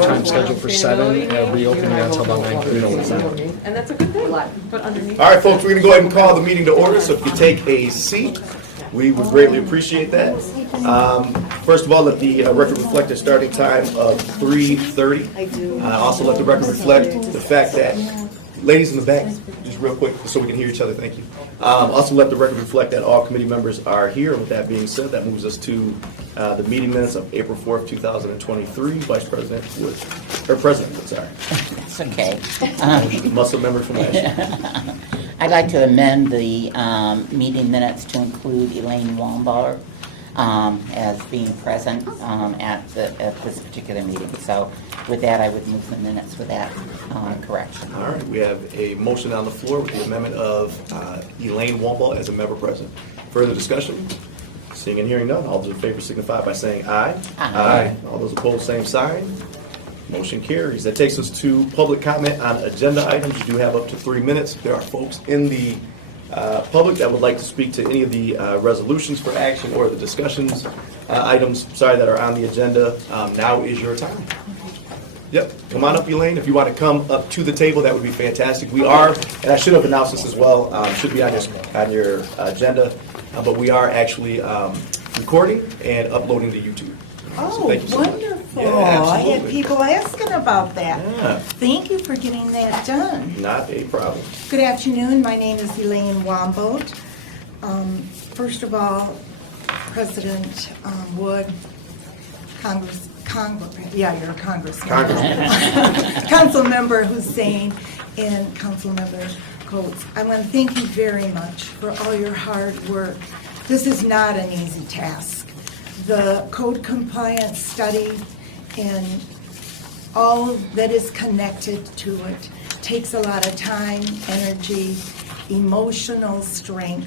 time scheduled for 7, reopening until about 9:30. And that's a good thing, but underneath. All right, folks, we're going to go ahead and call the meeting to order. So if you take a seat, we would greatly appreciate that. First of all, let the record reflect a starting time of 3:30. Also, let the record reflect the fact that, ladies in the back, just real quick, so we can hear each other, thank you. Also, let the record reflect that all committee members are here. With that being said, that moves us to the meeting minutes of April 4th, 2023. Vice President Wood, or President Wood, sorry. It's okay. Muscle memory from last year. I'd like to amend the meeting minutes to include Elaine Wambaugh as being present at this particular meeting. So with that, I would move the minutes with that correction. All right, we have a motion on the floor with the amendment of Elaine Wambaugh as a member present. Further discussion? Seeing and hearing none, all those in favor signify by saying aye. Aye. All those opposed, same sign. Motion carries. That takes us to public comment on agenda items. You do have up to 3 minutes. If there are folks in the public that would like to speak to any of the resolutions for action or the discussions items, that are on the agenda, now is your time. Yep, come on up, Elaine. If you want to come up to the table, that would be fantastic. We are, and I should have announced this as well, should be on your agenda, but we are actually recording and uploading to YouTube. Oh, thank you so much. wonderful. Yeah, I had absolutely. people asking about that. Yeah. Thank you for getting that done. Not a problem. Good afternoon. My name is Elaine Wambaugh. First of all, President Wood, you're a congressman. Councilmember Hussein and Councilmember Coates. I want to thank you very much for all your hard work. This is not an easy task. The code compliance study and all that is connected to it takes a lot of time, energy, emotional strength,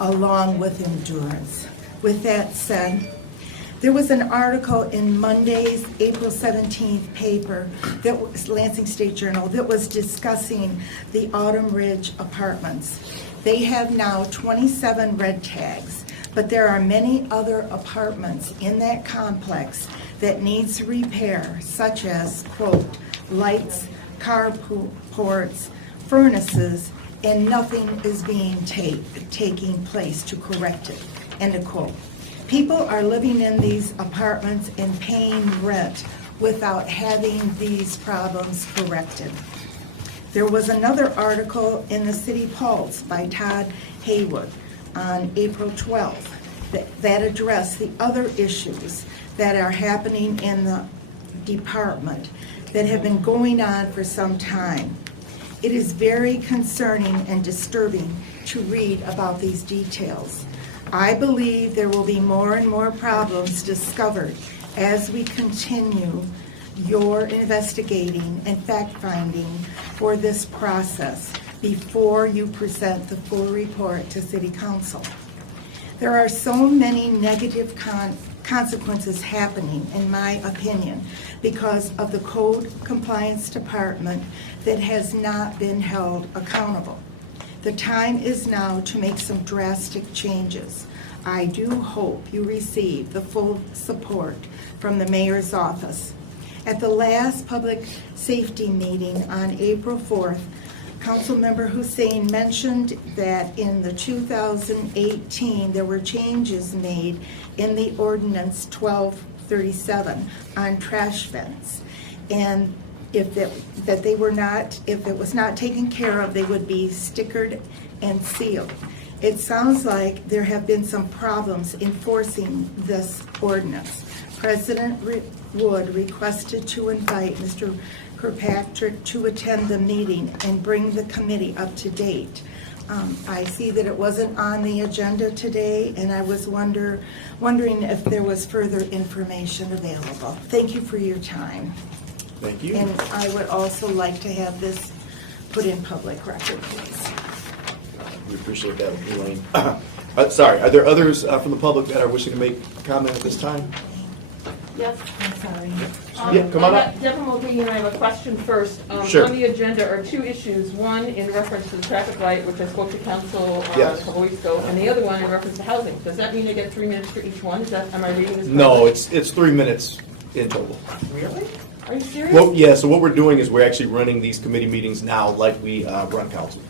along with endurance. With that said, there was an article in Monday's April 17th paper, that was Lansing State Journal, that was discussing the Autumn Ridge apartments. They have now 27 red tags, but there are many other apartments in that complex that needs repair, such as, quote, lights, carports, furnaces, and nothing is being taking place to correct it, end of quote. People are living in these apartments and paying rent without having these problems corrected. There was another article in the City Pulse by Todd Haywood on April 12th that addressed the other issues that are happening in the department that have been going on for some time. It is very concerning and disturbing to read about these details. I believe there will be more and more problems discovered as we continue your investigating and fact-finding for this process before you present the full report to City Council. There are so many negative consequences happening, in my opinion, because of the Code Compliance Department that has not been held accountable. The time is now to make some drastic changes. I do hope you receive the full support from the mayor's office. At the last public safety meeting on April 4th, Councilmember Hussein mentioned that in the 2018 there were changes made in the ordinance 1237 on trash vents, and if it was not taken care of, they would be stickered and sealed. It sounds like there have been some problems enforcing this ordinance. President Wood requested to invite Mr. Kirkpatrick to attend the meeting and bring the committee up to date. I see that it wasn't on the agenda today, and I was wondering if there was further information available. Thank you for your time. Thank you. And I would also like to have this put in public record, please. We appreciate that, Elaine. Sorry, are there others from the public that are wishing to make comment at this time? Yes. I'm sorry. Yeah, come on up. Deborah Mulvaney, and I have a question first. Sure. On the agenda are two issues. One in reference to the traffic light, which I spoke to council Yes. a couple weeks ago, and the other one in reference to housing. Does that mean I get 3 minutes for each one? Am I reading this correctly? No, it's 3 minutes in total. Really? Are you serious? Well, yeah, so what we're doing is we're actually running these committee meetings now like we run council.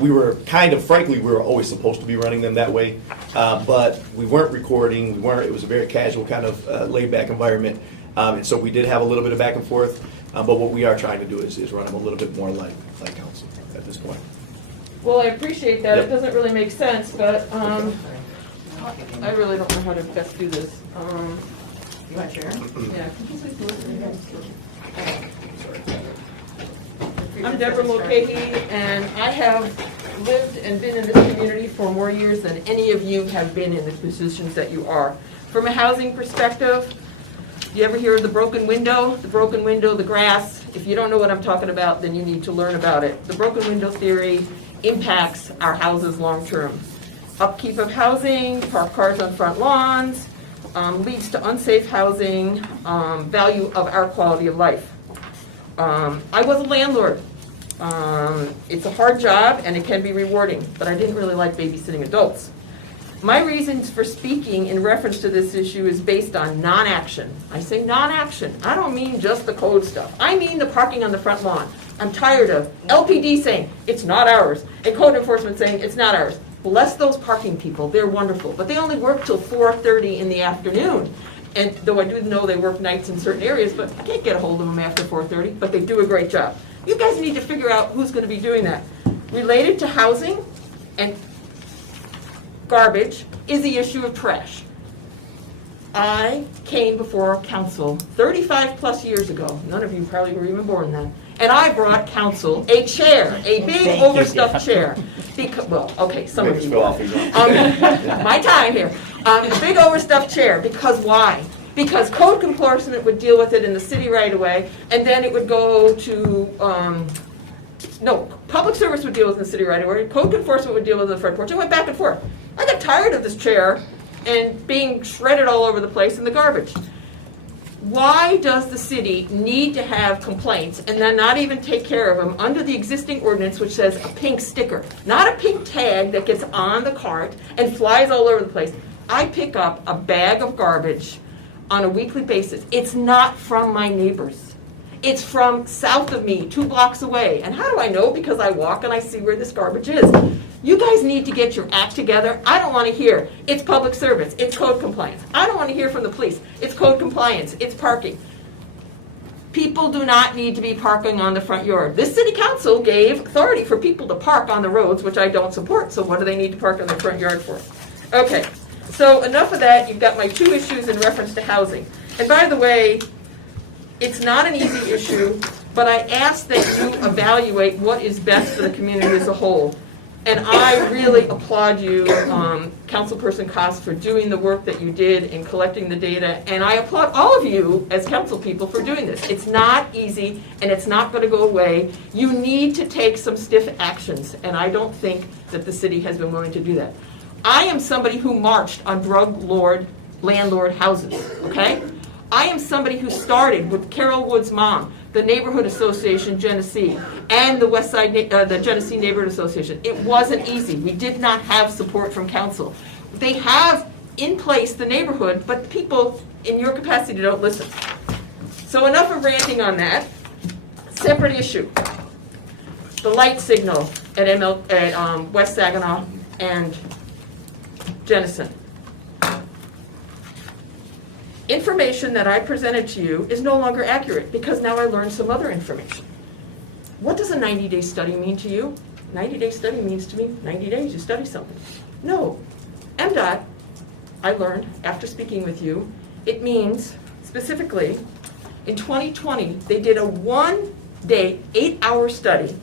We were frankly, we were always supposed to be running them that way, but we weren't recording, it was a very casual kind of laid-back environment. And so we did have a little bit of back and forth, but what we are trying to do is run them a little bit more like council at this point. Well, I appreciate that. It Yep. doesn't really make sense, but I really don't know how to best do this. You want to share? Yeah. Could you please listen? I'm Deborah Mulcahy, and I have lived and been in this community for more years than any of you have been in the positions that you are. From a housing perspective, you ever hear of the broken window? The broken window, the grass. If you don't know what I'm talking about, then you need to learn about it. The broken window theory impacts our houses long-term. Upkeep of housing, park cars on front lawns, leads to unsafe housing, value of our quality of life. I was a landlord. It's a hard job and it can be rewarding, but I didn't really like babysitting adults. My reasons for speaking in reference to this issue is based on non-action. I say non-action. I don't mean just the code stuff. I mean the parking on the front lawn. I'm tired of LPD saying it's not ours and code enforcement saying it's not ours. Bless those parking people. They're wonderful, but they only work till 4:30 in the afternoon. And though I do know they work nights in certain areas, but I can't get a hold of them after 4:30, but they do a great job. You guys need to figure out who's going to be doing that. Related to housing and garbage is the issue of trash. I came before council 35 plus years ago. None of you probably were even born then. And I brought council a chair, a big Thank you, overstuffed Jeff. chair. Because, well, okay, some Make of us you. feel were. awfully wrong. My time here. A big overstuffed chair. Because why? Because code enforcement would deal with it in the city right away, and then it would go to, no, public service would deal with it in the city right away, code enforcement would deal with it in the front porch. It went back and forth. I got tired of this chair and being shredded all over the place in the garbage. Why does the city need to have complaints and then not even take care of them under the existing ordinance, which says a pink sticker, not a pink tag that gets on the cart and flies all over the place? I pick up a bag of garbage on a weekly basis. It's not from my neighbors. It's from south of me, 2 blocks away. And how do I know? Because I walk and I see where this garbage is. You guys need to get your act together. I don't want to hear it's public service, it's code compliance. I don't want to hear from the police, it's code compliance, it's parking. People do not need to be parking on the front yard. This city council gave authority for people to park on the roads, which I don't support, so what do they need to park on their front yard for? Okay, so enough of that. You've got my 2 issues in reference to housing. And by the way, it's not an easy issue, but I ask that you evaluate what is best for the community as a whole. And I really applaud you, Councilperson Cost, for doing the work that you did in collecting the data. And I applaud all of you as council people for doing this. It's not easy, and it's not going to go away. You need to take some stiff actions, and I don't think that the city has been willing to do that. I am somebody who marched on drug lord, landlord houses, okay? I am somebody who started with Carol Wood's mom, the Neighborhood Association Genesee, and the West Side, the Genesee Neighborhood Association. It wasn't easy. We did not have support from council. They have in place the neighborhood, but people in your capacity don't listen. So enough of ranting on that. Separate issue. The light signal at West Saginaw and Jenison. Information that I presented to you is no longer accurate because now I learned some other information. What does a 90-day study mean to you? 90-day study means to me 90 days you study something. No. MDOT, I learned after speaking with you, it means specifically in 2020 they did a 1-day, 8-hour study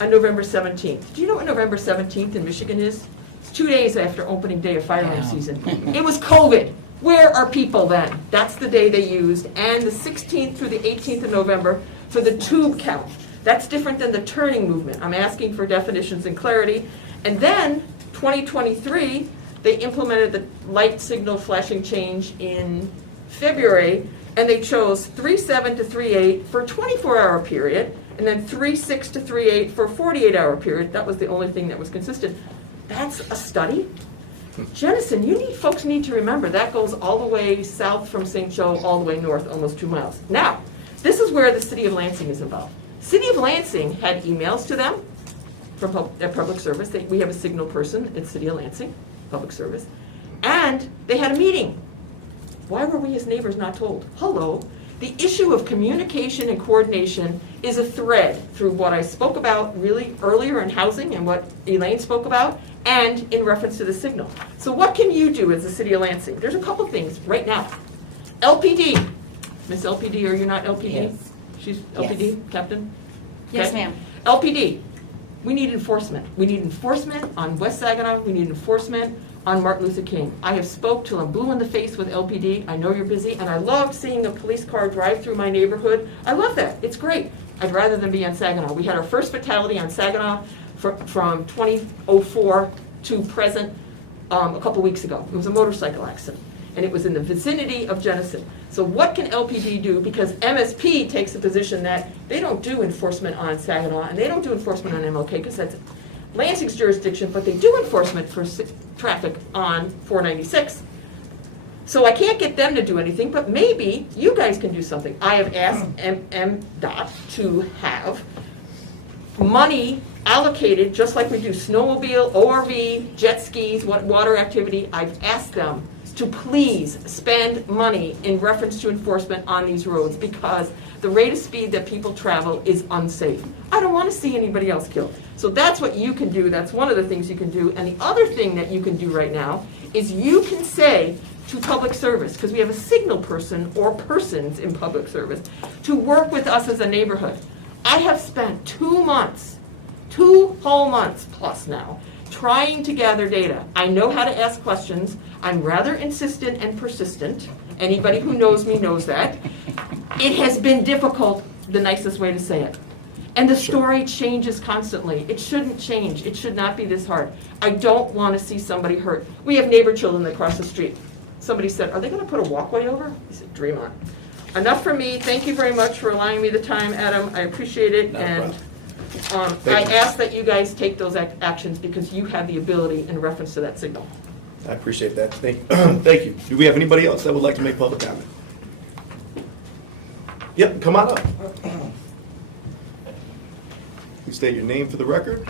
on November 17th. Do you know what November 17th in Michigan is? It's 2 days after opening day of firearm season. It was COVID. Where are people then? That's the day they used. And the 16th through the 18th of November for the tube count. That's different than the turning movement. I'm asking for definitions and clarity. And then 2023, they implemented the light signal flashing change in February, and they chose 3.7 to 3.8 for a 24-hour period, and then 3.6 to 3.8 for a 48-hour period. That was the only thing that was consistent. That's a study? Jenison, folks need to remember that goes all the way south from St. Joe, all the way north, almost 2 miles. Now, This is where the city of Lansing is involved. City of Lansing had emails to them from public service. We have a signal person at City of Lansing, public service. And they had a meeting. Why were we as neighbors not told? Hello. The issue of communication and coordination is a thread through what I spoke about really earlier in housing and what Elaine spoke about, and in reference to the signal. So what can you do as the City of Lansing? There's a couple things right now. LPD. Miss LPD, are you not LPD? Yes. She's LPD, Captain? Yes, Okay. ma'am. LPD. We need enforcement. We need enforcement on West Saginaw. We need enforcement on Martin Luther King. I have spoke till I'm blue in the face with LPD. I know you're busy, and I love seeing a police car drive through my neighborhood. I love that. It's great. I'd rather than be on Saginaw. We had our first fatality on Saginaw from 2004 to present a couple weeks ago. It was a motorcycle accident, and it was in the vicinity of Jenison. So what can LPD do? Because MSP takes a position that they don't do enforcement on Saginaw, and they don't do enforcement on MLK, because that's Lansing's jurisdiction, but they do enforcement for traffic on 496. So I can't get them to do anything, but maybe you guys can do something. I have asked MDOT to have money allocated, just like we do snowmobile, ORV, jet skis, water activity. I've asked them to please spend money in reference to enforcement on these roads, because the rate of speed that people travel is unsafe. I don't want to see anybody else killed. So that's what you can do. That's one of the things you can do. And the other thing that you can do right now is you can say to public service, because we have a signal person or persons in public service, to work with us as a neighborhood. I have spent 2 months, 2 whole months plus now, trying to gather data. I know how to ask questions. I'm rather insistent and persistent. Anybody who knows me knows that. It has been difficult, the nicest way to say it. And the story changes constantly. It shouldn't change. It should not be this hard. I don't want to see somebody hurt. We have neighbor children that cross the street. Somebody said, are they going to put a walkway over? I said, dream on. Enough for me. Thank you very much for allowing me the time, Adam. I appreciate it. No And problem. I you. ask that you guys take those actions, because you have the ability in reference to that signal. I appreciate that. Thank you. Do we have anybody else that would like to make public comment? Yep, come on up. Please state your name for the record.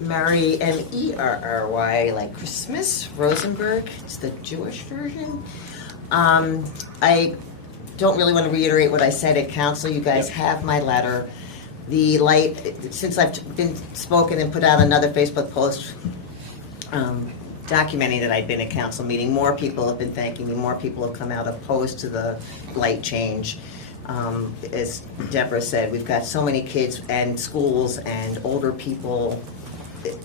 Mary, M-E-R-R-Y, like Christmas, Rosenberg. It's the Jewish version. I don't really want to reiterate what I said at council. You guys have my letter. The light, since I've been spoken and put out another Facebook post documenting that I'd been at council meeting, more people have been thanking me. More people have come out opposed to the light change. As Deborah said, we've got so many kids and schools and older people.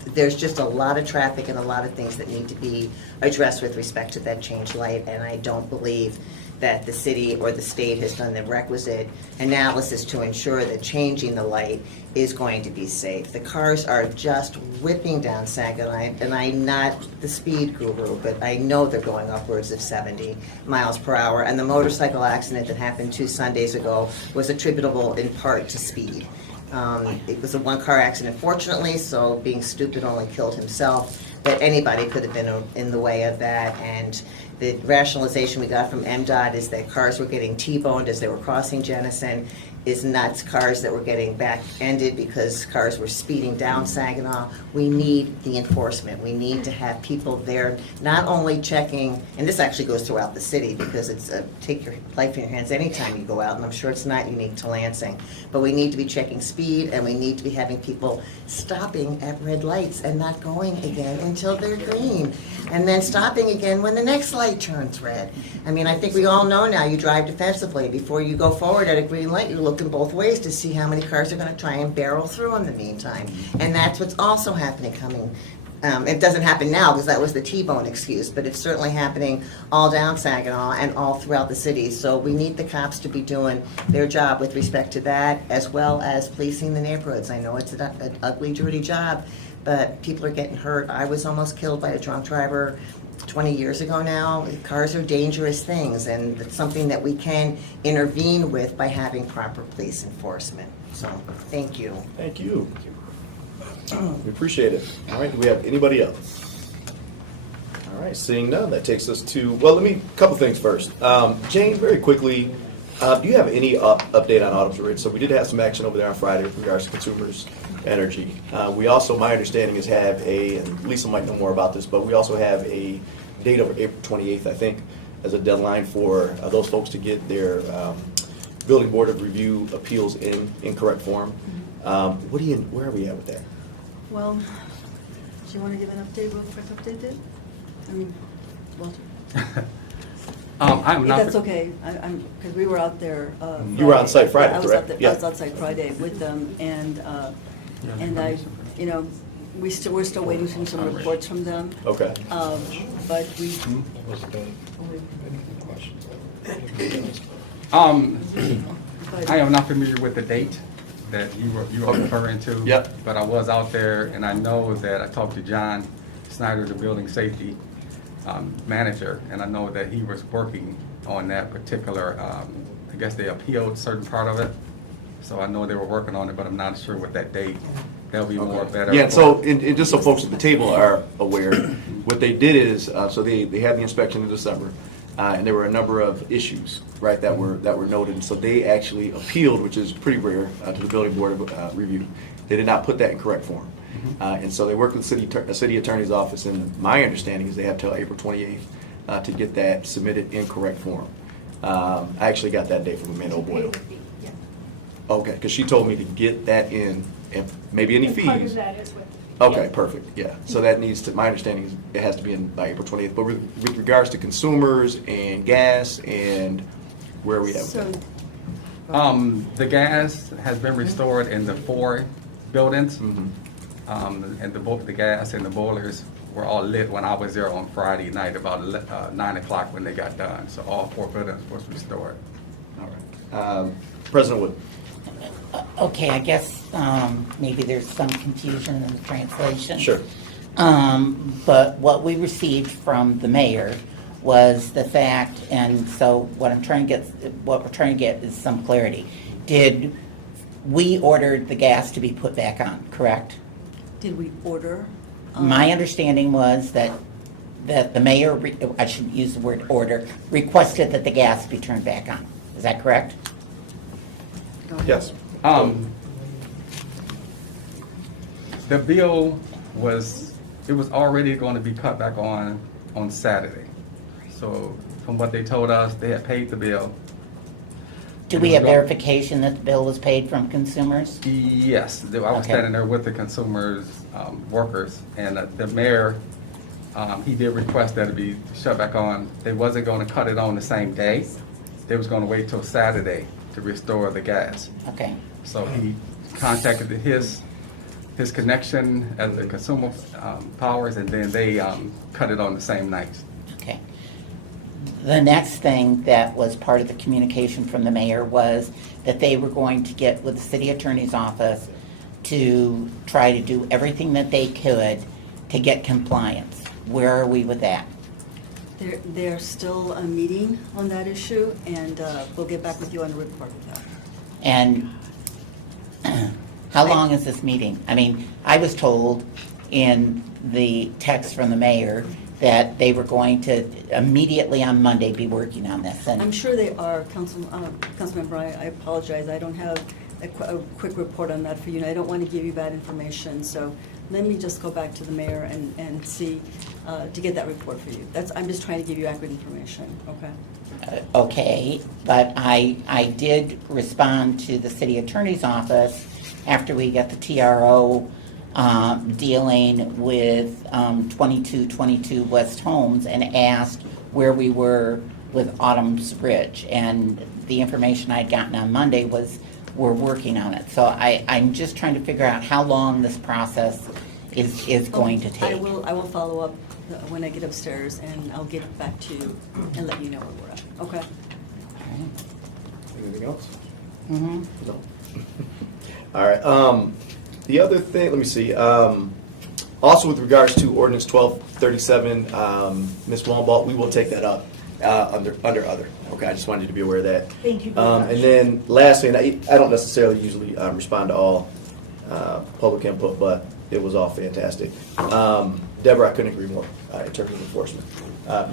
There's just a lot of traffic and a lot of things that need to be addressed with respect to that change light, and I don't believe that the city or the state has done the requisite analysis to ensure that changing the light is going to be safe. The cars are just whipping down Saginaw, and I'm not the speed guru, but I know they're going upwards of 70 miles per hour, and the motorcycle accident that happened 2 Sundays ago was attributable in part to speed. It was a one-car accident, fortunately, so being stupid only killed himself, but anybody could have been in the way of that. And the rationalization we got from MDOT is that cars were getting T-boned as they were crossing Jenison, is nuts. Cars that were getting back-ended because cars were speeding down Saginaw. We need the enforcement. We need to have people there not only checking, and this actually goes throughout the city because it's take your life in your hands anytime you go out, and I'm sure it's not unique to Lansing, but we need to be checking speed, and we need to be having people stopping at red lights and not going again until they're green, and then stopping again when the next light turns red. I mean, I think we all know now you drive defensively. Before you go forward at a green light, you look in both ways to see how many cars are going to try and barrel through in the meantime. And that's what's also happening coming. It doesn't happen now because that was the T-bone excuse, but it's certainly happening all down Saginaw and all throughout the city. So we need the cops to be doing their job with respect to that, as well as policing the neighborhoods. I know it's an ugly, dirty job, but people are getting hurt. I was almost killed by a drunk driver 20 years ago now. Cars are dangerous things, and it's something that we can intervene with by having proper police enforcement. So, thank you. Thank you. We appreciate it. All right, do we have anybody else? All right, seeing none, that takes us to, well, a couple things first. Jane, very quickly, Do you have any update on Autumn's Ridge? So we did have some action over there on Friday with regards to consumers' energy. We also, my understanding is have and Lisa might know more about this, but we also have a date of April 28th, I think, as a deadline for those folks to get their Building Board of Review appeals in correct form. Where are we at with that? Well, do you want to give an update, real quick update, Dave? I mean, Walter? I'm If not. that's okay, because we were out there. You were on site Friday, I was correct? out there- Yeah. I was outside Friday with them, and I, you know, we're still waiting for some reports from them. Okay. But we, I am not familiar with the date that you are referring to. Yep. But I was out there, and I know that I talked to John Snyder, the building safety manager, and I know that he was working on that particular, I guess they appealed certain part of it. So I know they were working on it, but I'm not sure what that date. That'll be more better. Yeah, so, and just so folks at the table are aware, what they did is, so they had the inspection in December, and there were a number of issues, right, that were noted. And so they actually appealed, which is pretty rare, to the Building Board of Review. They did not put that in correct form. And so they worked with the city attorney's office, and my understanding is they have till April 28th to get that submitted in correct form. I actually got that date from Amanda O'Boyle. Okay, because she told me to get that in, and maybe any fees. Part of that is with. Okay, perfect, yeah. So that needs to, my understanding is it has to be in by April 28th. But with regards to consumers and gas and where are we at? so, The gas has been restored in the 4 buildings. Mhm. And the gas and the boilers were all lit when I was there on Friday night, about 9 o'clock when they got done. So all 4 buildings was restored. All right. President Wood. Okay, I guess maybe there's some confusion in the translation. Sure. But what we received from the mayor was the fact, and so what we're trying to get is some clarity. Did we ordered the gas to be put back on, correct? did we order? My understanding was that the mayor, I should use the word order, requested that the gas be turned back on. Is that correct? Go ahead. Yes. The bill was already going to be cut back on Saturday. So from what they told us, they had paid the bill. Do we have verification that the bill was paid from consumers? Yes, I was Okay. standing there with the consumers, workers, and the mayor, he did request that it be shut back on. They wasn't going to cut it on the same day. They was going to wait till Saturday to restore the gas. Okay. So he contacted his connection as the consumer powers, and then they cut it on the same night. Okay. The next thing that was part of the communication from the mayor was that they were going to get with the city attorney's office to try to do everything that they could to get compliance. Where are we with that? They're still meeting on that issue, and we'll get back with you on the report of that. And how long is this meeting? I mean, I was told in the text from the mayor that they were going to immediately on Monday be working on this. I'm And sure they are, Councilmember, I apologize, I don't have a quick report on that for you, and I don't want to give you bad information, so let me just go back to the mayor and see, to get that report for you. I'm just trying to give you accurate information, okay? okay, but I did respond to the city attorney's office after we got the TRO dealing with 2222 West Holmes and asked where we were with Autumn's Ridge. And the information I'd gotten on Monday was we're working on it. So I'm just trying to figure out how long this process is going to take. I will follow up when I get upstairs, and I'll get back to you and let you know where we're at, okay? Anything else? Mhm. No. All right. The other thing, let me see. Also, with regards to ordinance 1237, Ms. Wambalt, we will take that up under other. Okay, I just wanted you to be aware of that. Thank you very much. And then lastly, and I don't necessarily usually respond to all public input, but it was all fantastic. Deborah, I couldn't agree more in terms of enforcement.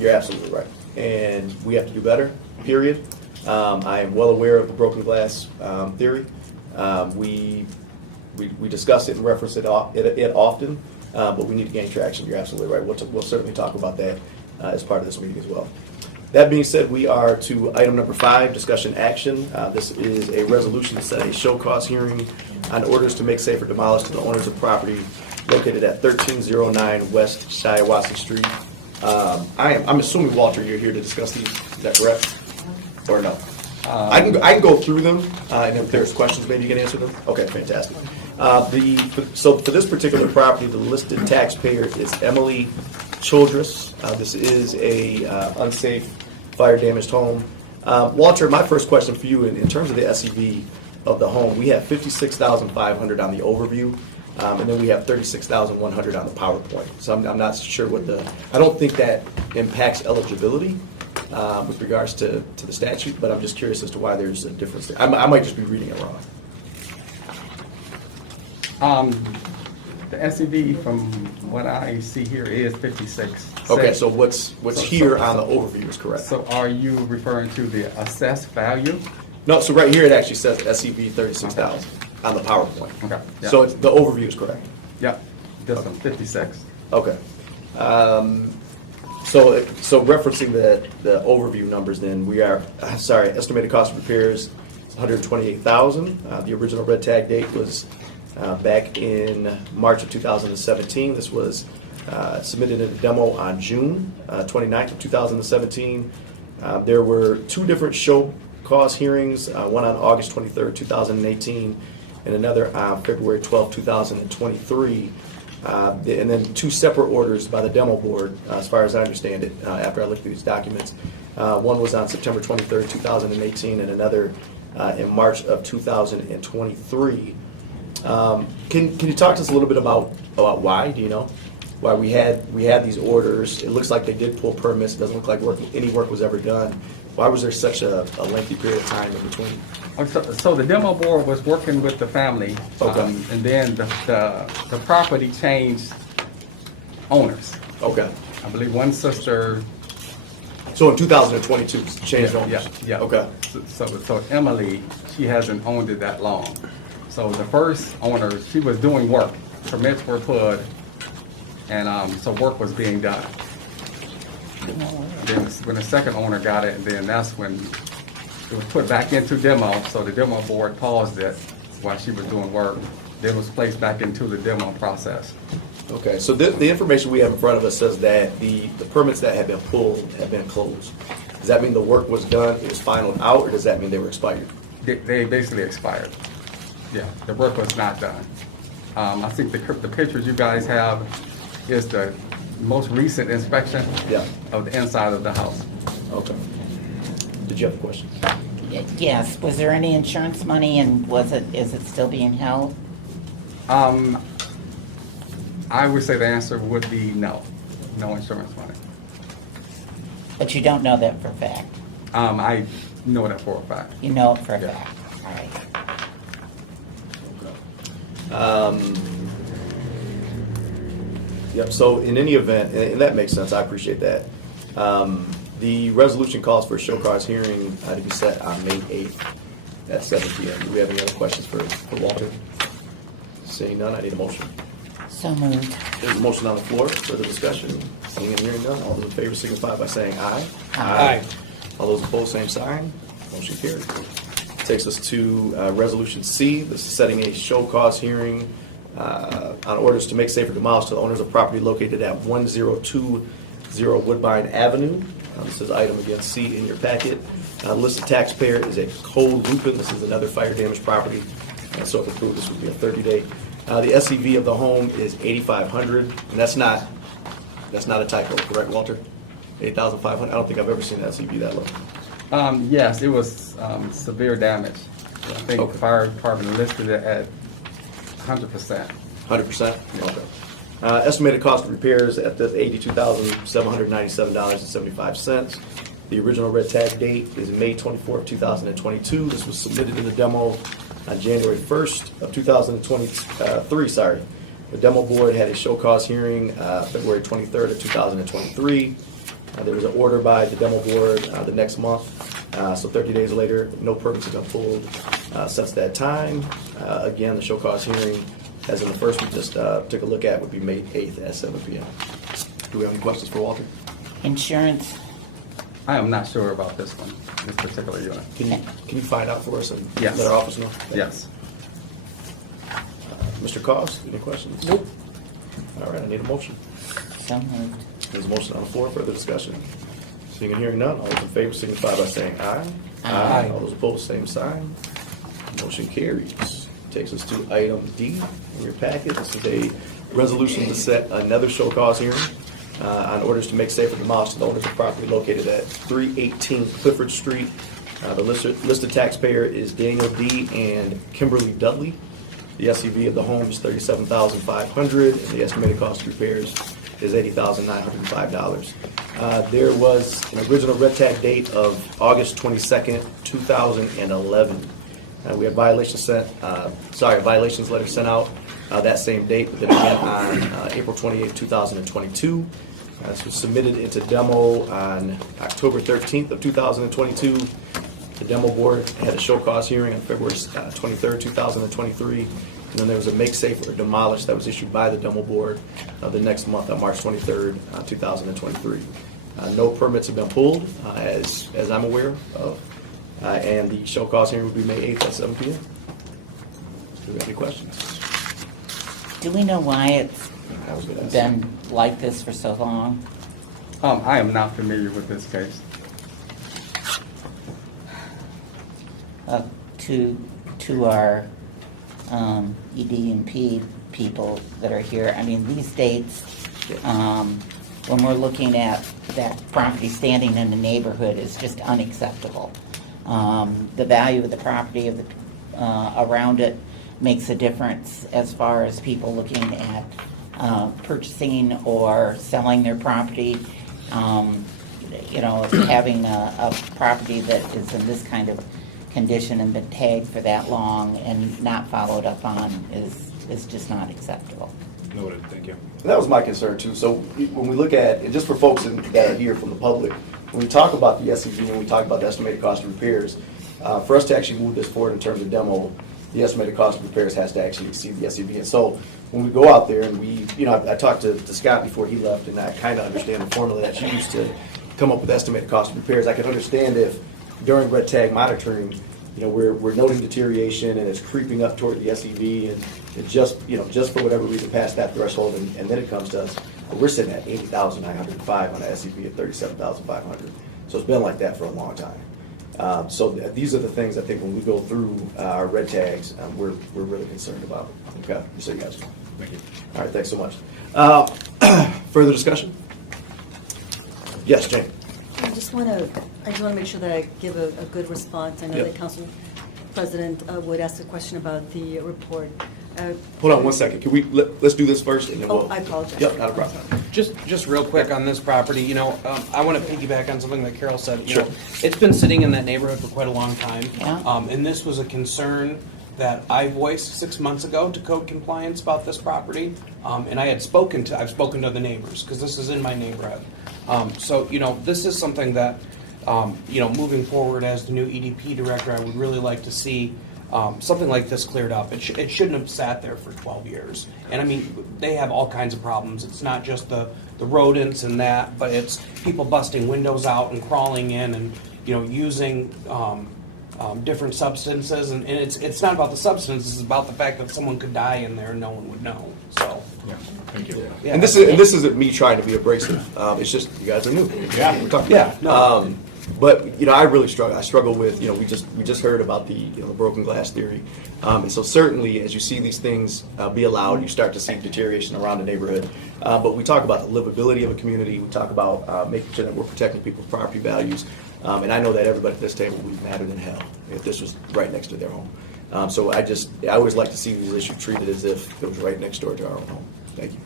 You're absolutely right. And we have to do better, period. I am well aware of the broken glass theory. We discuss it and reference it often, but we need to gain traction. You're absolutely right. We'll certainly talk about that as part of this meeting as well. That being said, we are to item number 5, discussion action. This is a resolution to set a show cause hearing on orders to make safe or demolish to the owners of property located at 1309 West Shiawassee Street. I'm assuming, Walter, you're here to discuss these. Is that correct? Or no? I can go through them, and if there's questions, maybe you can answer them. Okay, fantastic. So for this particular property, the listed taxpayer is Emily Childress. This is a unsafe, fire-damaged home. Walter, my first question for you, in terms of the SEV of the home, we have $56,500 on the overview, and then we have $36,100 on the PowerPoint. So I'm not sure I don't think that impacts eligibility with regards to the statute, but I'm just curious as to why there's a difference there. I might just be reading it wrong. The SEV from what I see here is 56. Okay, so what's here on the overview is correct. So are you referring to the assessed value? No, so right here it actually says SEV 36,000 on the PowerPoint. Okay. Yeah. So the overview is correct. Yep, this one, 56. Okay. So referencing the overview numbers, then we are estimated cost of repairs $128,000. The original red tag date was back in March of 2017. This was submitted in a demo on June 29th of 2017. There were 2 different show cause hearings, one on August 23rd, 2018, and another on February 12th, 2023. And then 2 separate orders by the demo board, as far as I understand it, after I looked through these documents. One was on September 23rd, 2018, and another in March of 2023. Can you talk to us a little bit about why? Do you know why we had these orders? It looks like they did pull permits. It doesn't look like any work was ever done. Why was there such a lengthy period of time in between? So the demo board was working with the family, Okay. and then the property changed owners. Okay. I believe one sister. So in 2022, changed owners? Yeah. Okay. So Emily, she hasn't owned it that long. So the first owner, she was doing work. Permits were put, and so work was being done. Then when the second owner got it, and then that's when it was put back into demo. So the demo board paused it while she was doing work. Then it was placed back into the demo process. Okay, so the information we have in front of us says that the permits that have been pulled have been closed. Does that mean the work was done, it was finalized out, or does that mean they were expired? They basically expired. Yeah, the work was not done. I think the pictures you guys have is the most recent inspection Yeah. of the inside of the house. Okay. Did you have a question? Yes, was there any insurance money, and is it still being held? I would say the answer would be no insurance money. But you don't know that for a fact? I know that for a fact. You know it for a Yeah. fact? All right. Yep, so in any event, and that makes sense, I appreciate that. The resolution calls for a show cause hearing to be set on May 8th at 7 p.m. Do we have any other questions for Walter? Seeing none, I need a motion. So moved. There's a motion on the floor, further discussion, seeing and hearing none, all those in favor signify by saying aye. Aye. All those opposed, same sign, motion carried. Takes us to Resolution C, this is setting a show cause hearing on orders to make safe or demolish to the owners of property located at 1020 Woodbine Avenue. This is item again C in your packet. Listed taxpayer is a Cole Lupin, this is another fire damaged property, so if approved, this would be a 30-day. The SEV of the home is 8,500, and that's not a typo, correct, Walter? 8,500. I don't think I've ever seen an SEV that low. Yes, it was severe damage. I think Okay. the fire department listed it at 100%. 100%? Okay. Estimated cost of repairs at the $82,797.75. The original red tag date is May 24th, 2022. This was submitted in the demo on January 1st of 2023. The demo board had a show cause hearing February 23rd of 2023. There was an order by the demo board the next month So 30 days later, no permits have been pulled since that time. Again, the show cause hearing, as in the first we just took a look at, would be May 8th at 7 p.m. Do we have any questions for Walter? Insurance, I am not sure about this one, this particular unit. Can you find out for us and Yes. let our office know? Yes. Mr. Cost, any questions? Nope. All right, I need a motion. so moved. There's a motion on the floor, further discussion. Seeing and hearing none, all those in favor signify by saying aye. Aye. All those opposed, same sign. Motion carries. Takes us to item D in your packet. This is a resolution to set another show cause hearing on orders to make safer demolish the owners of property located at 318 Clifford Street. The listed taxpayer is Daniel D. and Kimberly Dudley. The SUV of the home is $37,500, and the estimated cost of repairs is $80,905. There was an original red tag date of August 22nd, 2011. We had violations letter sent out that same date, but then again on April 28th, 2022. This was submitted into demo on October 13th of 2022. The demo board had a show cause hearing on February 23rd, 2023. And then there was a make safe or demolish that was issued by the demo board the next month on March 23rd, 2023. No permits have been pulled, as I'm aware of. And the show cause hearing will be May 8th at 7 p.m. Do we have any questions? Do we know why it's I was gonna ask. been like this for so long? I am not familiar with this case. To our ED&P people that are here, I mean, these dates, when we're looking at that property standing in the neighborhood is just unacceptable. The value of the property of the around it makes a difference as far as people looking at purchasing or selling their property. Having a property that is in this kind of condition and been tagged for that long and not followed up on is just not acceptable. Noted, thank you. That was my concern too. So when we look at, and just for folks that are here from the public, when we talk about the SEV and we talk about the estimated cost of repairs, for us to actually move this forward in terms of demo, the estimated cost of repairs has to actually exceed the SEV. And so when we go out there and I talked to Scott before he left, and I kind of understand the formula that she used to come up with estimated cost of repairs. I could understand if during red tag monitoring, we're noting deterioration and it's creeping up toward the SEV, and it just for whatever reason past that threshold, and then it comes to us. We're sitting at 80,905 on an SEV at 37,500. So it's been like that for a long time. So these are the things I think when we go through our red tags, we're really concerned about. Okay, just so you guys know. Thank you. All right, thanks so much. Further discussion? Yes, Jane. I just want to make sure that I give a good response. I know Yep. that Council President would ask a question about the report. Hold on one second. Can we let's do this first, and then Oh, we'll. I apologize. Yep, not a problem. Just real quick on this property, I want to piggyback on something that Carol said. Sure. It's been sitting in that neighborhood for quite a long time. Yeah. And this was a concern that I voiced 6 months ago to code compliance about this property. And I've spoken to the neighbors, because this is in my neighborhood. So, this is something that, moving forward as the new EDP director, I would really like to see something like this cleared up. It shouldn't have sat there for 12 years. And I mean, they have all kinds of problems. It's not just the rodents and that, but it's people busting windows out and crawling in and, using different substances. And it's not about the substance, it's about the fact that someone could die in there and no one would know, so. Yeah, thank you. Yeah. And this isn't me trying to be abrasive. It's just you guys are new. Yeah. We're talking. Yeah, no. But I really struggle. I struggle with we just heard about the the broken glass theory, and so certainly as you see these things be allowed, you start to see deterioration around the neighborhood. But we talk about the livability of a community. We talk about making sure that we're protecting people's property values. And I know that everybody at this table would be madder than hell if this was right next to their home. So I always like to see these issues treated as if it was right next door to our own home. Thank you.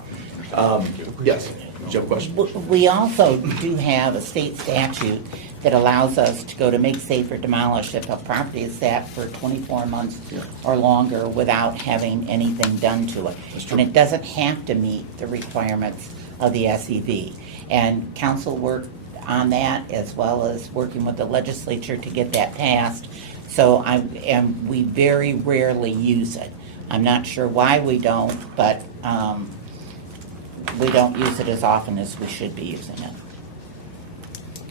Yes. Do you have a question? We also do have a state statute that allows us to go to make safe or demolish if a property is sat for 24 months or longer without having anything done to it. That's true. And it doesn't have to meet the requirements of the SEV. And council worked on that, as well as working with the legislature to get that passed. And we very rarely use it. I'm not sure why we don't, but we don't use it as often as we should be using it.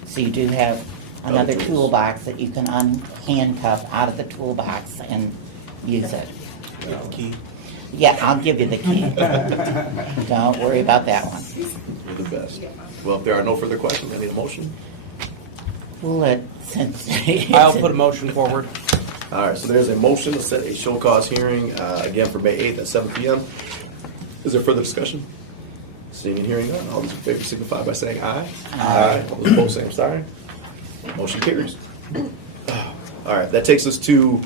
So you do have another tools. toolbox that you can unhandcuff out of the toolbox and use it. Key. Yeah, I'll give you the key. Don't worry about that one. You're the best. Well, if there are no further questions, I need a motion. Since I'll put a motion forward. All right, so there's a motion to set a show cause hearing, again, for May 8th at 7 p.m. Is there further discussion? Seeing and hearing none, all those in favor signify by saying aye. Aye. All those opposed, same sign. Motion carries. All right, that takes us to,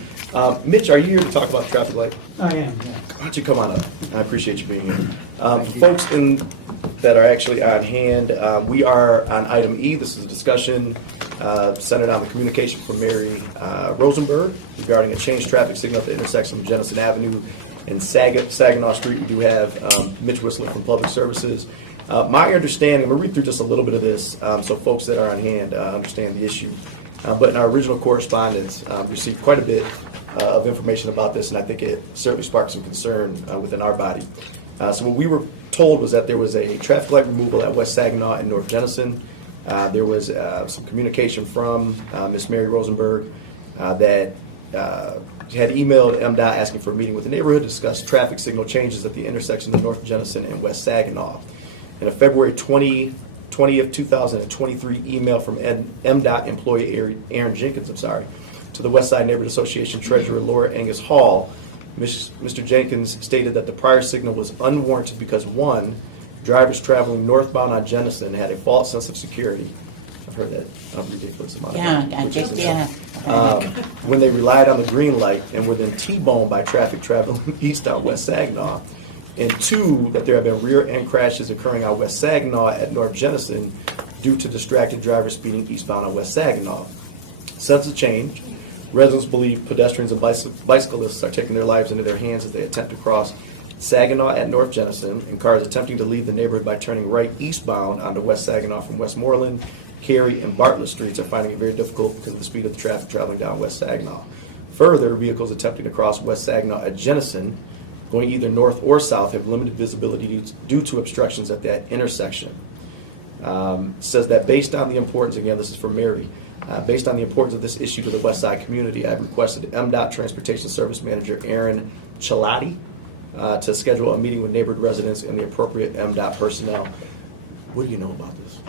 Mitch, are you here to talk about the traffic light? I am, yeah. Why don't you come on up? I appreciate you being here. Folks that are actually on hand, we are on item E. This is a discussion centered on the communication from Mary Rosenberg regarding a changed traffic signal at the intersection of Jennison Avenue and Saginaw Street. We do have Mitch Whistler from Public Services. My understanding, I'm going to read through just a little bit of this so folks that are on hand understand the issue. But in our original correspondence, received quite a bit of information about this, and I think it certainly sparked some concern within our body. So what we were told was that there was a traffic light removal at West Saginaw and North Jennison. There was some communication from Ms. Mary Rosenberg that had emailed MDOT asking for a meeting with the neighborhood to discuss traffic signal changes at the intersection of North Jennison and West Saginaw. In a February 20th, 2023 email from MDOT employee Aaron Jenkins, to the West Side Neighborhood Association Treasurer Laura Angus Hall, Mr. Jenkins stated that the prior signal was unwarranted because, one, drivers traveling northbound on Jennison had a false sense of security. I've heard that ridiculous amount of Yeah, times, I which just, is yeah. when they relied on the green light and were then T-boned by traffic traveling east on West Saginaw. And two, that there have been rear end crashes occurring on West Saginaw at North Jennison due to distracted drivers speeding eastbound on West Saginaw. Since the change, residents believe pedestrians and bicyclists are taking their lives into their hands as they attempt to cross Saginaw at North Jennison, and cars attempting to leave the neighborhood by turning right eastbound onto West Saginaw from Westmoreland, Cary, and Bartlett Streets are finding it very difficult because of the speed of the traffic traveling down West Saginaw. Further, vehicles attempting to cross West Saginaw at Jennison, going either north or south, have limited visibility due to obstructions at that intersection. Says that based on the importance, again, this is from Mary, based on the importance of this issue to the West Side community, I've requested MDOT Transportation Service Manager Aaron Chalati to schedule a meeting with neighborhood residents and the appropriate MDOT personnel. What do you know about this?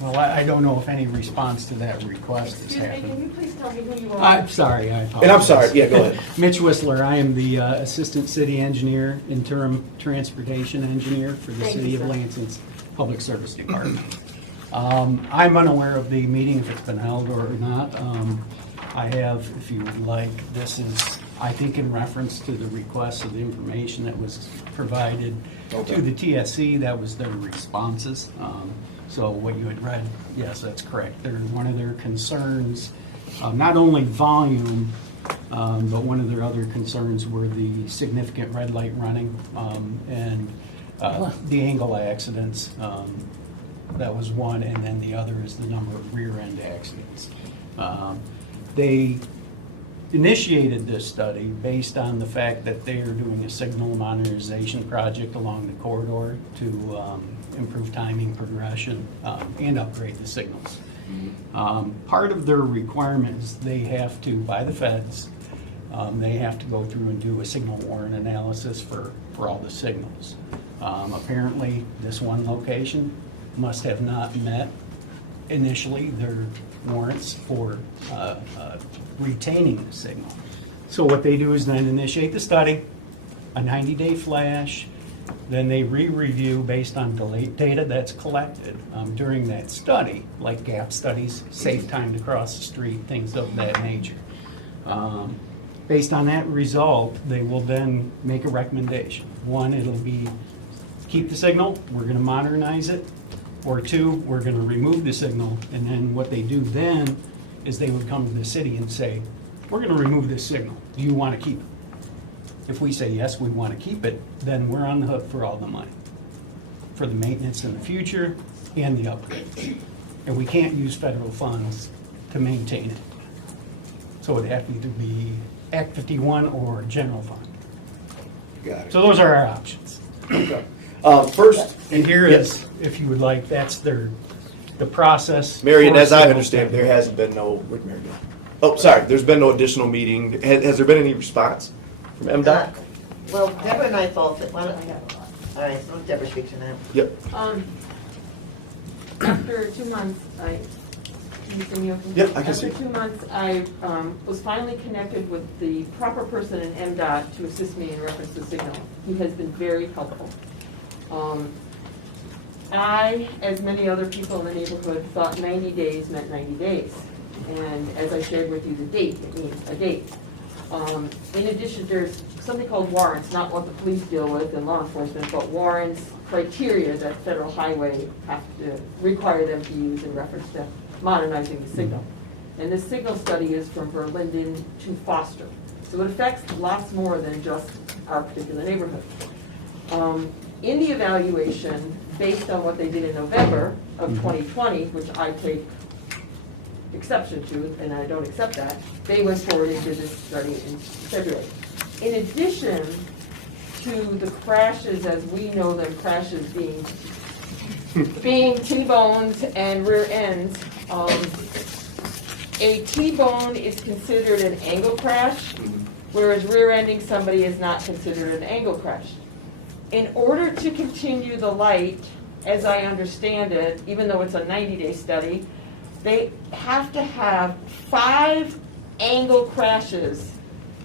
Well, I don't know if any response to that request has Excuse me, can happened. you please tell me who you are? I'm sorry, I apologize. And I'm sorry, yeah, go ahead. Mitch Whistler, I am the Assistant City Engineer, Interim Transportation Engineer for the Thank City you, of sir. Lansing's Public Service Department. I'm unaware of the meeting, if it's been held or not. I have, if you would like, this is, I think, in reference to the request of the information that was provided to the TSC. That was their responses. So what you had read, yes, that's correct. One of their concerns, not only volume, but one of their other concerns were the significant red light running and the angle accidents. That was one, and then the other is the number of rear-end accidents. They initiated this study based on the fact that they are doing a signal modernization project along the corridor to improve timing, progression, and upgrade the signals. Part of their requirement is they have to, by the feds, they have to go through and do a signal warrant analysis for all the signals. Apparently, this one location must have not met initially their warrants for retaining the signal. So what they do is then initiate the study, a 90-day flash, then they re-review based on delayed data that's collected during that study, like gap studies, safe time to cross the street, things of that nature. Based on that result, they will then make a recommendation. One, it'll be keep the signal, we're going to modernize it, or two, we're going to remove the signal, and then what they do then is they would come to the city and say, we're going to remove this signal, do you want to keep it? If we say yes, we want to keep it, then we're on the hook for all the money. For the maintenance in the future, and the upgrades. And we can't use federal funds to maintain it. So it'd have to either be Act 51 or general fund. Got it. So those are our options. Okay. First, And here is, if you would like, that's the process. Marion, for as I sale. understand, there hasn't been no, where'd Marion go? Oh, sorry, there's been no additional meeting. Has there been any response from MDOT? Well, Deborah and I thought that, all right, so Deborah speak to that. Yep. After 2 months, can you see me okay? Yep, I can see. After 2 months, I was finally connected with the proper person in MDOT to assist me in reference to signal. He has been very helpful. I, as many other people in the neighborhood, thought 90 days meant 90 days. And as I shared with you, the date, it means a date. In addition, there's something called warrants, not what the police deal with and law enforcement, but warrants, criteria that federal highway have to require them to use in reference to modernizing the signal. And this signal study is from Verlinden to Foster. So it affects lots more than just our particular neighborhood. In the evaluation, based on what they did in November of 2020, which I take exception to, and I don't accept that, they went forward and did this study in February. In addition to the crashes, as we know them, crashes being T-bones and rear ends, a T-bone is considered an angle crash, whereas rear-ending somebody is not considered an angle crash. In order to continue the light, as I understand it, even though it's a 90-day study, they have to have 5 angle crashes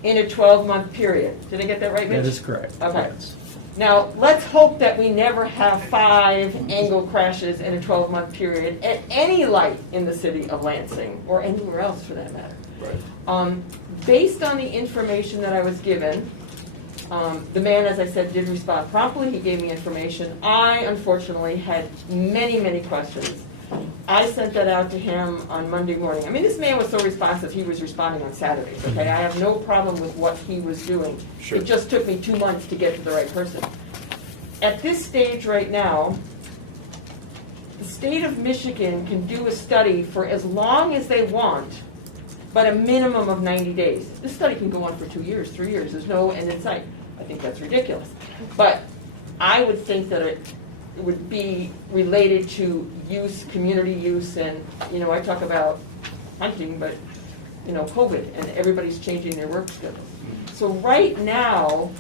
in a 12-month period. Did I get that right, Mitch? That is correct. Okay. Yes. Now, let's hope that we never have 5 angle crashes in a 12-month period at any light in the city of Lansing, or anywhere else for that matter. Right. Based on the information that I was given, the man, as I said, did respond promptly. He gave me information. I, unfortunately, had many, many questions. I sent that out to him on Monday morning. I mean, this man was so responsive, he was responding on Saturdays, okay? I have no problem with what he was doing. Sure. It just took me 2 months to get to the right person. At this stage right now, the state of Michigan can do a study for as long as they want, but a minimum of 90 days. This study can go on for 2 years, 3 years. There's no end in sight. I think that's ridiculous. But I would think that it would be related to use, community use, and, you know, I talk about hunting, but, you know, COVID, and everybody's changing their work schedules. So right now,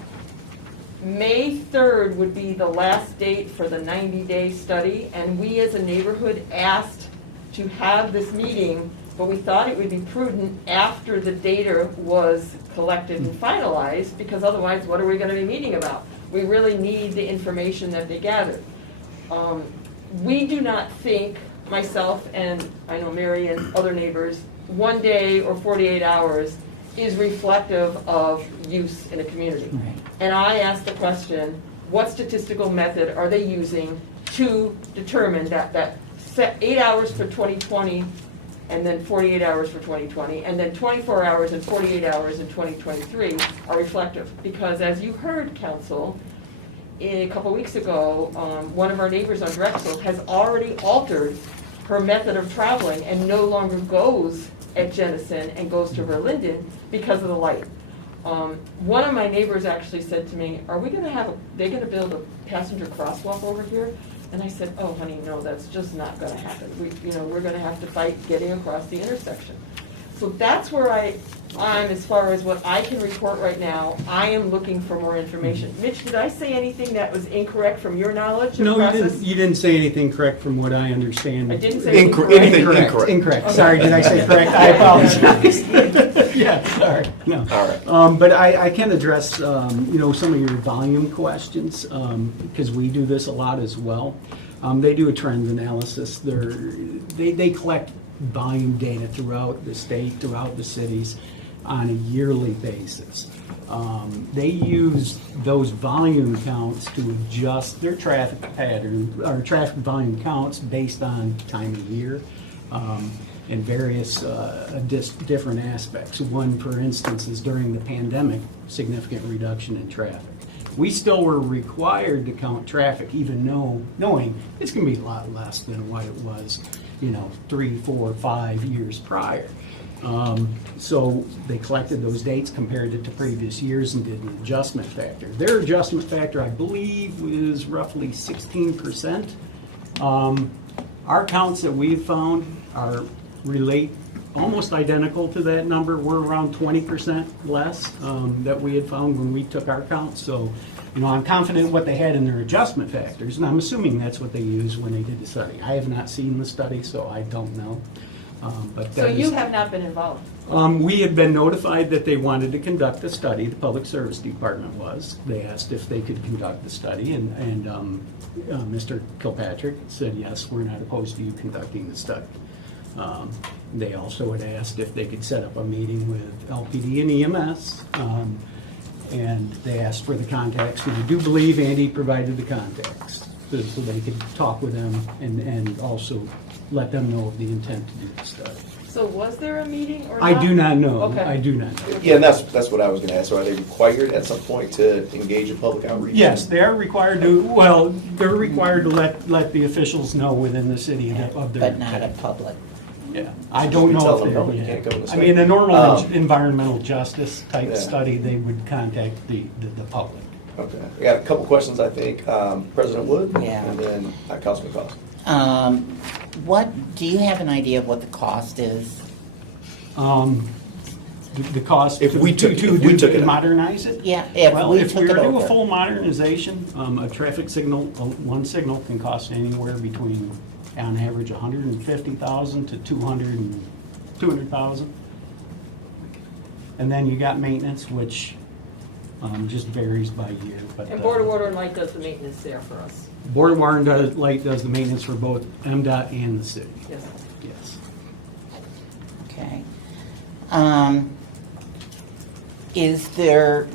May 3rd would be the last date for the 90-day study, and we as a neighborhood asked to have this meeting, but we thought it would be prudent after the data was collected and finalized, because otherwise, what are we gonna be meeting about? We really need the information that they gathered. We do not think, myself and I know Mary and other neighbors, 1 day or 48 hours is reflective of use in a community. Right. And I asked the question, what statistical method are they using to determine that set 8 hours for 2020 and then 48 hours for 2020, and then 24 hours and 48 hours in 2023 are reflective? Because as you heard, Council, a couple weeks ago, one of our neighbors on Drexel has already altered her method of traveling and no longer goes at Jennison and goes to Verlinden because of the light. One of my neighbors actually said to me, are we gonna they're gonna build a passenger crosswalk over here? And I said, oh honey, no, that's just not gonna happen. We're gonna have to fight getting across the intersection. So that's where I'm as far as what I can report right now. I am looking for more information. Mitch, did I say anything that was incorrect from your knowledge of No, process? you didn't say anything correct from what I understand. I didn't say Anything incorrect. incorrect. Incorrect. Okay. Sorry, did I say correct? I apologize. Yeah, sorry, no. All right. But I can address, some of your volume questions, because we do this a lot as well. They do a trends analysis. They collect volume data throughout the state, throughout the cities on a yearly basis. They use those volume counts to adjust their traffic pattern, or traffic volume counts based on time of year, and various different aspects. One, for instance, is during the pandemic, significant reduction in traffic. we still were required to count traffic, even knowing it's going to be a lot less than what it was, 3, 4, 5 years prior. So they collected those dates, compared it to previous years, and did an adjustment factor. Their adjustment factor, I believe, was roughly 16%. Our counts that we've found relate almost identical to that number. We're around 20% less that we had found when we took our counts. So, I'm confident what they had in their adjustment factors, and I'm assuming that's what they used when they did the study. I have not seen the study, so I don't know. But So that you is- have not been involved? We had been notified that they wanted to conduct a study. The Public Service Department was. They asked if they could conduct the study, and Mr. Kilpatrick said, yes, we're not opposed to you conducting the study. They also had asked if they could set up a meeting with LPD and EMS, and they asked for the contacts. And I do believe Andy provided the contacts, so they could talk with them and also let them know of the intent to do the study. So was there a meeting or not? I do not know. Okay. I do not know. Yeah, and that's what I was gonna ask. So are they required at some point to engage in public outreach? Yes, they are required to, they're required to let the officials know within the city of their. But not a public. Yeah, I don't We know tell if them, they. no, you can't go to the I mean, a study. normal environmental justice type Yeah. study, they would contact the public. Okay, I got a couple questions, I think. President Wood? Yeah. And then Councilman Cost. Do you have an idea of what the cost is? The cost. If we took it out. Modernize it? Yeah, if Well, we if we took were it to do a over. full modernization, a traffic signal, one signal can cost anywhere between, on average, $150,000 to $200,000. And then you got maintenance, which just varies by year. But And Board of Water and Light does the maintenance there for us? Board of Water and Light does the maintenance for both MDOT and the city. Yes. Yes. Okay. Is there,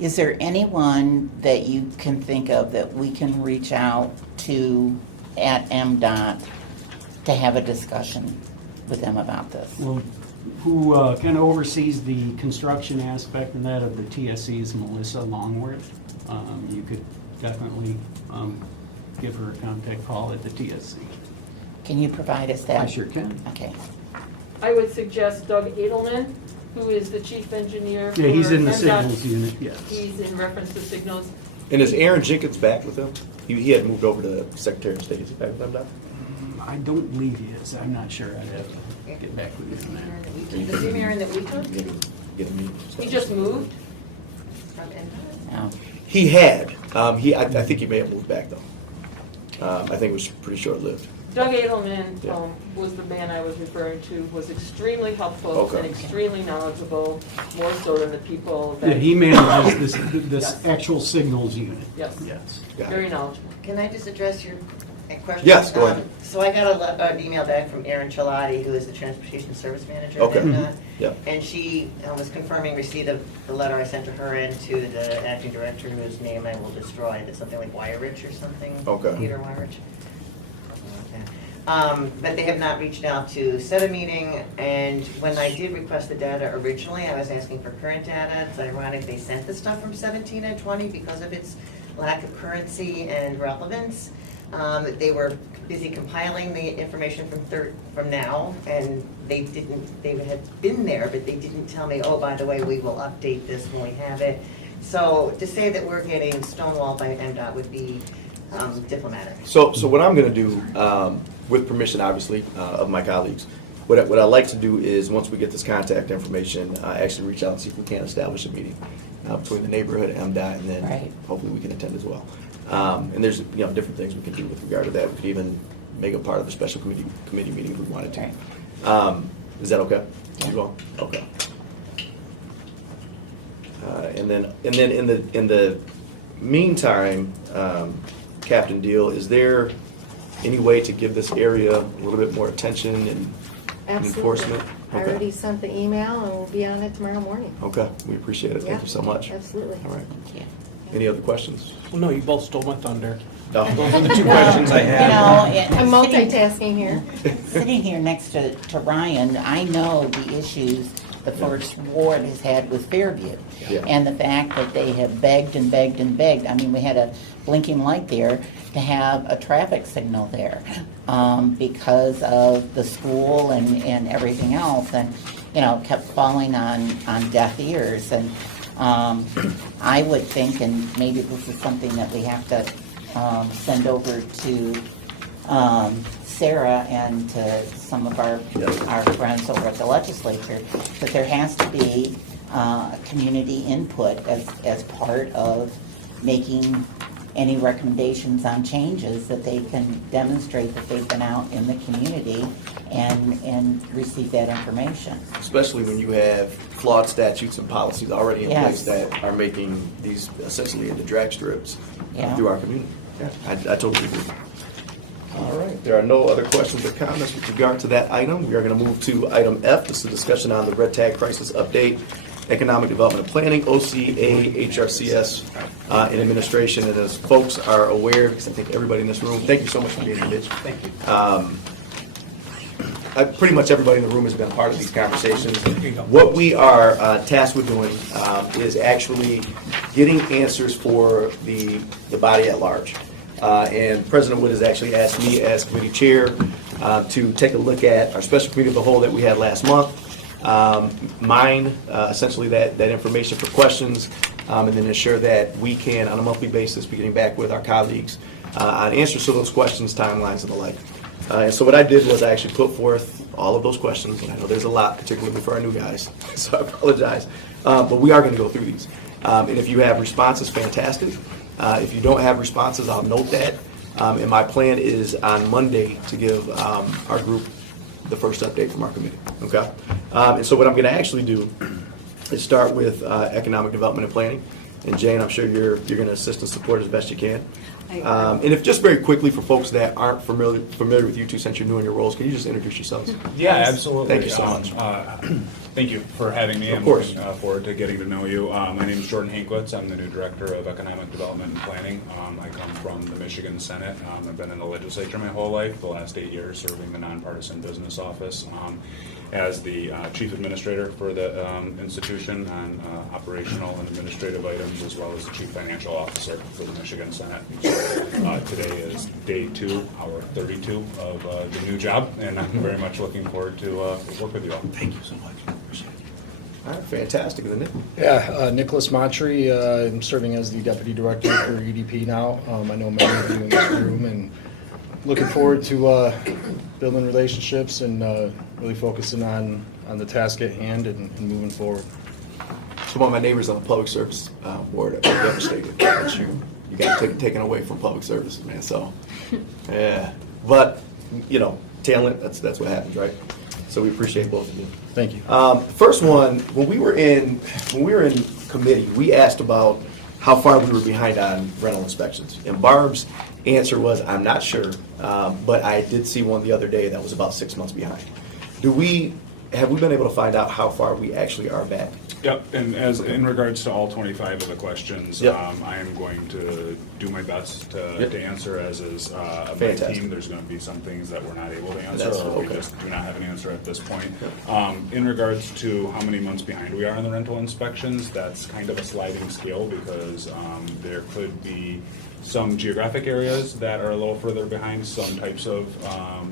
is there anyone that you can think of that we can reach out to at MDOT to have a discussion with them about this? Well, who kind of oversees the construction aspect and that of the TSC is Melissa Longworth. You could definitely give her a contact call at the TSC. Can you provide us that? I sure can. Okay. I would suggest Doug Edelman, who is the chief engineer. Yeah, he's for in the MDOT. signals unit, yes. He's in reference to signals. And is Aaron Jenkins back with him? He had moved over to Secretary of State. Is he back with them now? I don't believe he is. I'm not sure. I'd have to get back with you on that. The same Aaron that we took? Get a meeting. He just moved? No. He had. I think he may have moved back though. I think it was pretty short-lived. Doug Edelman Yeah. was the man I was referring to, was extremely helpful Okay. and extremely knowledgeable, more so than the people that. Yeah, he manages this actual signals unit. Yes. Yes. Got it. Very knowledgeable. Can I just address your question? Yes, go ahead. So I got an email back from Erin Chilati, who is the Transportation Service Manager. Okay. at MDOT, Yep. And she was confirming receipt of the letter I sent to her and to the acting director, whose name I will destroy. It's something like Wyrich or something. Okay. Peter Wyrich. But they have not reached out to set a meeting, and when I did request the data originally, I was asking for current data. It's ironic they sent the stuff from 17 and 20 because of its lack of currency and relevance. They were busy compiling the information from now, and they had been there, but they didn't tell me, oh, by the way, we will update this when we have it. So to say that we're getting stonewalled by MDOT would be diplomatic. So what I'm going to do, with permission, obviously, of my colleagues, what I'd like to do is, once we get this contact information, actually reach out and see if we can establish a meeting between the neighborhood and MDOT, and then Right. hopefully we can attend as well. And there's different things we can do with regard to that. We could even make a part of a special committee meeting if we wanted to. Right. Is that okay? Yeah. You all? Okay. And then in the meantime, Captain Deal, is there any way to give this area a little bit more attention and enforcement? I already sent the email and we'll be on it tomorrow morning. Okay, we appreciate it. Thank you so much. Absolutely. All right. Thank you. Any other questions? Well, no, you both stole my thunder. No. Those are the two questions I had. I'm multitasking here. Sitting here next to Ryan, I know the issues the First Ward has had with Fairview. Yeah. And the fact that they have begged and begged and begged. I mean, we had a blinking light there to have a traffic signal there because of the school and everything else, and, you know, kept falling on deaf ears. And I would think, and maybe this is something that we have to send over to Sarah and to some of our friends over at the legislature, that there has to be community input as part of making any recommendations on changes, that they can demonstrate that they've been out in the community and receive that information. Especially when you have flawed statutes and policies already in Yes. place that are making these essentially into drag strips Yeah. through our community. Yeah, I totally agree. All right, there are no other questions or comments with regard to that item. We are going to move to item F. This is a discussion on the Red Tag Crisis Update, Economic Development and Planning, OCA, HRCS, and Administration. And as folks are aware, because I think everybody in this room, thank you so much for being here, Mitch. Thank you. Pretty much everybody in the room has been a part of these conversations. What we are tasked with doing is actually getting answers for the body at large. And President Wood has actually asked me as committee chair to take a look at our special committee of the whole that we had last month, mine essentially that information for questions, and then ensure that we can, on a monthly basis, be getting back with our colleagues on answers to those questions, timelines, and the like. And so what I did was I actually put forth all of those questions, and I know there's a lot, particularly for our new guys, so I apologize. But we are going to go through these. And if you have responses, fantastic. If you don't have responses, I'll note that. And my plan is on Monday to give our group the first update from our committee. Okay? And so what I'm going to actually do is start with economic development and planning. And Jane, I'm sure you're going to assist and support as best you can. And if just very quickly for folks that aren't familiar with you two, since you're new in your roles, can you just introduce yourselves? Yeah, absolutely. Thank you so much. Thank you for having me. Of course. I'm looking forward to getting to know you. My name is Jordan Hankwitz. I'm the new Director of Economic Development and Planning. I come from the Michigan Senate. I've been in the legislature my whole life, the last 8 years serving the nonpartisan business office as the Chief Administrator for the institution on operational and administrative items, as well as the Chief Financial Officer for the Michigan Senate. Today is day 2, hour 32 of the new job, and I'm very much looking forward to work with you all. Thank you so much. Appreciate it. All right, fantastic. And then Nick? Yeah, Nicholas Montry, I'm serving as the Deputy Director for EDP now. I know many of you in this room, and looking forward to building relationships and really focusing on the task at hand and moving forward. So one of my neighbors on the public service board, I'm devastated that you got taken away from public services, man. So, yeah. But, you know, talent, that's what happens, right? So we appreciate both of you. Thank you. First one, when we were in committee, we asked about how far we were behind on rental inspections. And Barb's answer was, I'm not sure, but I did see one the other day that was about 6 months behind. Have we been able to find out how far we actually are back? Yep, and as in regards to all 25 of the questions, Yep. I am going to do my best to Yep. answer, as is my Fantastic. team. There's going to be some things that we're not able to answer, That's or we okay. just do not have an answer at this point. In regards to how many months behind we are on the rental inspections, that's kind of a sliding scale because there could be some geographic areas that are a little further behind, some types of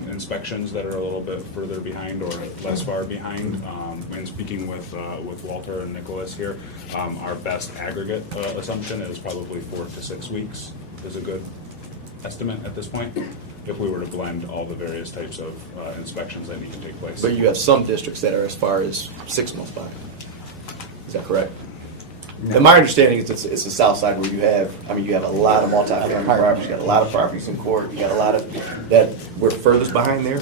inspections that are a little bit further behind or less far behind. And speaking with Walter and Nicholas here, our best aggregate assumption is probably 4 to 6 weeks is a good estimate at this point, if we were to blend all the various types of inspections that need to take place. But you have some districts that are as far as 6 months behind. Is that correct? And my understanding is it's the south side where you have a lot of multifamily properties, you got a lot of properties in court, you got a lot of, that we're furthest behind there?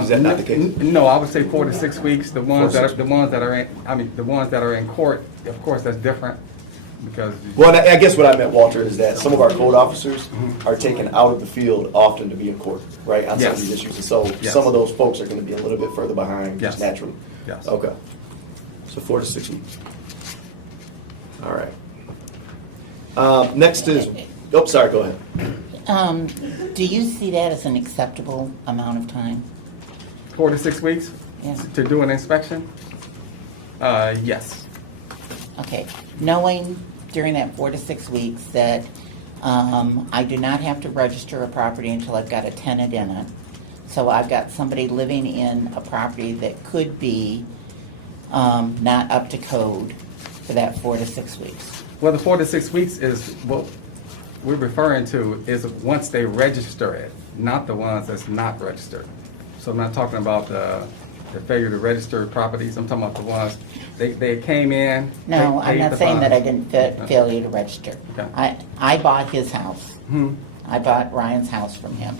Is that not the case? No, I would say 4 to 6 weeks. The ones 4 that to are, the ones that are in court, of course, that's different because. Well, I guess what I meant, Walter, is that some of our code officers are taken out of the field often to be in court, right, on some of Yes. these issues. And so Yes. some of those folks are going to be a little bit further behind, just Yes. naturally. Yes. Okay. So 4 to 6 weeks. All right. Next is, sorry, go ahead. Do you see that as an acceptable amount of time? 4 to 6 weeks Yeah. to do an inspection? Yes. Okay, knowing during that 4 to 6 weeks that I do not have to register a property until I've got a tenant in it. So I've got somebody living in a property that could be not up to code for that 4 to 6 weeks. Well, the 4 to 6 weeks is what we're referring to is once they register it, not the ones that's not registered. So I'm not talking about the failure to register properties. I'm talking about the ones, they came in. No, they I'm paid not the saying that I fines. didn't fail you to register. Okay. I bought his house. I bought Ryan's house from him.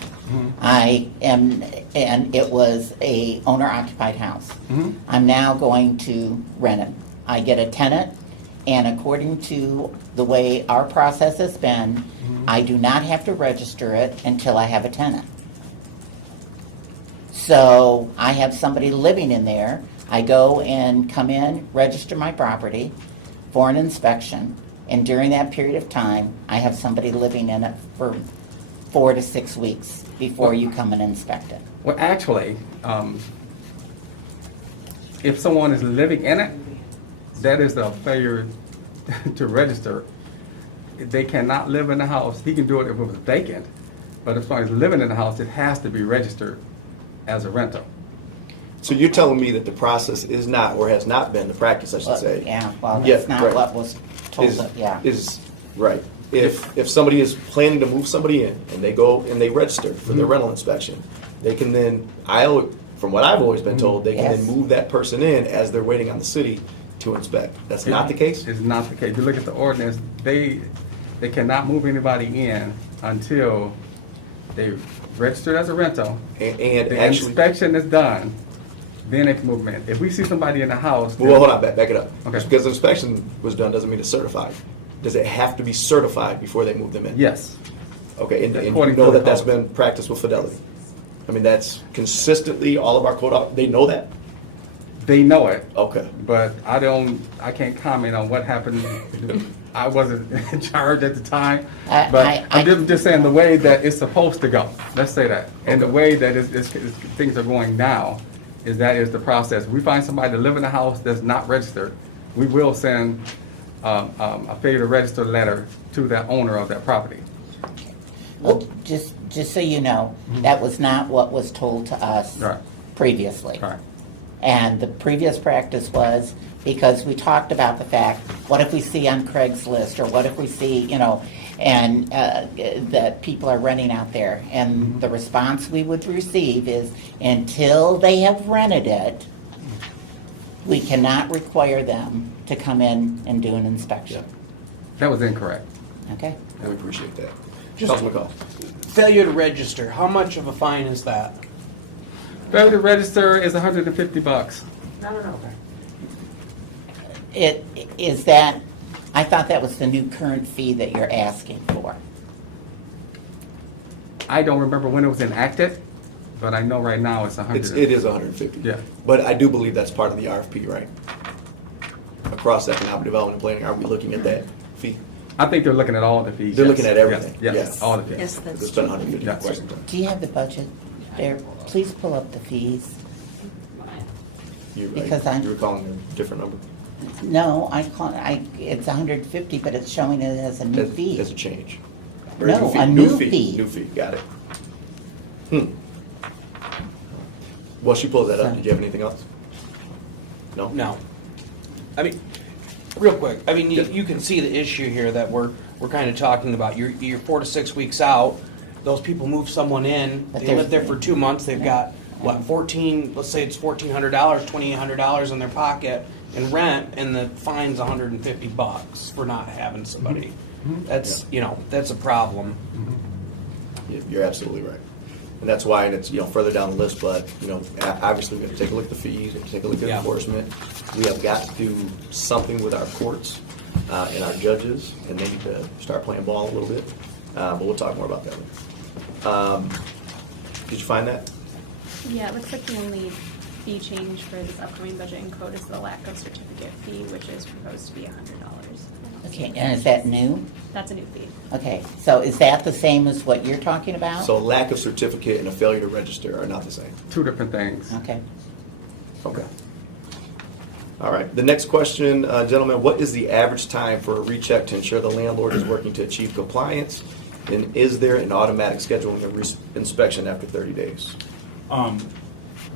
And it was a owner-occupied house. I'm now going to rent it. I get a tenant, and according to the way our process has been, I do not have to register it until I have a tenant. So I have somebody living in there. I go and come in, register my property for an inspection, and during that period of time, I have somebody living in it for 4 to 6 weeks before you come and inspect it. Well, actually, if someone is living in it, that is a failure to register. They cannot live in the house. He can do it if it was vacant, but if someone's living in the house, it has to be registered as a rental. So you're telling me that the process is not, or has not been, the practice, I should say. Yeah, well, Yeah, that's not right. what was told, is, yeah. is right. If somebody is planning to move somebody in and they go and they register for their rental inspection, they can then, from what I've always been told, they can Yes. then move that person in as they're waiting on the city to inspect. That's not the case? It's not the case. If you look at the ordinance, they cannot move anybody in until they've registered as a rental. And The actually, inspection is done, then they can move them in. If we see somebody in the house. well, hold on, back it up. Okay. Just because the inspection was done doesn't mean it's certified. Does it have to be certified before they move them in? Yes. Okay, and you According to know the that that's code. been practiced with Fidelity? I mean, that's consistently, all of our code, they know that? They know it, Okay. but I can't comment on what happened. I wasn't in charge at the time, but I'm just saying the way that it's supposed to go. Let's say that. And the way that things are going now that is the process. We find somebody to live in a house that's not registered, we will send a failure to register letter to that owner of that property. Well, just so you know, that was not what was told to us Right. previously. Right. And the previous practice was, because we talked about the fact, what if we see on Craigslist, or what if we see, and that people are renting out there? And the response we would receive is, until they have rented it, we cannot require them to come in and do an inspection. That was incorrect. Okay? We appreciate that. Just- Councilman McCall. Failure to register, how much of a fine is that? Failure to register is $150. No. I thought that was the new current fee that you're asking for. I don't remember when it was enacted, but I know right now it's 100. It is 150. Yeah. But I do believe that's part of the RFP, right? Across economic development and planning, are we looking at that fee? I think they're looking at all the fees. They're yes. looking at everything. Yes, Yes. all the fees. Yes, that's It's been true. 150 Yeah. for quite some time. Do you have the budget there? Please pull up the fees. You're Because right. I'm- You were calling a different number. No, it's 150, but it's showing it as a new fee. As a change. Or No, a new fee. fee. New fee, got it. Well, she pulls that up. Did you have anything else? No? No. I mean, real quick, I mean, Yeah. you can see the issue here that we're kind of talking about. You're 4 to 6 weeks out, those people move someone in, But they they're- live there for 2 months, they've got, let's say it's $1,400, $2,800 in their pocket in rent, and the fine's $150 for not having somebody. That's, that's a problem. You're absolutely right. And that's why, and it's, further down the list, but, obviously we have to take a look at the fees, we have to take a look at Yeah. enforcement. We have got to do something with our courts and our judges, and they need to start playing ball a little bit. But we'll talk more about that later. Did you find that? Yeah, it looks like the only fee change for this upcoming budget and code is the lack of certificate fee, which is proposed to be $100. Okay, and is that new? That's a new fee. Okay, so is that the same as what you're talking about? So lack of certificate and a failure to register are not the same. Two different things. Okay. Okay. All right. The next question, gentlemen, what is the average time for a recheck to ensure the landlord is working to achieve compliance? And is there an automatic scheduling of inspection after 30 days?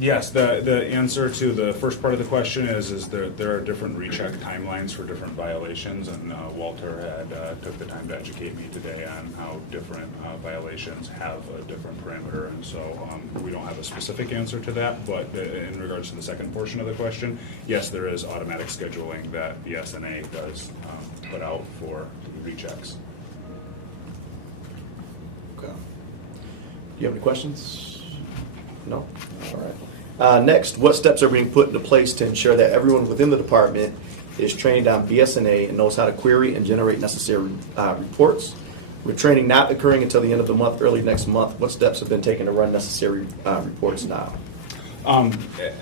Yes, the answer to the first part of the question is there are different recheck timelines for different violations, and Walter had took the time to educate me today on how different violations have a different parameter, and so we don't have a specific answer to that, but in regards to the second portion of the question, yes, there is automatic scheduling that the SNA does put out for rechecks. Okay. Do you have any questions? No? All right. Next, what steps are being put into place to ensure that everyone within the department is trained on BSNA and knows how to query and generate necessary reports? With training not occurring until the end of the month, early next month, what steps have been taken to run necessary reports now?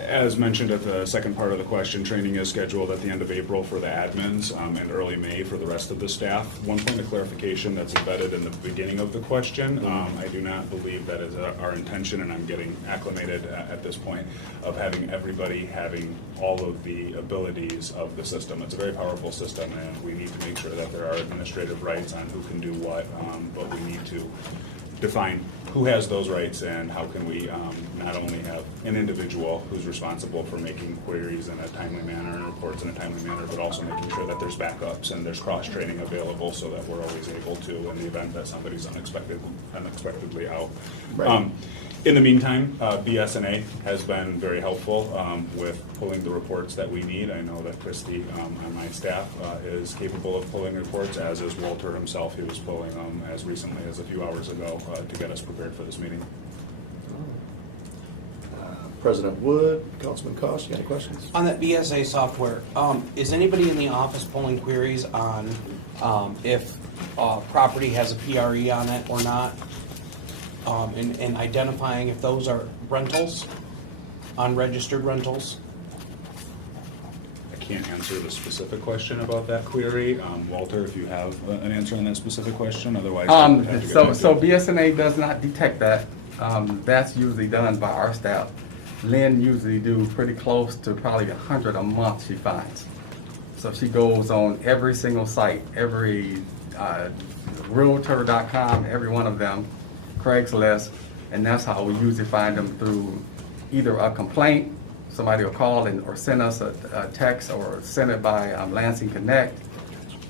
As mentioned at the second part of the question, training is scheduled at the end of April for the admins and early May for the rest of the staff. One point of clarification that's embedded in the beginning of the question, I do not believe that is our intention, and I'm getting acclimated at this point, of having everybody having all of the abilities of the system. It's a very powerful system, and we need to make sure that there are administrative rights on who can do what, but we need to define who has those rights and how can we not only have an individual who's responsible for making queries in a timely manner and reports in a timely manner, but also making sure that there's backups and there's cross-training available so that we're always able to in the event that somebody's unexpectedly out. Right. In the meantime, BSNA has been very helpful with pulling the reports that we need. I know that Christy on my staff is capable of pulling reports, as is Walter himself. He was pulling them as recently as a few hours ago to get us prepared for this meeting. President Wood, Councilman Cost, you got any questions? On that BSA software, is anybody in the office pulling queries on if property has a PRE on it or not? And identifying if those are rentals, unregistered rentals? I can't answer the specific question about that query. Walter, if you have an answer on that specific question, otherwise. I would have to get back to So you. BSNA does not detect that. That's usually done by our staff. Lynn usually do pretty close to probably 100 a month she finds. So she goes on every single site, every Realtor.com, every one of them, Craigslist, and that's how we usually find them, through either a complaint, somebody will call or send us a text, or send it by Lansing Connect,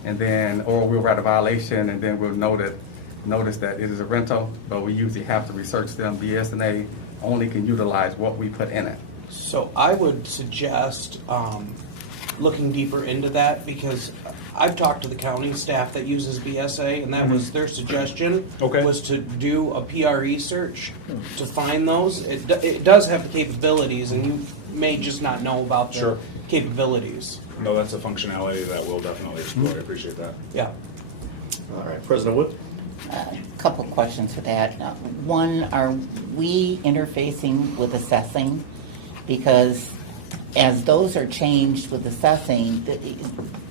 and then, or we'll write a violation, and then we'll notice that it is a rental, but we usually have to research them. BSNA only can utilize what we put in it. So I would suggest looking deeper into that, because I've talked to the county staff that uses BSA, and that was their suggestion, Okay. was to do a PRE search to find those. It does have the capabilities, and you may just not know about the Sure. capabilities. No, that's a functionality that we'll definitely explore. I appreciate that. Yeah. All right, President Wood? A couple questions for that. One, are we interfacing with assessing? Because as those are changed with assessing,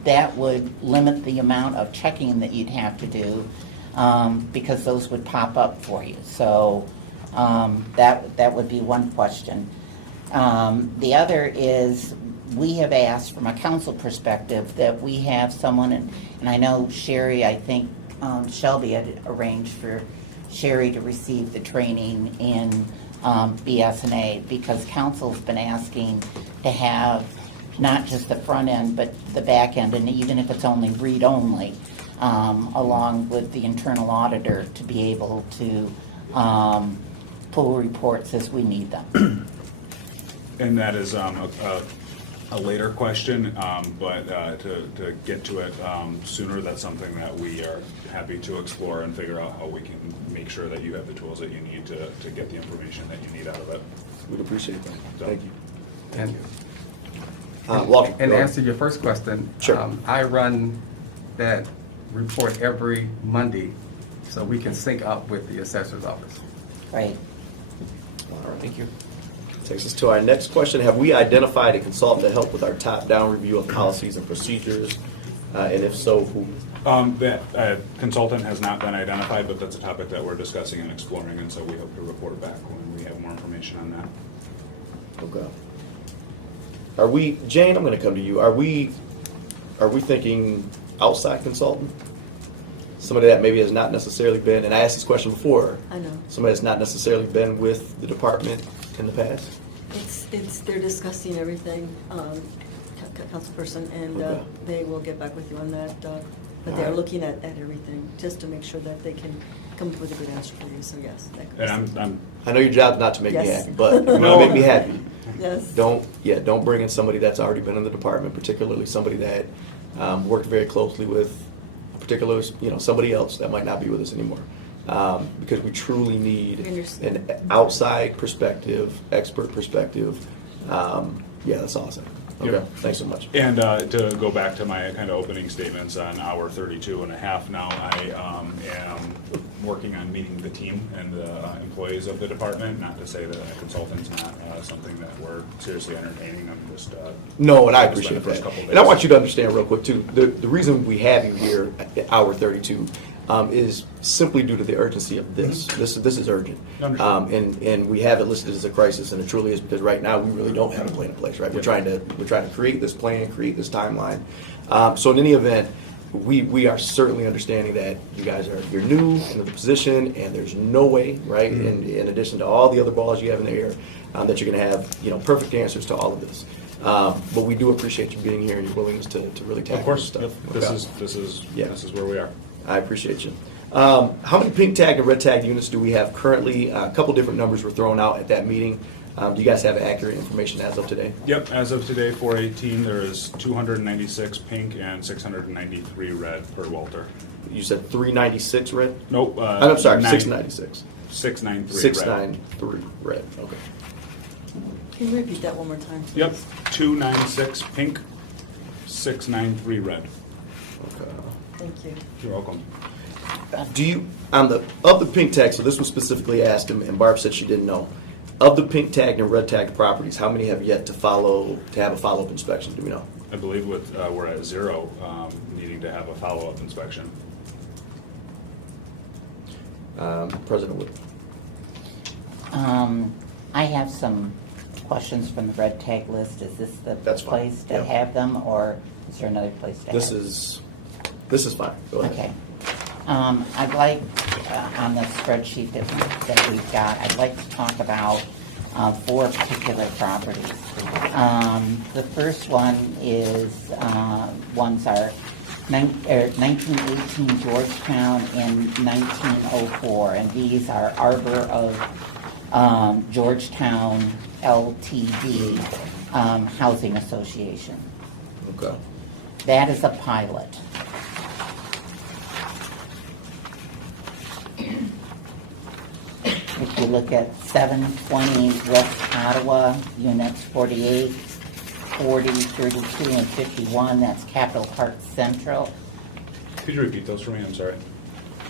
that would limit the amount of checking that you'd have to do, because those would pop up for you. So that would be one question. The other is, we have asked from a council perspective that we have someone, and I know Sherry, I think Shelby had arranged for Sherry to receive the training in BSNA, because council's been asking to have not just the front end, but the back end, and even if it's only read-only, along with the internal auditor, to be able to pull reports as we need them. And that is a later question, but to get to it sooner, that's something that we are happy to explore and figure out how we can make sure that you have the tools that you need to get the information that you need out of it. We'd appreciate that. So- Thank you. And Walter? And go to ahead. answer your first question, Sure. I run that report every Monday, so we can sync up with the assessor's office. Right. All right. Thank you. Takes us to our next question. Have we identified a consultant to help with our top-down review of policies and procedures? And if so, who? That consultant has not been identified, but that's a topic that we're discussing and exploring, and so we hope to report back when we have more information on that. Okay. Are we, Jane, I'm gonna come to you. Are we thinking outside consultant? Somebody that maybe has not necessarily been, and I asked this question before. I know. Somebody that's not necessarily been with the department in the past? They're discussing everything, councilperson, and Okay. they will get back with you on that. But they're Alright. looking at everything, just to make sure that they can come up with a good answer for you, so yes. that could be And something. I'm I know your job's not to make me Yes. happy, but if you wanna make me happy, Yes. don't bring in somebody that's already been in the department, particularly somebody that worked very closely with somebody else that might not be with us anymore. Because we truly need We understand. an outside perspective, expert perspective. Yeah, that's awesome. Okay, Yep. thanks so much. And to go back to my kind of opening statements on hour 32 and a half now, I am working on meeting the team and the employees of the department, not to say that a consultant's not something that we're seriously entertaining. I'm just. No, and I spend the appreciate first that. couple And I days. want you to understand real quick too, the reason we have you here at hour 32 is simply due to the urgency of this. This is urgent. Understood. And we have it listed as a crisis, and it truly is, because right now, we really don't have a plan in place, right? We're trying to create this plan, create this timeline. So in any event, we are certainly understanding that you're new into the position, and there's no way, right, in addition to all the other balls you have in the air, that you're gonna have, perfect answers to all of this. But we do appreciate you being here and your willingness to really tackle Of course, this stuff. this Yeah. is where we are. I appreciate you. How many pink tagged and red tagged units do we have currently? A couple different numbers were thrown out at that meeting. Do you guys have accurate information as of today? Yep, as of today, 4/18, there is 296 pink and 693 red per Walter. You said 396 red? Nope. I'm sorry, 696. 693 red. 693 red, okay. Can you repeat that one more time, please? Yep, 296 pink, 693 red. Okay. Thank you. You're welcome. Do you, of the pink tag, so this was specifically asked, and Barb said she didn't know. Of the pink tagged and red tagged properties, how many have yet to have a follow-up inspection, do we know? I believe we're at 0, needing to have a follow-up inspection. President Wood? I have some questions from the red tag list. Is this the That's fine. place to Yep. have them, or is there another place to have This them? is fine, go ahead. Okay. I'd like, on the spreadsheet that we've got, I'd like to talk about 4 particular properties. The first one is, ones are 1918 Georgetown and 1904, and these are Arbor of Georgetown LTD Housing Association. Okay. That is a pilot. If you look at 720 West Ottawa, units 48, 40, 32, and 51, that's Capitol Park Central. Could you repeat those for me? I'm sorry.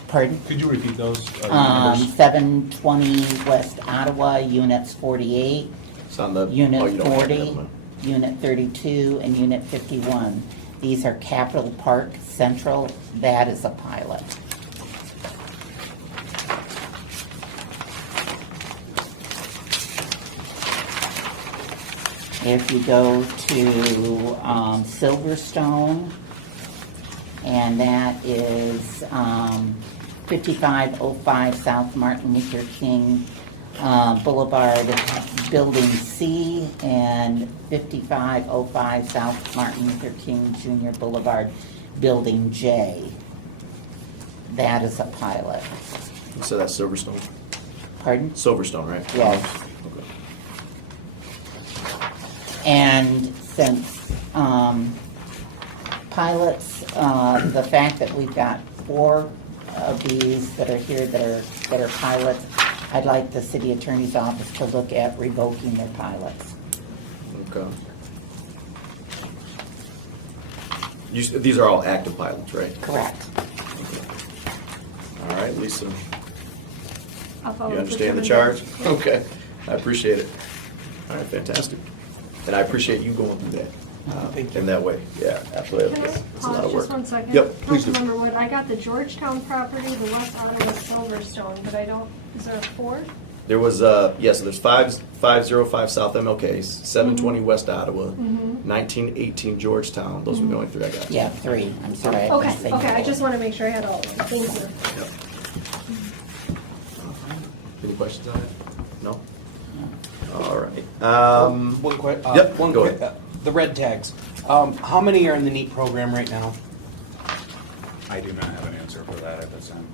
Pardon? Could you repeat those numbers? 720 West Ottawa, units 48, It's on the. Unit oh, you don't have it, 40, never mind. Unit 32, and Unit 51. These are Capitol Park Central. That is a pilot. If you go to Silverstone, and that is 5505 South Martin Luther King Boulevard, Building C, and 5505 South Martin Luther King Jr. Boulevard, Building J. That is a pilot. So that's Silverstone. Pardon? Silverstone, right? Yes. Okay. And since pilots, the fact that we've got 4 of these that are here that are pilots, I'd like the city attorney's office to look at revoking their pilots. Okay. These are all active pilots, right? Correct. All right, Lisa, I'll follow you up with understand the you charge? on that. Okay, I appreciate it. All right, fantastic. And I appreciate you going through that. Thank you. in that way. Yeah, absolutely. Can I It's a lot of pause work. just 1 second? Yep, please do. Councilmember Wood, I got the Georgetown property, the West Ottawa Silverstone, but I don't, is there a fourth? There was, yes, there's 505 South MLK, 720 West Ottawa, 1918 Georgetown. Those were the only three I got. Yeah, 3, I'm sorry. I Okay, didn't say okay, I four. just want to make sure I had all of them. Thank you. Any questions on it? No? All right. One quick, Yep, one go quick, ahead. the red tags. How many are in the NEAT program right now? I do not have an answer for that at this time.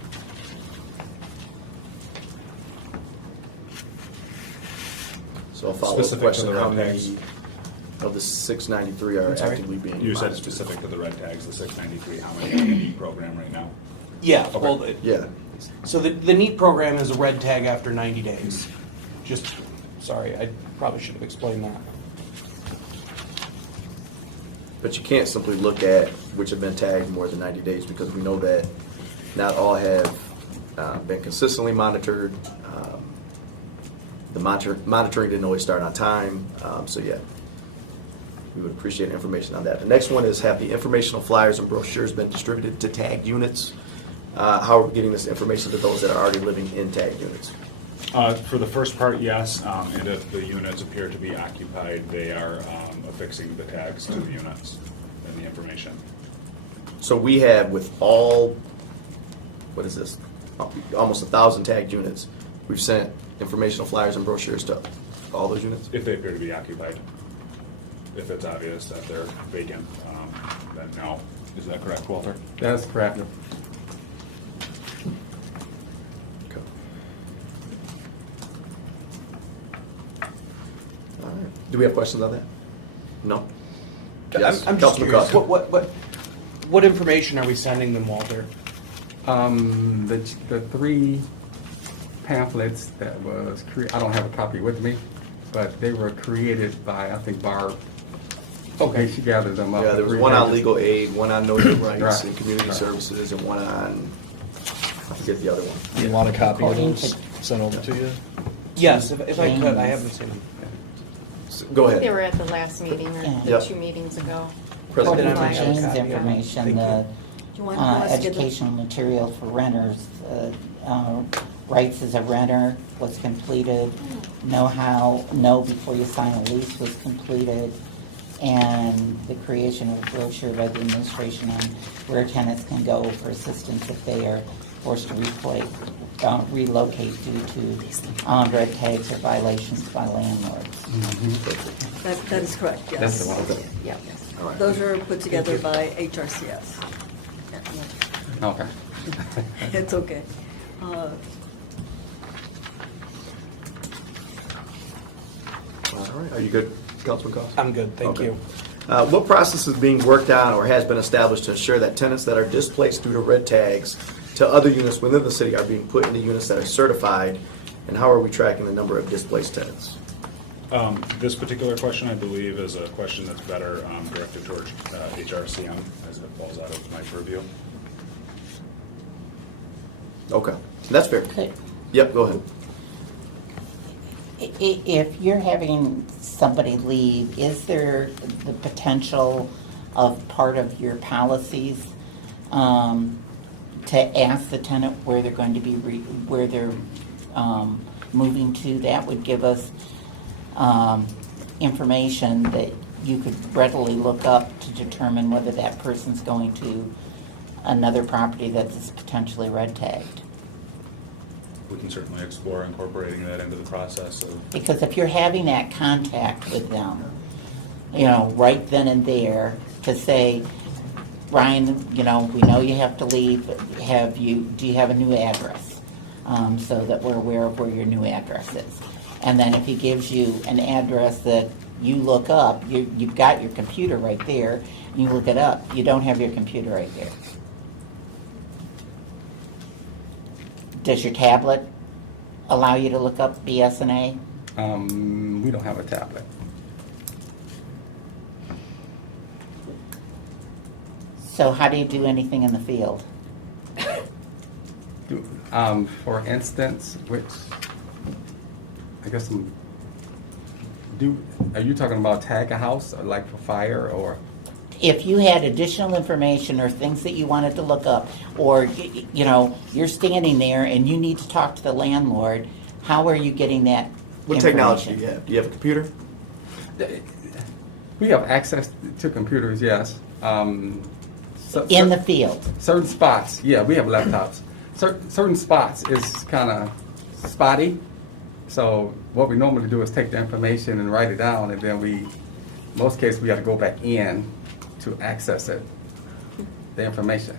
So I'll follow up Specific to question, the how red many tags. of the 693 are I'm sorry? actively being You said monitored? specific to the red tags, the 693, how many are in the NEAT program right now? Yeah, Okay. well, Yeah. so the NEAT program is a red tag after 90 days. Just, sorry, I probably should have explained that. But you can't simply look at which have been tagged more than 90 days because we know that not all have been consistently monitored. The monitoring didn't always start on time. So yeah, we would appreciate information on that. The next one is, have the informational flyers and brochures been distributed to tagged units? How are we getting this information to those that are already living in tagged units? For the first part, yes, and if the units appear to be occupied, they are affixing the tags to the units and the information. So we have with all, what is this? Almost 1,000 tagged units. We've sent informational flyers and brochures to all those units? If they appear to be occupied. If it's obvious that they're vacant, then no. Is that correct, Walter? That's correct. Okay. All right. Do we have questions on that? No? Yes. I'm just Councilman curious, Costa. what information are we sending them, Walter? The 3 pamphlets that was I don't have a copy with me, but they were created by, I think, Barb. Okay. She gathered them up. Yeah, there was 3 one on pages. legal aid, one on know your rights Right. and community Right. services, and one on, I forget the other one. You want a copy of According those to- sent over to you? Yes, if I could, I haven't seen them. Go They ahead. were at the last meeting or Yeah. the Yep. 2 meetings ago. President Then I might have a Jane's copy. information, Thank the Do you want us to get the- educational material for renters, rights as a renter was completed, know before you sign a lease was completed, and the creation of a brochure by the administration on where tenants can go for assistance if they are forced to relocate due to red tags or violations by landlords. That is correct, yes. That's the one. Yeah. All right. Those are put together by HRCS. Okay. It's okay. All right. Are you good, Councilman Costa? I'm good, thank Okay. you. What process is being worked on or has been established to ensure that tenants that are displaced due to red tags to other units within the city are being put into units that are certified? And how are we tracking the number of displaced tenants? This particular question, I believe, is a question that's better directed towards HRCM, as it falls out of my purview. Okay, that's fair. Okay. Yep, go ahead. If you're having somebody leave, is there the potential of part of your policies to ask the tenant where they're going to be, where they're moving to? That would give us information that you could readily look up to determine whether that person's going to another property that's potentially red tagged. We can certainly explore incorporating that into the process of, Because if you're having that contact with them, right then and there, to say, Ryan, we know you have to leave, do you have a new address? So that we're aware of where your new address is. And then if he gives you an address that you look up, you've got your computer right there, and you look it up, you don't have your computer right there. Does your tablet allow you to look up BSNA? We don't have a tablet. So how do you do anything in the field? For instance, which I guess Are you talking about tag a house, or like for fire, or? If you had additional information or things that you wanted to look up, or, you know, you're standing there and you need to talk to the landlord, how are you getting that What information? technology do you have? Do you have a computer? We have access to computers, yes. In the field? Certain spots, yeah, we have laptops. Certain spots is kind of spotty. So what we normally do is take the information and write it down, and then most cases, we got to go back in to access it, the information.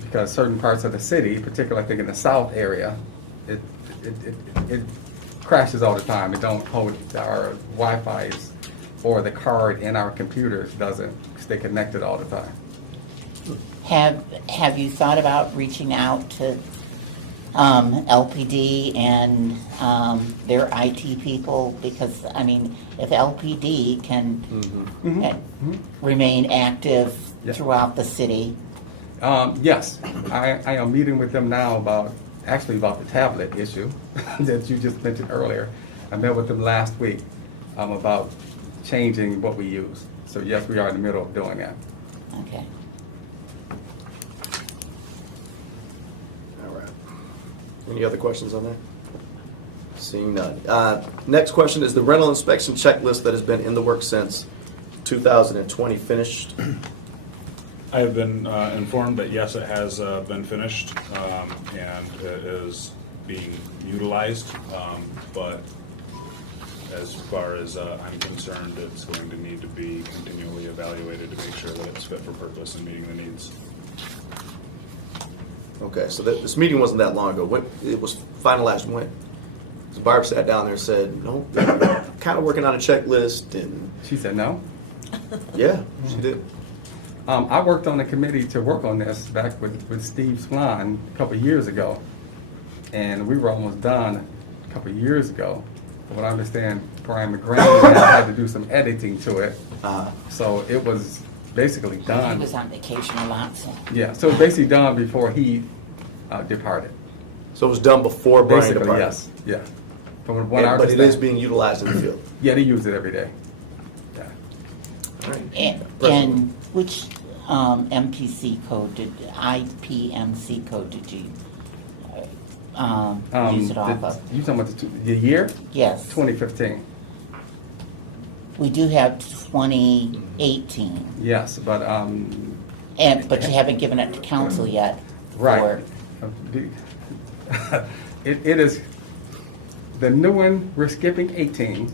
Because certain parts of the city, particularly I think in the south area, it crashes all the time. It don't hold our Wi-Fi's, or the card in our computers doesn't stay connected all the time. Have you thought about reaching out to LPD and their IT people? Because, I mean, if LPD can remain active Yeah. throughout the city. Yes, I am meeting with them now about the tablet issue that you just mentioned earlier. I met with them last week about changing what we use. So yes, we are in the middle of doing that. Okay. All right. Any other questions on that? Seeing none. Next question is the rental inspection checklist that has been in the works since 2020 finished? I have been informed that yes, it has been finished, and it is being utilized, but as far as I'm concerned, it's going to need to be continually evaluated to make sure that it's fit for purpose and meeting the needs. Okay, so this meeting wasn't that long ago. It was finalized when? So Barb sat down there and said, no, kind of working on a checklist, and She said no. yeah, she did. I worked on a committee to work on this back with Steve Swan a couple of years ago, and we were almost done a couple of years ago. From what I understand, Brian McGrane had to do some editing to it, so it was basically He done. was on vacation a lot, so. Yeah, so it was basically done before he departed. So it was done before Brian Basically, departed? yes, yeah. From what I But it is understand. being utilized in the field? Yeah, they use it every day. Yeah. All right. And which MPC code IPMC code did you use it off of? You talking about the year? Yes. 2015. We do have 2018, Yes, but but you haven't given it to council yet. right. It is the new one. We're skipping 18,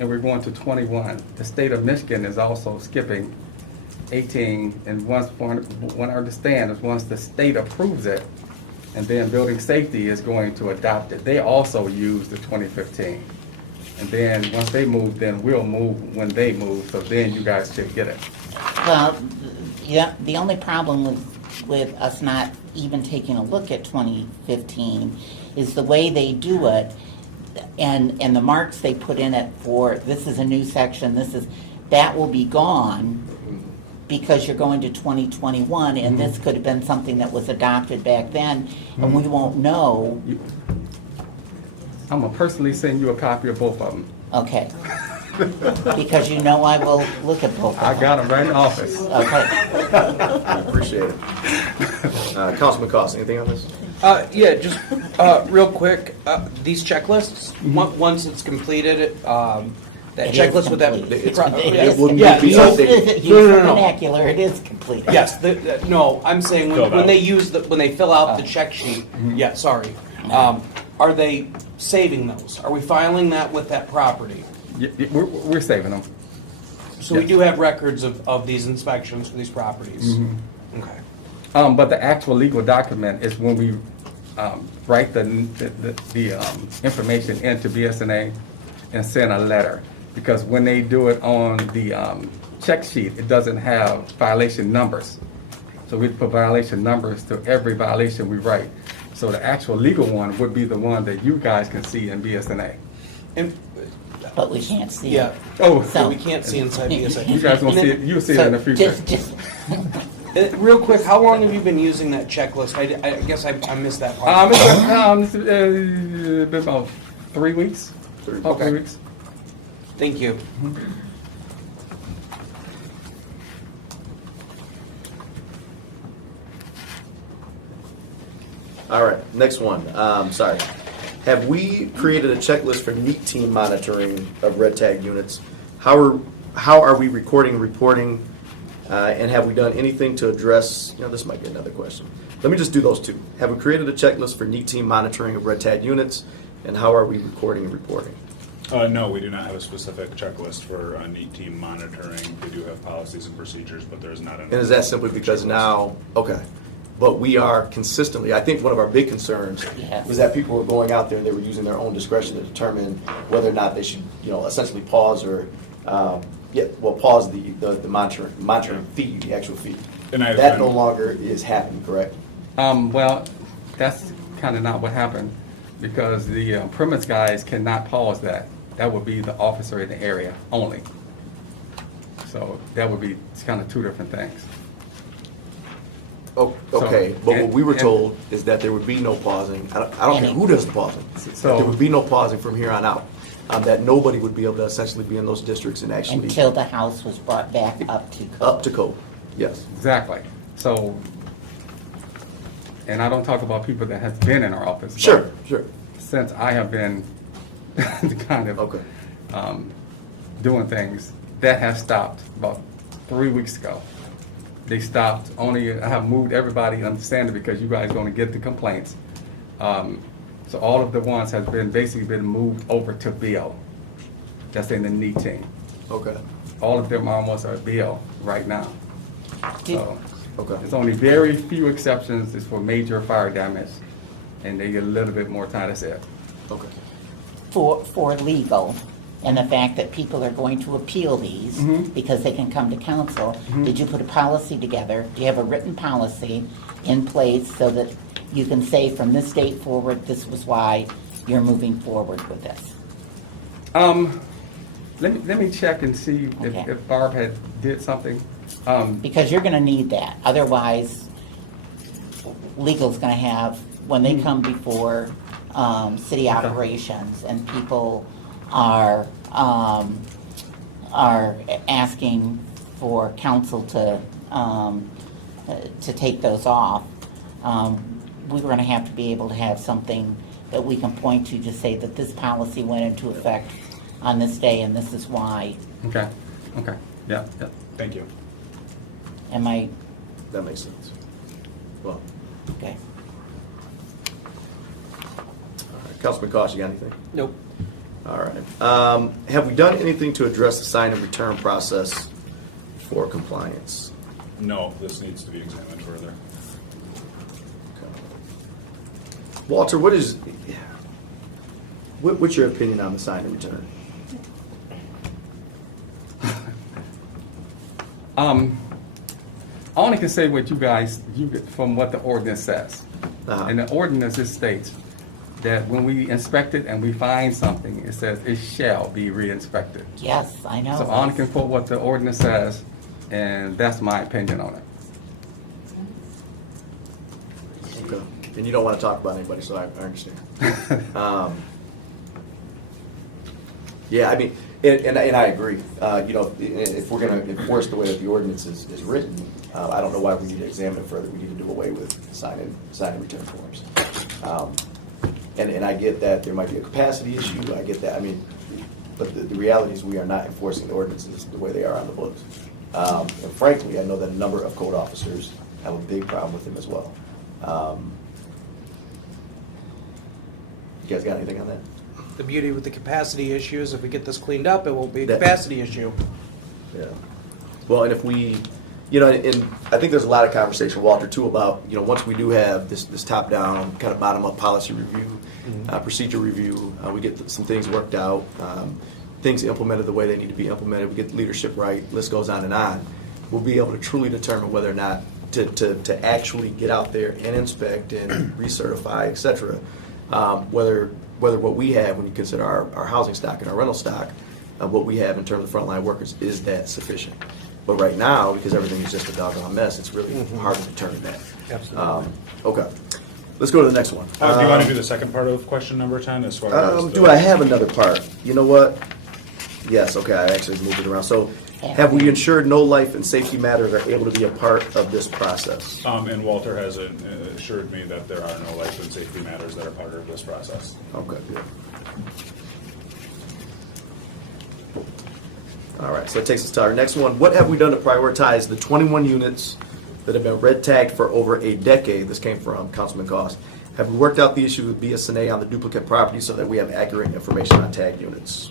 and we're going to 21. The state of Michigan is also skipping 18, and once I understand is once the state approves it, and then building safety is going to adopt it. They also use the 2015. And then once they move, then we'll move when they move, so then you guys should get it. Well, yeah, the only problem with us not even taking a look at 2015 is the way they do it, and the marks they put in it for, this is a new section, that will be gone because you're going to 2021, and this could have been something that was adopted back then, and we won't know. I'm gonna personally send you a copy of both of them. Okay. Because you know I will look at both of them. I got them right in the office. Okay. Appreciate it. Councilman Cost, anything on this? Yeah, just real quick, these checklists, once it's completed, that It is checklist with that. complete. It's- It it is will need Yeah, to be so- updated. No, no, no. Vernacular, it is completed. Yes, no, I'm saying Filled when out. they when they fill out the check sheet, yeah, sorry. Are they saving those? Are we filing that with that property? We're saving them. So we Yes. do have records of these inspections for these properties? Okay. But the actual legal document is when we write the information into BSNA and send a letter. Because when they do it on the check sheet, it doesn't have violation numbers. So we put violation numbers to every violation we write. So the actual legal one would be the one that you guys can see in BSNA. And, But we can't see yeah, it. Oh, So- we can't see inside BSA. you guys will see it. You'll see it in the future. Just, Real quick, how long have you been using that checklist? I guess I missed that part. It's been about 3 weeks. About Okay. 3 weeks. Thank you. All right, next one. Sorry. Have we created a checklist for NEAT team monitoring of red tag units? How are we recording and reporting? And have we done anything to address, this might be another question. Let me just do those two. Have we created a checklist for NEAT team monitoring of red tag units? And how are we recording and reporting? No, we do not have a specific checklist for NEAT team monitoring. We do have policies and procedures, but there's not. And is that simply because now, okay, but we are consistently, I think one of our big concerns Yes. was that people were going out there and they were using their own discretion to determine whether or not they should, essentially pause or, pause the monitoring fee, the actual fee. And I've That been- no longer is happening, correct? Well, that's kind of not what happened, because the premise guys cannot pause that. That would be the officer in the area only. So that would be kind of two different things. Oh, So- okay, but what we were and- told is that there would be no pausing. I don't care who does the pausing. So- That there would be no pausing from here on out. That nobody would be able to essentially be in those districts and actually Until the house was brought back up to code. up to code. Yes. Exactly. So, and I don't talk about people that have been in our office. but Sure, sure. Since I have been kind of Okay. doing things, that has stopped about 3 weeks ago. They stopped. Only I have moved everybody, understanding, because you guys going to get the complaints. So all of the ones has been basically been moved over to Bill. That's in the NEAT team. Okay. All of them almost are Bill right now. So Okay. there's only very few exceptions. It's for major fire damage, and they get a little bit more time. That's it. Okay. For legal, and the fact that people are going to appeal these because they can come to council, did you put a policy together? Do you have a written policy in place so that you can say from this date forward, this was why you're moving forward with this? Let me check and see Okay. if Barb had did something. Because you're gonna need that, otherwise, legal's gonna have, when they come before, city operations, and people are asking for council to take those off, we're gonna have to be able to have something that we can point to say that this policy went into effect on this day, and this is why. Okay. Yeah. Thank you. Am I, That makes sense. Well, okay? all right. Councilman Cost, you got anything? Nope. All right. Have we done anything to address the sign and return process for compliance? No, this needs to be examined further. Walter, what's your opinion on the sign and return? I only can say what you get from what the ordinance says. Uh-huh. And the ordinance, it states that when we inspect it and we find something, it says it shall be re-inspected. Yes, I know. So I only can quote what the ordinance says, and that's my opinion on it. Okay. And you don't want to talk about anybody, so I understand. Yeah, I mean, and I agree. If we're going to enforce the way that the ordinance is written, I don't know why we need to examine it further. We need to do away with sign and return forms. And I get that there might be a capacity issue. I get that. I mean, but the reality is we are not enforcing the ordinances the way they are on the books. And frankly, I know that a number of code officers have a big problem with them as well. You guys got anything on that? The beauty with the capacity issue is if we get this cleaned up, it won't be a That- capacity issue. Yeah. Well, and if we, and I think there's a lot of conversation, Walter, too, about, once we do have this top-down, kind of bottom-up policy review, procedure review, we get some things worked out, things implemented the way they need to be implemented, we get the leadership right, list goes on, we'll be able to truly determine whether or not to actually get out there and inspect and recertify, et cetera, whether what we have, when you consider our housing stock and our rental stock, what we have in terms of frontline workers, is that sufficient? But right now, because everything is just a doggone mess, it's really hard to determine that. Absolutely. Okay. Let's go to the next one. Do you want to do the second part of question number 10 as far as? Do I have another part? You know what? Yes, okay, I actually moved it around. So have we ensured no life and safety matters are able to be a part of this process? And Walter has assured me that there are no life and safety matters that are part of this process. Okay, good. All right, so that takes us to our next one. What have we done to prioritize the 21 units that have been red tagged for over a decade? This came from Councilman Cost. Have we worked out the issue with BSNA on the duplicate property so that we have accurate information on tagged units?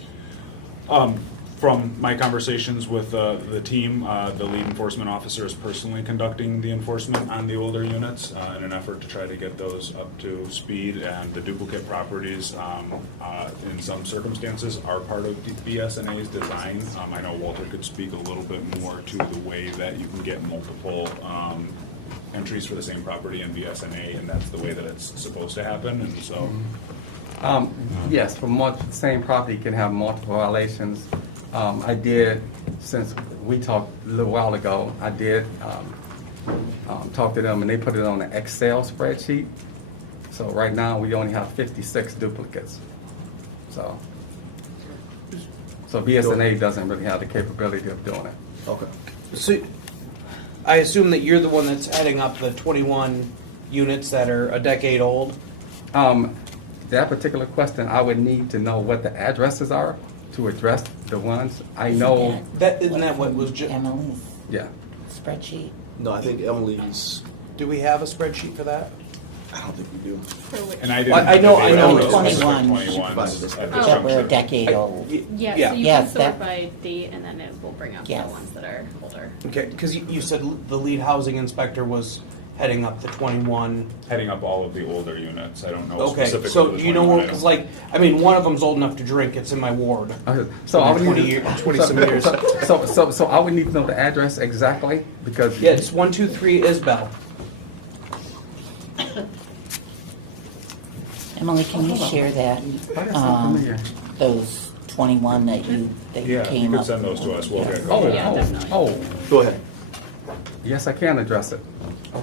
From my conversations with the team, the lead enforcement officer is personally conducting the enforcement on the older units in an effort to try to get those up to speed. And the duplicate properties, in some circumstances, are part of BSNA's design. I know Walter could speak a little bit more to the way that you can get multiple entries for the same property in BSNA, and that's the way that it's supposed to happen. And so, Yes, for same property can have multiple violations. I did, since we talked a little while ago, I did talk to them, and they put it on an Excel spreadsheet. So right now, we only have 56 duplicates. So BSNA doesn't really have the capability of doing it. Okay. So, I assume that you're the one that's heading up the 21 units that are a decade old? That particular question, I would need to know what the addresses are to address the ones. I know, Isn't that what was Emily's yeah. spreadsheet? No, I think Emily's, do we have a spreadsheet for that? I don't think we do. and I didn't. I know- I know those it's- specific 21s at this That were a juncture. decade old. Yeah, Yeah. so you Yes, can sort that- by date and then it will bring up Yes. the ones that are older. Okay, because you said the lead housing inspector was heading up the 21. Heading up all of the older units. I don't know Okay, specifically. so the you know, 21 because items. one of them's old enough to drink, it's in my ward. Okay, so I would need 20 years, 20 some years. So I would need to know the address exactly because Yeah, it's 123 Isbell. Emily, can you share that? Why does it sound familiar? Those 21 that you Yeah, came you could up send those to us. We'll get Oh, going. Yeah, definitely. oh, Go ahead. yes, I can address it.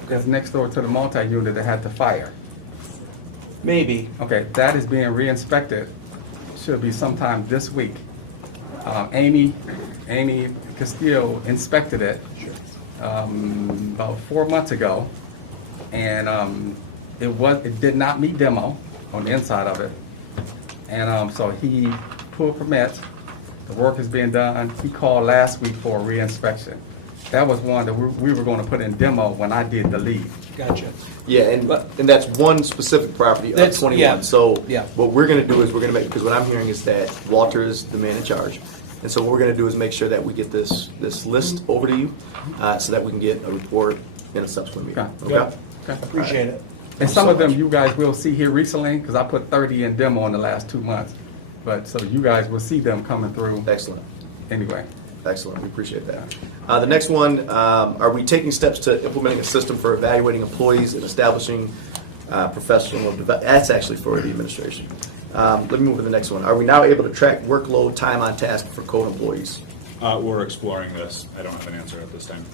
That's next door to the multi-unit that had the fire. Maybe. Okay, that is being re-inspected. Should be sometime this week. Amy Castillo inspected it about 4 months ago, and it did not meet demo on the inside of it, and so he pulled permits. The work is being done. He called last week for a re-inspection. That was one that we were going to put in demo when I did the lead. Gotcha. Yeah, and that's one specific property of That's- 21. yeah, So yeah. what we're going to do is we're going to make, because what I'm hearing is that Walter is the man in charge. And so what we're going to do is make sure that we get this list over to you so that we can get a report in a subsequent meeting. Okay. Okay? Okay. Appreciate it. And some of them you guys will see here recently, because I put 30 in demo in the last 2 months. But, so you guys will see them coming through Excellent. anyway. Excellent. We appreciate that. The next one, are we taking steps to implementing a system for evaluating employees and establishing professional development? That's actually for the administration. Let me move to the next one. Are we now able to track workload, time on task for code employees? We're exploring this. I don't have an answer at this time.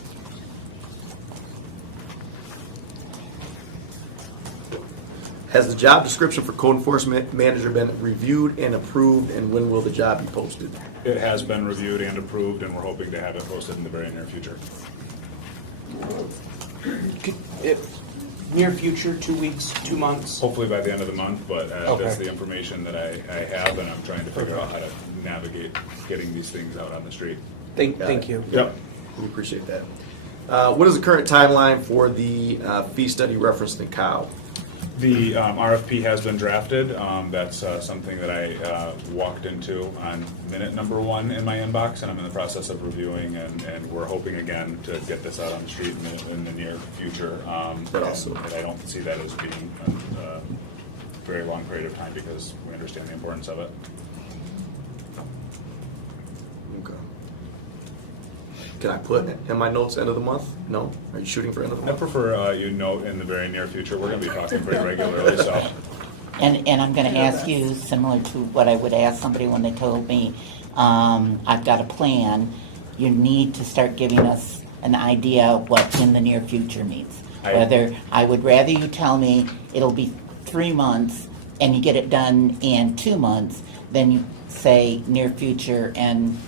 Has the job description for code enforcement manager been reviewed and approved, and when will the job be posted? It has been reviewed and approved, and we're hoping to have it posted in the very near future. Near future, 2 weeks, 2 months. Hopefully by the end of the month, but Okay. that's the information that I have, and I'm trying to figure out how to navigate getting these things out on the street. Thank you. Yep. We appreciate that. What is the current timeline for the fee study referenced in COW? The RFP has been drafted. That's something that I walked into on minute number 1 in my inbox, and I'm in the process of reviewing, and we're hoping again to get this out on the street in the near future. But also- and I don't see that as being a very long period of time because we understand the importance of it. Okay. Can I put in my notes end of the month? No? Are you shooting for end of the I month? prefer you note in the very near future. We're going to be talking pretty regularly, so. And I'm going to ask you, similar to what I would ask somebody when they told me, I've got a plan, you need to start giving us an idea of what in the near future means. Whether, I would rather you tell me it'll be 3 months and you get it done in 2 months then you say near future and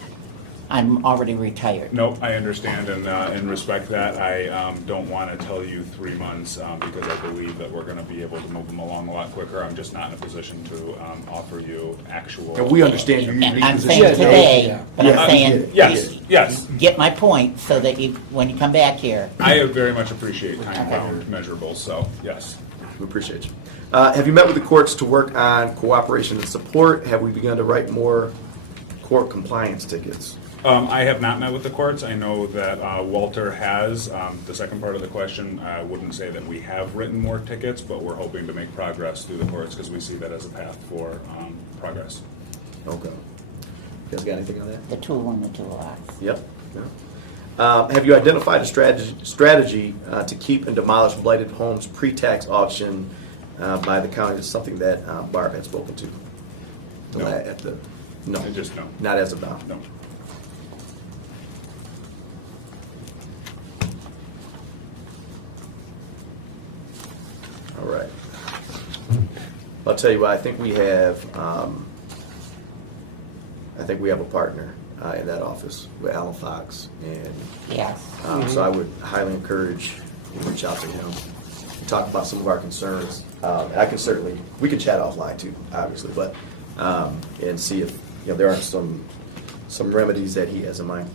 I'm already retired. Nope, I understand and respect that. I don't want to tell you 3 months because I believe that we're going to be able to move them along a lot quicker. I'm just not in a position to offer you actual. And we understand your And unique I'm position. saying today, Yeah. but Yeah. I'm saying. Yes. Get my point, so that you, when you come back here, I very much appreciate time-bound measurables, so yes. We appreciate you. Have you met with the courts to work on cooperation and support? Have we begun to write more court compliance tickets? I have not met with the courts. I know that Walter has. The second part of the question, I wouldn't say that we have written more tickets, but we're hoping to make progress through the courts because we see that as a path for progress. Okay. You guys got anything on that? the tool in the toolbox. Yep. Yeah. Have you identified a strategy to keep and demolish blighted homes pre-tax auction by the county? It's something that Barb had spoken to. No. No. I just no. Not as of now. No. All right. I'll tell you what, I think we have a partner in that office with Alan Fox, and Yes. so I would highly encourage you to reach out to him, talk about some of our concerns. I can certainly, we can chat offline too, obviously, but and see if there are some remedies that he has in mind.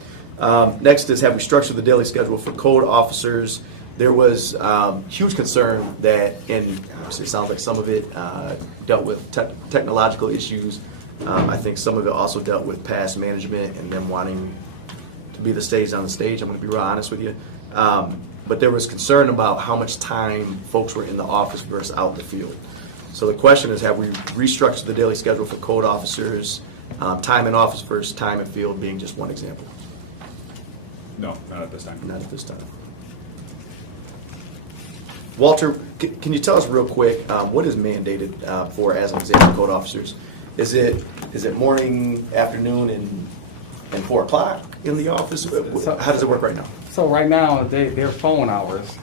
Next is, have we structured the daily schedule for code officers? There was huge concern that, and obviously it sounds like some of it dealt with technological issues. I think some of it also dealt with past management and them wanting to be the stage on the stage. I'm going to be real honest with you. But there was concern about how much time folks were in the office versus out in the field. So the question is, have we restructured the daily schedule for code officers, time in office versus time in field being just one example? No, not at this time. Not at this time. Walter, can you tell us real quick what is mandated for, as an example, code officers? Is it morning, afternoon, and 4 o'clock in the office? How does it work right now? So right now, their phone hours,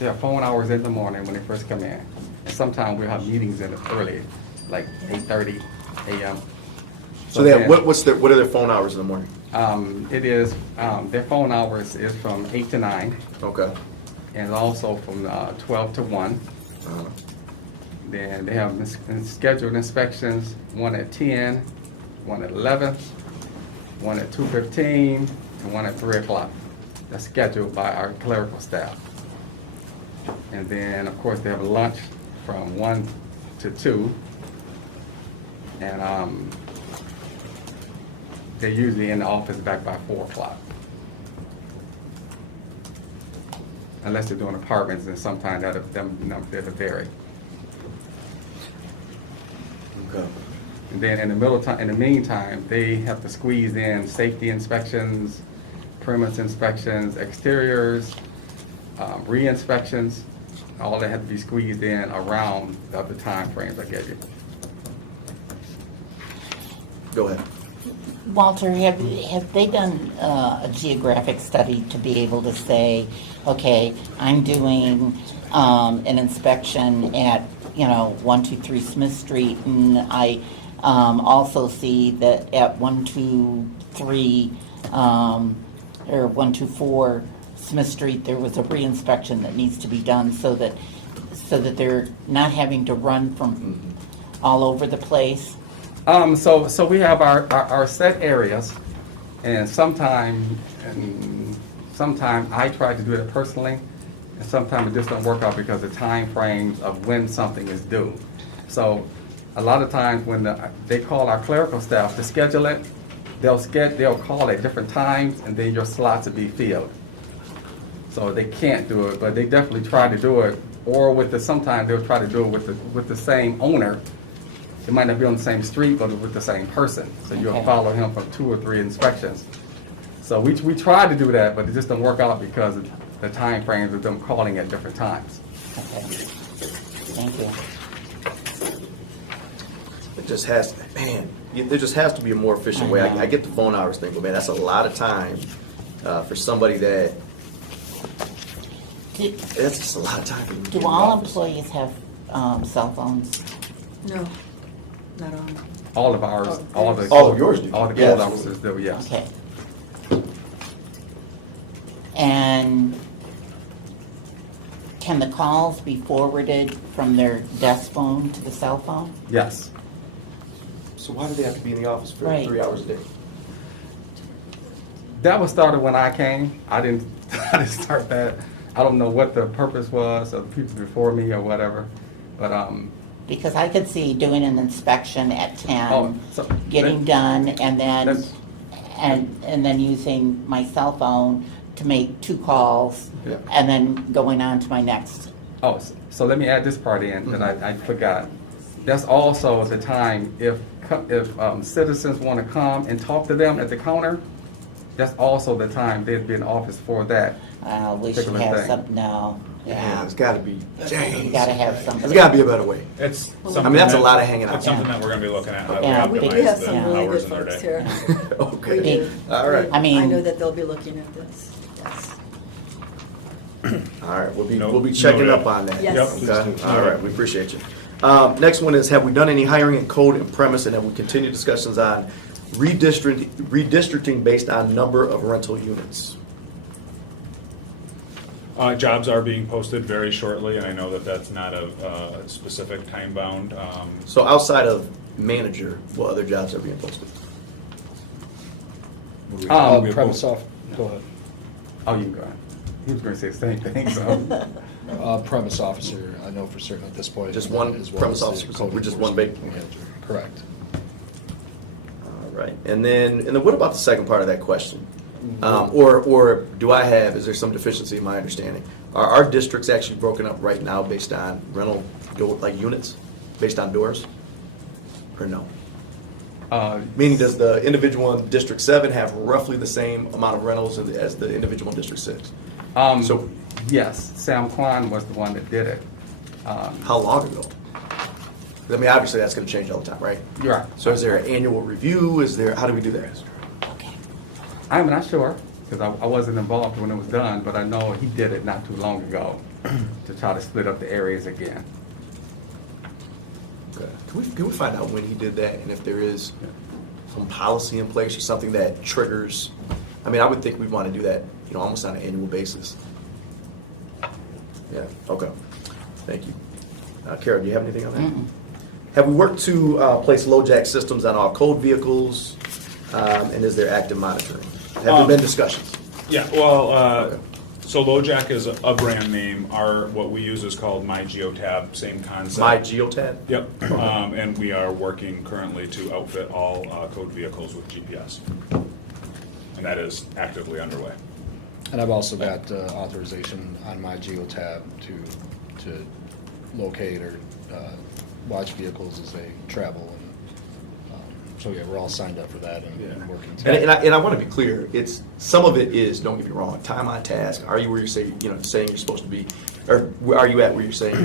their phone hours in the morning when they first come in. And sometimes we have meetings in early, like 8:30 a.m. So they have, then, what are their phone hours in the morning? It is, their phone hours is from 8 to 9, Okay. and also from 12 to 1. Then they have scheduled inspections, one at 10, one at 11, one at 2:15, and one at 3 o'clock. That's scheduled by our clerical staff. And then, of course, they have lunch from 1 to 2. And they're usually in the office back by 4 o'clock. Unless they're doing apartments, and sometimes that'll vary. Okay. And then in the meantime, they have to squeeze in safety inspections, premise inspections, exteriors, re-inspections. All that have to be squeezed in around the other time frames I gave you. Go ahead. Walter, have they done a geographic study to be able to say, okay, I'm doing an inspection at 123 Smith Street, and I also see that at 123 or 124 Smith Street, there was a re-inspection that needs to be done so that they're not having to run from all over the place? So we have our set areas, and sometime I try to do it personally, and sometimes it just don't work out because of the time frames of when something is due. So a lot of times when they call our clerical staff to schedule it, they'll call at different times, and then your slots will be filled. So they can't do it, but they definitely try to do it, or sometimes they'll try to do it with the same owner. It might not be on the same street, but with the same person. So you'll Okay. follow him for 2 or 3 inspections. So we try to do that, but it just don't work out because of the time frames of them calling at different times. Okay. Thank you. It just has, man, there just has to be a more efficient way. I get the phone hours thing, but man, that's a lot of time for somebody that, that's just a lot of time. for them to be in Do the all office. employees have cell phones? No, not on. All of ours, all the. All of yours do? All the Yeah, code absolutely. officers do, yes. Okay. And can the calls be forwarded from their desk phone to the cell phone? Yes. So why do they have to be in the office for Right. 3 hours a day? That was started when I came. I didn't, I didn't start that. I don't know what the purpose was of the people before me or whatever, but, Because I could see doing an inspection at 10, Oh, so- getting done, and then, That's- and then using my cell phone to make 2 calls, Yeah. and then going on to my next. oh, so let me add this part in that I forgot. That's also the time if citizens want to come and talk to them at the counter, that's also the time they'd be in office for that. We should Particular have thing. some, no, Yeah, yeah. it's gotta be, You dang. gotta have something. There's gotta be a better way. It's I something mean, that's a that- lot of hanging out. It's something that we're gonna be looking at, how do we Yeah, We optimize have the some really hours good in their folks day. here. Okay, Big. all right. I mean- I know that they'll be looking at this, yes. All right, we'll be No- checking noted. up on that. Yes. Yep, please Okay, do. all right, we appreciate you. Next one is, have we done any hiring in code and premise, and have we continued discussions on redistricting based on number of rental units? Jobs are being posted very shortly, and I know that that's not a specific time bound. So outside of manager, what other jobs are being posted? Premise off, go ahead. Oh, you can go ahead. He was going to say the same thing, so. Premise officer, I know for certain at this point. Just one as well premise as the officer, so code we're just one enforcement big- manager. Correct. All right, and then what about the second part of that question? Or do I have, is there some deficiency in my understanding? Are our districts actually broken up right now based on rental, like units, based on doors? Or no? Meaning, does the individual in District 7 have roughly the same amount of rentals as the individual in District 6? So- Yes, Sam Kwan was the one that did it. How long ago? I mean, obviously, that's gonna change all the time, right? You're right. So is there an annual review? How do we do that? I'm not sure, because I wasn't involved when it was done, but I know he did it not too long ago to try to split up the areas again. Okay. Can we find out when he did that, and if there is some policy in place or something that triggers? I mean, I would think we'd want to do that, almost on an annual basis. Yeah, okay. Thank you. Kara, do you have anything on that? Mm-mm. Have we worked to place low jack systems on all code vehicles, and is there active monitoring? Have there been discussions? Yeah, well, Okay. so LoJack is a brand name. What we use is called MyGeotab, same concept. My Geotab? Yep, and we are working currently to outfit all code vehicles with GPS. And that is actively underway. And I've also got authorization on my Geotab to locate or watch vehicles as they travel. And so, yeah, we're all signed up for that and working. And I want to be clear, some of it is, don't get me wrong, time on task. Are you where you're saying you're supposed to be, or where are you at where you're saying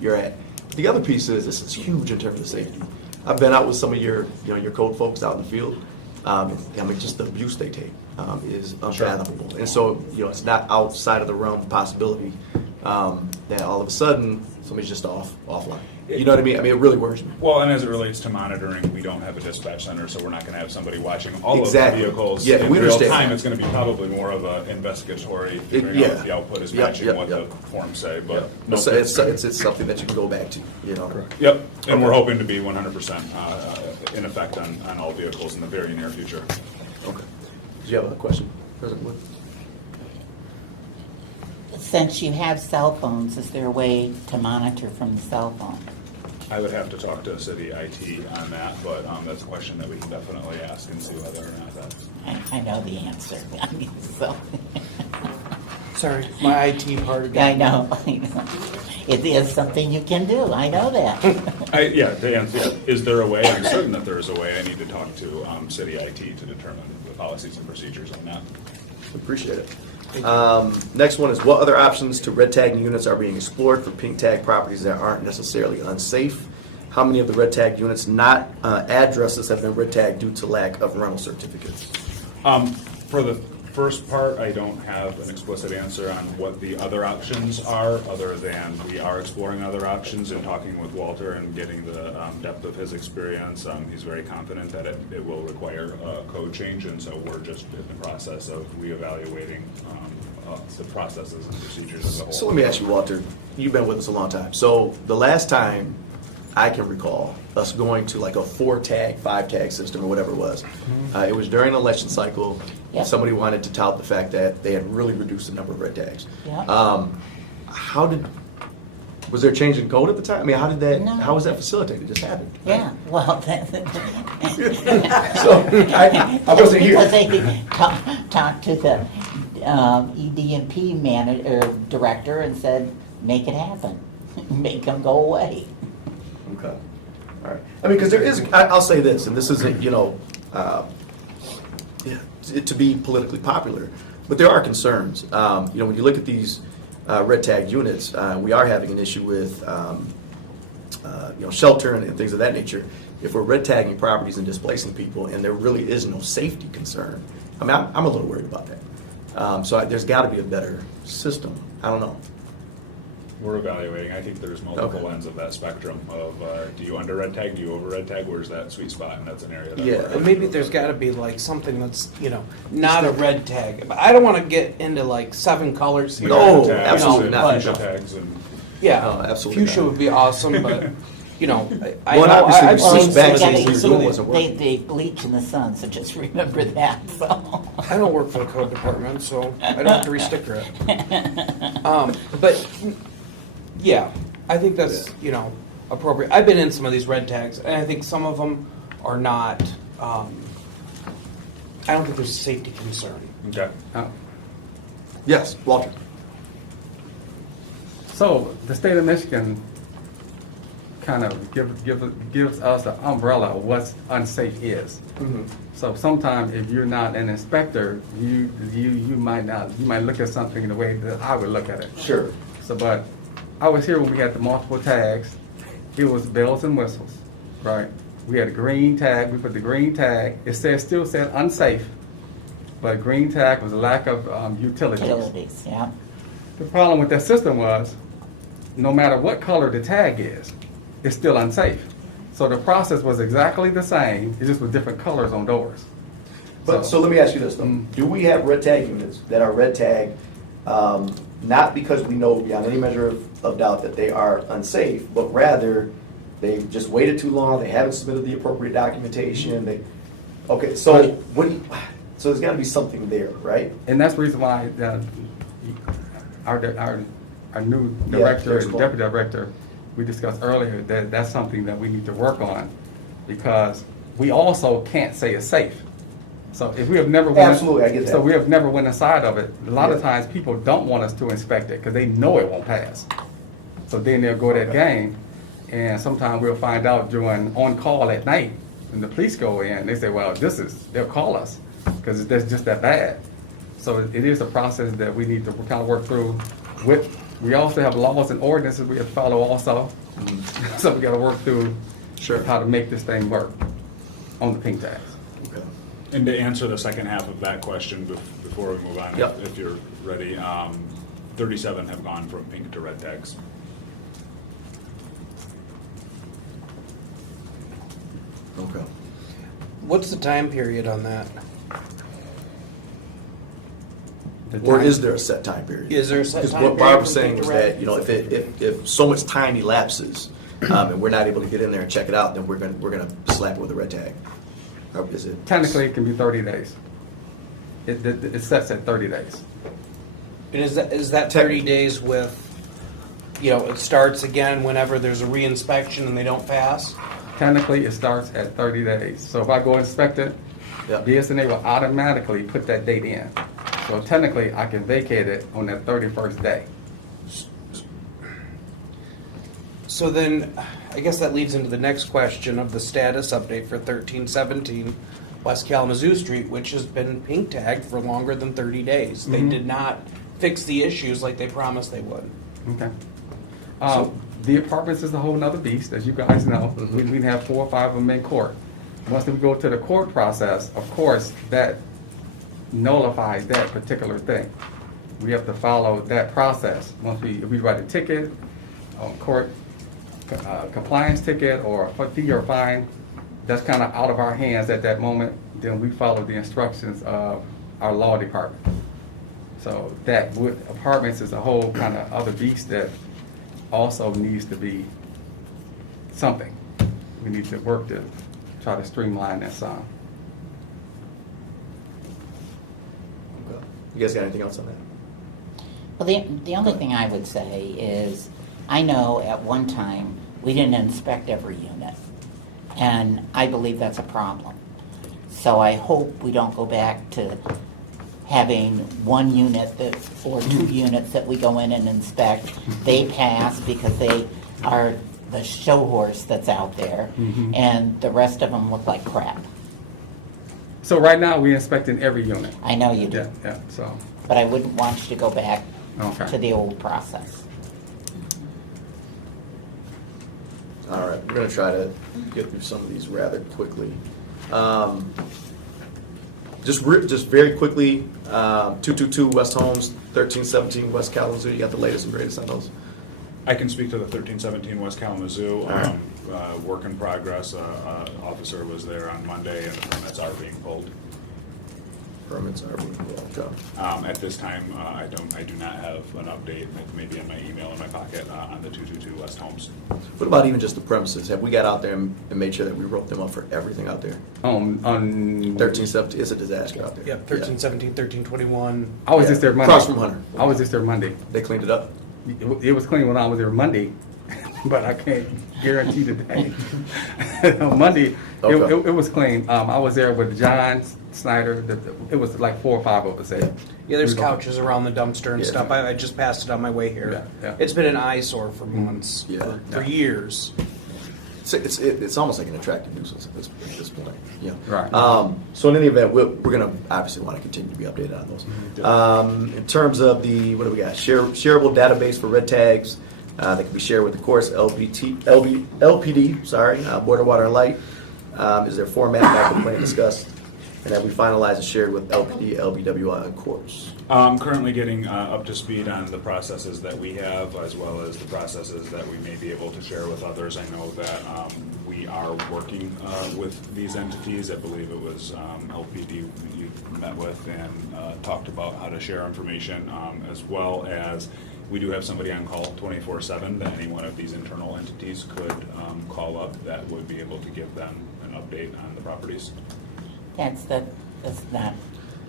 you're at? The other piece is, this is huge in terms of safety. I've been out with some of your code folks out in the field. I mean, just the abuse they take is unfathomable. And so, it's not outside of the realm of possibility that all of a sudden somebody's just offline. You know what I mean? I mean, it really worries me. Well, and as it relates to monitoring, we don't have a dispatch center, so we're not gonna have somebody watching all Exactly. of the vehicles Yeah, in we real understand time. that. It's gonna be probably more of an investigatory, figuring yeah. out if the output is Yep, matching yep, what yep. the forms say, but. No, so it's something that you can go back to, Correct. Yep, and we're Okay. hoping to be 100% in effect on all vehicles in the very near future. Okay. Do you have a question, President Wood? Since you have cell phones, is there a way to monitor from the cell phone? I would have to talk to city IT on that, but that's a question that we can definitely ask and see whether or not that's. I know the answer. I mean, so. Sorry, my IT part I again. know. It is something you can do. I know that. To answer, is there a way? I'm certain that there is a way. I need to talk to city IT to determine the policies and procedures on that. Appreciate it. Next one is, what other options to red tagging units are being explored for pink tag properties that aren't necessarily unsafe? How many of the red tag units, not addresses, have been red tagged due to lack of rental certificates? For the first part, I don't have an explicit answer on what the other options are, other than we are exploring other options and talking with Walter and getting the depth of his experience. He's very confident that it will require a code change, and so we're just in the process of reevaluating the processes and procedures as a whole. So let me ask you, Walter, you've been with us a long time. So the last time I can recall us going to like a 4-tag, 5-tag system or whatever it was, it was during an election cycle. Yep. Somebody wanted to tout the fact that they had really reduced the number of red tags. Yep. Was there a change in code at the time? I mean, No. how was that facilitated? It just happened. Yeah, well, So I wasn't here. because they talked to the ED&P director and said, make it happen, make them go away. Okay. All right. I mean, because there is, I'll say this, and this isn't, to be politically popular, but there are concerns. When you look at these red tag units, we are having an issue with, shelter and things of that nature. If we're red tagging properties and displacing people, and there really is no safety concern, I mean, I'm a little worried about that. So there's got to be a better system. I don't know. We're evaluating. I think there's multiple Okay. ends of that spectrum of do you under red tag, do you over red tag, where's that sweet spot? And that's an area that Yeah. we're- And maybe there's got to be like something that's, not a red tag. But I don't want to get into like 7 colors here. No, Tags absolutely and not. fuchsia tags and Yeah, No, absolutely fuchsia not. would be awesome, but I Well, know and obviously I've we Well, seen switched back some to of what we these. were doing wasn't working. They bleach in the sun, so just remember that, so. I don't work for the code department, so I don't have to re-sticker it. But yeah, I think that's appropriate. I've been in some of these red tags, and I think some of them are not. I don't think there's a safety concern. okay. Yes, Walter. So the state of Michigan kind of gives us an umbrella of what unsafe is. So sometimes if you're not an inspector, you might look at something the way that I would look at it. Sure. So, but I was here when we had the multiple tags. It was bells and whistles, right? We had a green tag. We put the green tag. It still said unsafe, but green tag was a lack of utilities. Utilities, yeah. The problem with that system was, no matter what color the tag is, it's still unsafe. So the process was exactly the same, it's just with different colors on doors. But so let me ask you this though: do we have red tag units that are red tag, not because we know beyond any measure of doubt that they are unsafe, but rather they just waited too long, they haven't submitted the appropriate documentation. So there's got to be something there, right? And that's the reason why our new Yeah, director there's and one. deputy director, we discussed earlier that that's something that we need to work on, because we also can't say it's safe. So if we have never went, Absolutely, I get that. So we have never went inside of it. A lot of Yeah. times people don't want us to inspect it because they know it won't pass. So then they'll go that game, and sometimes we'll find out during on call at night, when the police go in, they say, well, they'll call us because it's just that bad. So it is a process that we need to kind of work through with. We also have laws and ordinances we have to follow also. So we got to work through how to make this thing work on the pink tags. Okay. And to answer the second half of that question before we move on, Yep. if you're ready, 37 have gone from pink to red tags. Okay. What's the time period on that? Or is there a set time period? Is there a set Because time what period Barb was from saying pink was to that, if so much time elapses, and we're not able to get in there and check it out, then we're gonna slap it with a red tag. Or is it? Technically, it can be 30 days. It sets at 30 days. And is that 30 days with, it starts again whenever there's a reinspection and they don't pass? Technically, it starts at 30 days. So if I go inspect it, Yeah. BSNA will automatically put that date in. So technically, I can vacate it on that 31st day. So then, I guess that leads into the next question of the status update for 1317 West Kalamazoo Street, which has been pink tagged for longer than 30 days. They did not fix the issues like they promised they would. Okay. The apartments is a whole nother beast, as you guys know. We have 4 or 5 of them in court. Once we go to the court process, of course, that nullifies that particular thing. We have to follow that process. If we write a ticket, court compliance ticket, or a fee or fine, that's kind of out of our hands at that moment. Then we follow the instructions of our law department. So that apartments is a whole kind of other beast that also needs to be something. We need to work to try to streamline that some. Okay. You guys got anything else on that? Well, the only thing I would say is, I know at one time, we didn't inspect every unit, and I believe that's a problem. So I hope we don't go back to having one unit that, or two units that we go in and inspect. They pass because they are the show horse that's out there, and the rest of them look like crap. So right now, we're inspecting every unit. I know you do, Yeah, yeah, so, but I wouldn't want you to go back okay. to the old process. All right, we're gonna try to get through some of these rather quickly. Just very quickly, 222 West Holmes, 1317 West Kalamazoo. You got the latest and greatest on those? I can speak to the 1317 West Kalamazoo. All right. Work in progress. Officer was there on Monday, and the permits are being pulled. Permits are being pulled. At this time, I do not have an update, maybe in my email in my pocket, on the 222 West Holmes. What about even just the premises? Have we got out there and made sure that we wrote them up for everything out there? On 1317 is a disaster out there. Yeah, 1317, 1321. I was Yeah. just there Monday. Across from Hunter. I was just there Monday. They cleaned it up? It was clean when I was there Monday, but I can't guarantee today. Monday, Okay. it was clean. I was there with John Snyder. It was like 4 or 5 of us there. Yeah, there's couches around the dumpster and Yeah. stuff. I just passed it on my way here. Yeah, yeah. It's been an eyesore for months, Yeah. for years. It's almost like an attractive nuisance at this point. Yeah. Right. So in any event, we're going to obviously want to continue to be updated on those. In terms of the, what do we got? Shareable database for red tags that can be shared with the course, LPD, sorry, Board of Water and Light. Is there format that can be discussed? And that we finalize and shared with LPD, LBWI, and course. Currently getting up to speed on the processes that we have, as well as the processes that we may be able to share with others. I know that we are working with these entities. I believe it was LPD you met with and talked about how to share information, as well as we do have somebody on call 24/7 that any one of these internal entities could call up that would be able to give them an update on the properties. That's not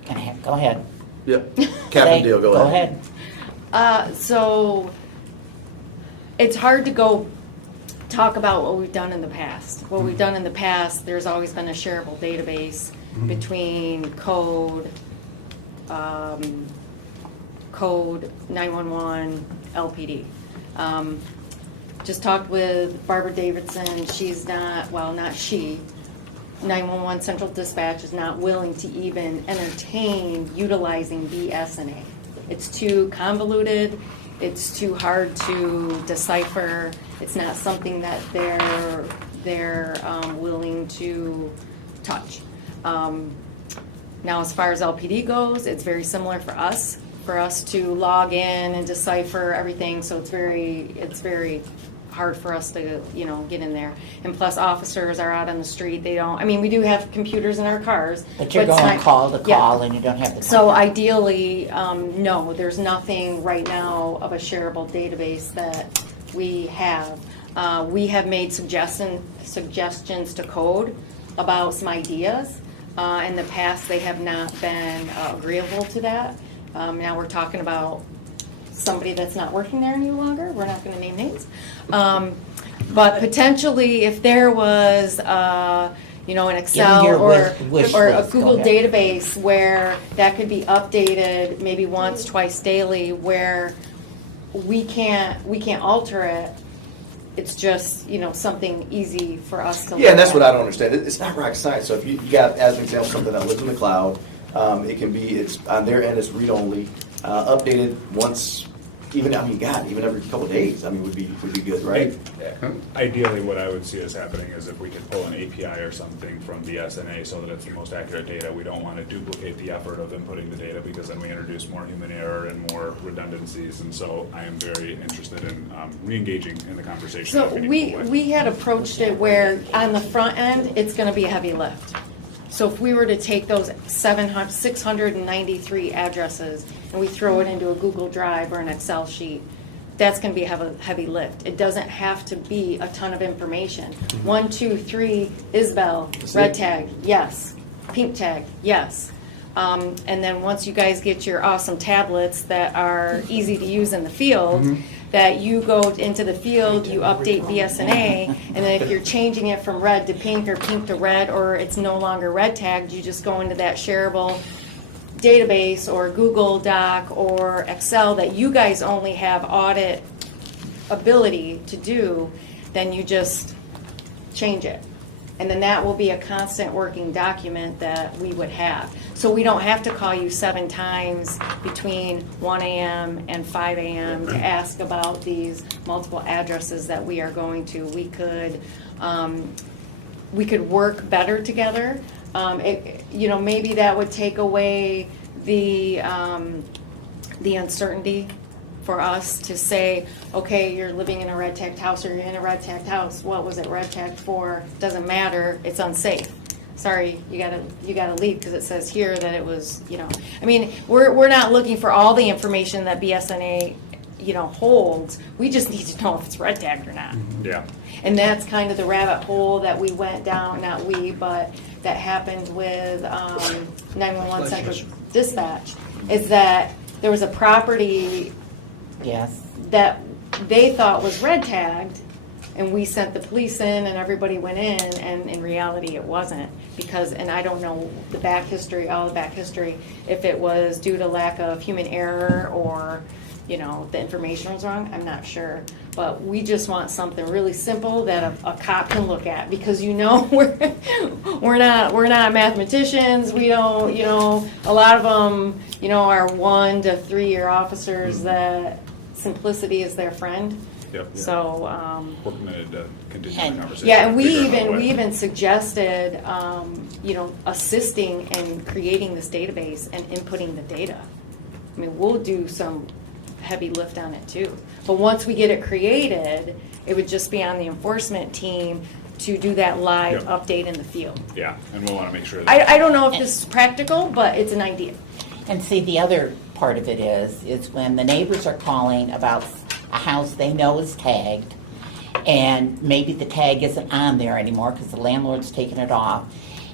gonna happen. Go ahead. Yep. Captain Deal, go ahead. Go ahead. So it's hard to go talk about what we've done in the past. What we've done in the past, there's always been a shareable database between code, code 911, LPD. Just talked with Barbara Davidson. She's not, well, not she. 911 Central Dispatch is not willing to even entertain utilizing BSNA. It's too convoluted, it's too hard to decipher, it's not something that they're willing to touch. Now, as far as LPD goes, it's very similar for us to log in and decipher everything, so it's very hard for us to, get in there. And plus, officers are out on the street. They don't, we do have computers in our cars. But you're it's going not- call to yeah. call and you don't have the. So contact. ideally, no, there's nothing right now of a shareable database that we have. We have made suggestions to code about some ideas. In the past, they have not been agreeable to that. Now we're talking about somebody that's not working there any longer. We're not going to name names. But potentially, if there was, an Excel your or wish a list. Go Google ahead. database where that could be updated maybe once, twice daily, where we can't alter it. It's just, something easy for us to. Yeah, and that's look what at. I don't understand. It's not rocket science. So if you got, as an example, something that lives in the cloud, it's on their end, it's read-only, updated once even every couple of days, I mean, would be good, right? Ideally, what I would see as happening is if we could pull an API or something from BSNA so that it's the most accurate data. We don't want to duplicate the effort of inputting the data because then we introduce more human error and more redundancies. And so I am very interested in re-engaging in the conversation. So in a meaningful way. we had approached it where on the front end, it's gonna be a heavy lift. So if we were to take those 693 addresses and we throw it into a Google Drive or an Excel sheet, that's gonna be a heavy lift. It doesn't have to be a ton of information. 1, 2, 3, Isabel, red tag, yes. Pink tag, yes. And then once you guys get your awesome tablets that are easy to use in the field, that you go into the field, you update BSNA, and then if you're changing it from red to pink or pink to red, or it's no longer red tagged, you just go into that shareable database or Google Doc or Excel that you guys only have audit ability to do, then you just change it. And then that will be a constant working document that we would have. So we don't have to call you 7 times between 1 a.m. and 5 a.m. to ask about these multiple addresses that we are going to. We could work better together. Maybe that would take away the uncertainty for us to say, okay, you're living in a red tagged house or you're in a red tagged house. What was it red tagged for? Doesn't matter. It's unsafe. Sorry, you gotta leave because it says here that it was, I mean, we're not looking for all the information that BSNA, holds. We just need to know if it's red tagged or not. Yeah. And that's kind of the rabbit hole that we went down, not we, but that happened with 911 Central Dispatch, is that there was a property Yes. that they thought was red tagged, and we sent the police in and everybody went in, and in reality it wasn't, because, and I don't know all the back history, if it was due to lack of human error or, the information was wrong, I'm not sure. But we just want something really simple that a cop can look at, because we're not mathematicians. We don't, a lot of them, are 1 to 3 year officers that simplicity is their friend. Yep. So, We're committed to continue the conversation. yeah, and Figure out a way. we even suggested, assisting in creating this database and inputting the data. I mean, we'll do some heavy lift on it too. But once we get it created, it would just be on the enforcement team to do that live Yep. update in the field. Yeah, and we'll want to make sure that. I don't know if this is practical, but it's an idea. And see, the other part of it is when the neighbors are calling about a house they know is tagged, and maybe the tag isn't on there anymore because the landlord's taken it off,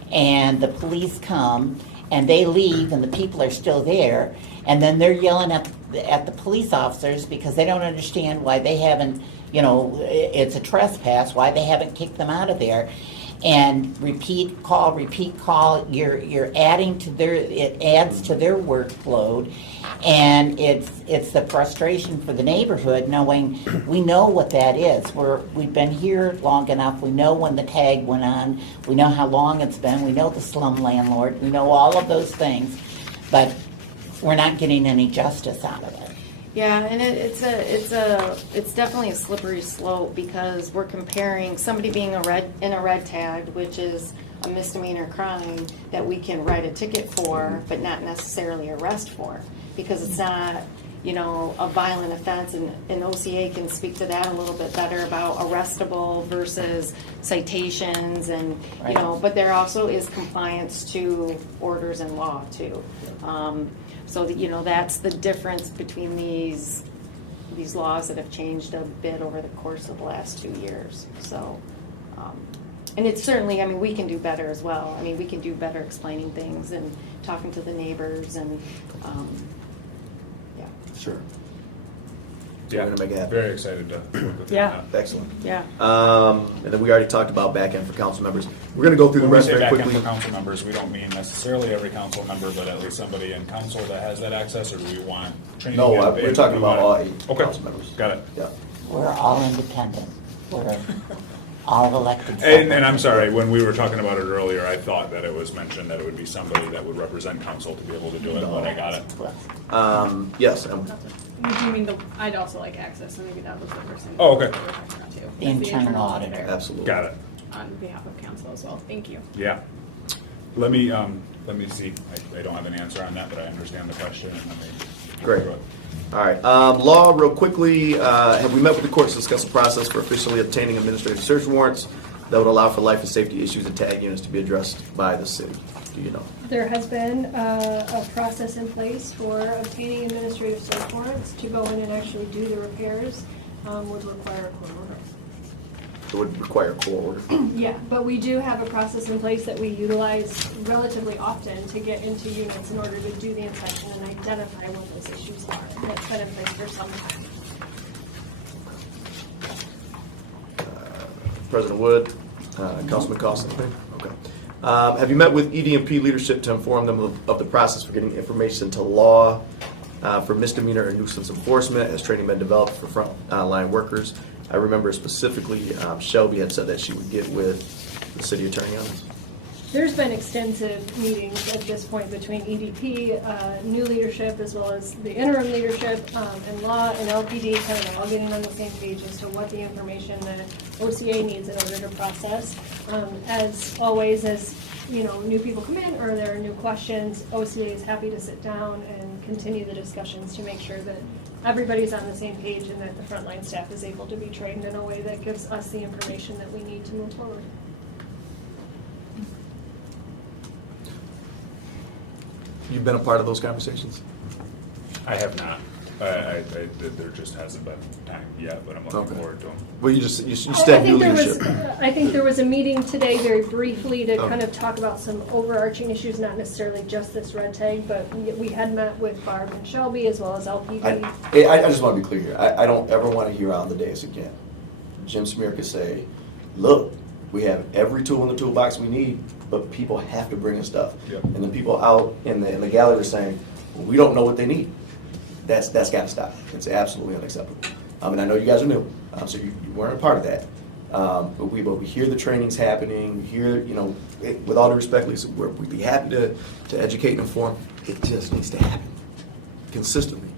and the police come and they leave and the people are still there, and then they're yelling at the police officers because they don't understand why they haven't, it's a trespass, why they haven't kicked them out of there. And repeat call, you're adding to it adds to their workload, and it's the frustration for the neighborhood knowing we know what that is. We've been here long enough, we know when the tag went on, we know how long it's been, we know the slum landlord, we know all of those things, but we're not getting any justice out of it. Yeah, and it's definitely a slippery slope, because we're comparing somebody being in a red tag, which is a misdemeanor crime that we can write a ticket for, but not necessarily arrest for, because it's not, a violent offense, and OCA can speak to that a little bit better about arrestable versus citations, and, but there also is compliance to orders and law too. So that, that's the difference between these laws that have changed a bit over the course of the last 2 years. So, and it's certainly, we can do better as well. We can do better explaining things and talking to the neighbors and, yeah. Sure. Yeah, We're gonna make it happen. very excited to work with you Yeah. on that. Excellent. Yeah. And then we already talked about back end for council members. We're gonna go through the When we rest say very back end quickly. for council members, we don't mean necessarily every council member, but at least somebody in council that has that access, or do we want training? No, and we're pay? talking We about want- all 8 Okay. council members. Got it. Yeah. We're all independent. We're all elected. And I'm sorry, when we were talking about it earlier, I thought that it was mentioned that it would be somebody that would represent council to be able to do it, but I got it. Yes, would you mean I'd also like access, so maybe that was the person. Oh, okay. we were talking about too. The As internal auditor. Absolutely. Got it. On behalf of council as well. Thank you. Yeah. Let me see. I don't have an answer on that, but I understand the question. And let me Great. All right. Law, real quickly, have we met with the courts to discuss the process for officially obtaining administrative search warrants that would allow for life and safety issues and tag units to be addressed by the city? Do you know? There has been a process in place for obtaining administrative search warrants to go in and actually do the repairs, would require a court order. It would require a court order. Yeah, but we do have a process in place that we utilize relatively often to get into units in order to do the inspection and identify what those issues are. And that's been in place for some time. President Wood, Councilman Costin. Okay. Have you met with ED&P leadership to inform them of the process for getting information to law for misdemeanor and nuisance enforcement as training been developed for frontline workers? I remember specifically Shelby had said that she would get with the city attorney on this. There's been extensive meetings at this point between EDP, new leadership, as well as the interim leadership, and law and LPD, kind of all getting on the same page as to what the information that OCA needs in order to process. As always, as you know, new people come in or there are new questions, OCA is happy to sit down and continue the discussions to make sure that everybody's on the same page and that the frontline staff is able to be trained in a way that gives us the information that we need to move forward. You've been a part of those conversations? I have not. There just hasn't been time yet, but I'm looking Okay. forward to them. Well, you I said new think leadership. I think there was a meeting today very briefly to Okay. kind of talk about some overarching issues, not necessarily just this red tag, but we had met with Barb and Shelby as well as LPD. I just want to be clear here. I don't ever want to hear out on the dais again Jim Smearka say, look, we have every tool in the toolbox we need, but people have to bring us stuff. Yep. And then people out in the gallery are saying, well, we don't know what they need. That's got to stop. It's absolutely unacceptable. And I know you guys are new, so you weren't a part of that. But we hear the trainings happening. We hear, with all due respect, Lisa, we'd be happy to educate and inform. It just needs to happen consistently.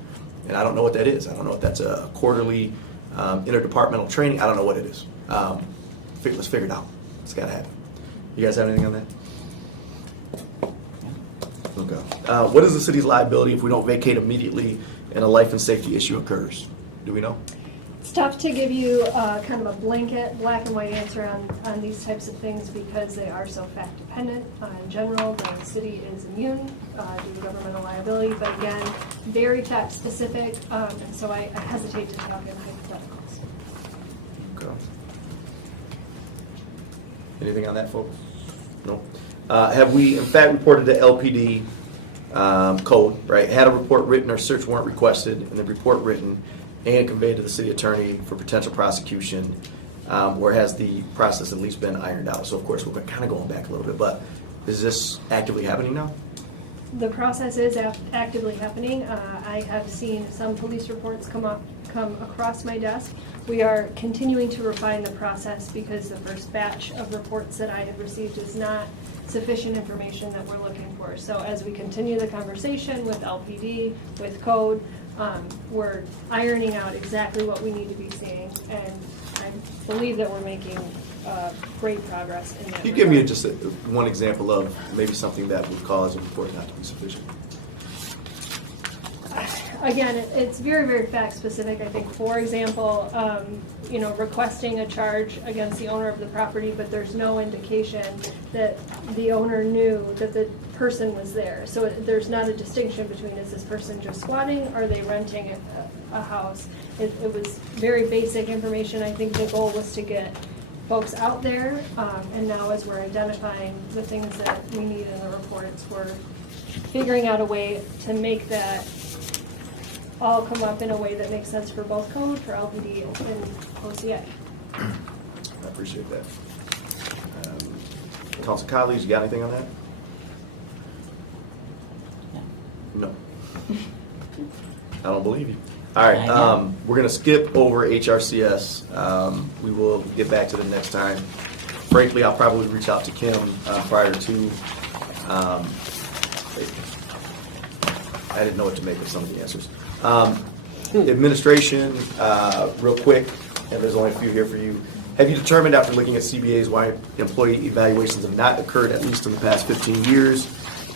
And I don't know what that is. I don't know if that's a quarterly interdepartmental training. I don't know what it is. Let's figure it out. It's got to happen. You guys have anything on that? Okay. What is the city's liability if we don't vacate immediately and a life and safety issue occurs? Do we know? It's tough to give you kind of a blanket, black and white answer on these types of things because they are so fact dependent. In general, the city is immune due to governmental liability, but again, very fact specific, and so I hesitate to talk in hypotheticals. Okay. Anything on that, folks? No. Have we, in fact, reported to LPD code, right? Had a report written or search warrant requested, and the report written and conveyed to the city attorney for potential prosecution, or has the process at least been ironed out? So, of course, we're kind of going back a little bit, but is this actively happening now? The process is actively happening. I have seen some police reports come across my desk. We are continuing to refine the process because the first batch of reports that I have received is not sufficient information that we're looking for. So as we continue the conversation with LPD, with code, we're ironing out exactly what we need to be seeing. And I believe that we're making great progress in that. Can you give me regard. just one example of maybe something that would cause a report not to be sufficient? Again, it's very, very fact specific. I think, for example, requesting a charge against the owner of the property, but there's no indication that the owner knew that the person was there. So there's not a distinction between is this person just squatting, or are they renting a house? It was very basic information. I think the goal was to get folks out there, and now as we're identifying the things that we need in the reports, we're figuring out a way to make that all come up in a way that makes sense for both code, for LPD, and OCA. I appreciate that. Council colleagues, you got anything on that? No. I don't believe you. All right, I know. we're going to skip over HRCS. We will get back to them next time. Frankly, I'll probably reach out to Kim prior to. I didn't know what to make of some of the answers. Administration, real quick, and there's only a few here for you. Have you determined after looking at CBAs why employee evaluations have not occurred at least in the past 15 years?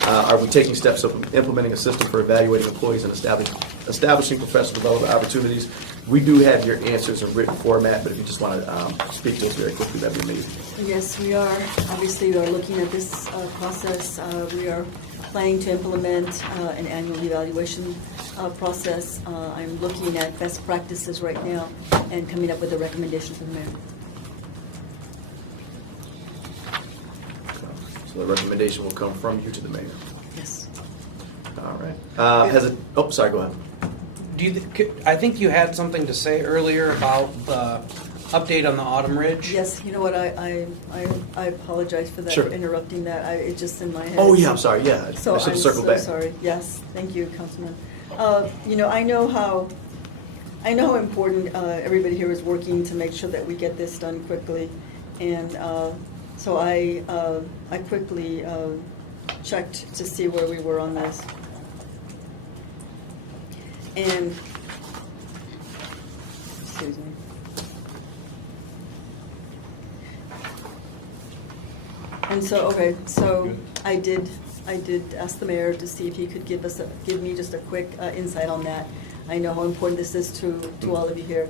Are we taking steps of implementing a system for evaluating employees and establishing professional development opportunities? We do have your answers in written format, but if you just want to speak to us very quickly, that'd be amazing. Yes, we are. Obviously, we are looking at this process. We are planning to implement an annual evaluation process. I'm looking at best practices right now and coming up with a recommendation for the mayor. So the recommendation will come from you to the mayor. Yes. All right. Sorry, go ahead. I think you had something to say earlier about the update on the Autumn Ridge. Yes, you know what, I apologize for that, Sure. for interrupting that. It's just in my head. Oh, yeah, I'm sorry, yeah. So I should I'm have circled so back. sorry. Yes, thank you, Councilman. You know, I know how important everybody here is working to make sure that we get this done quickly. And so I quickly checked to see where we were on this. And, excuse me. And so, okay, so I did ask the mayor to see if he could give me just a quick insight on that. I know how important this is to all of you here.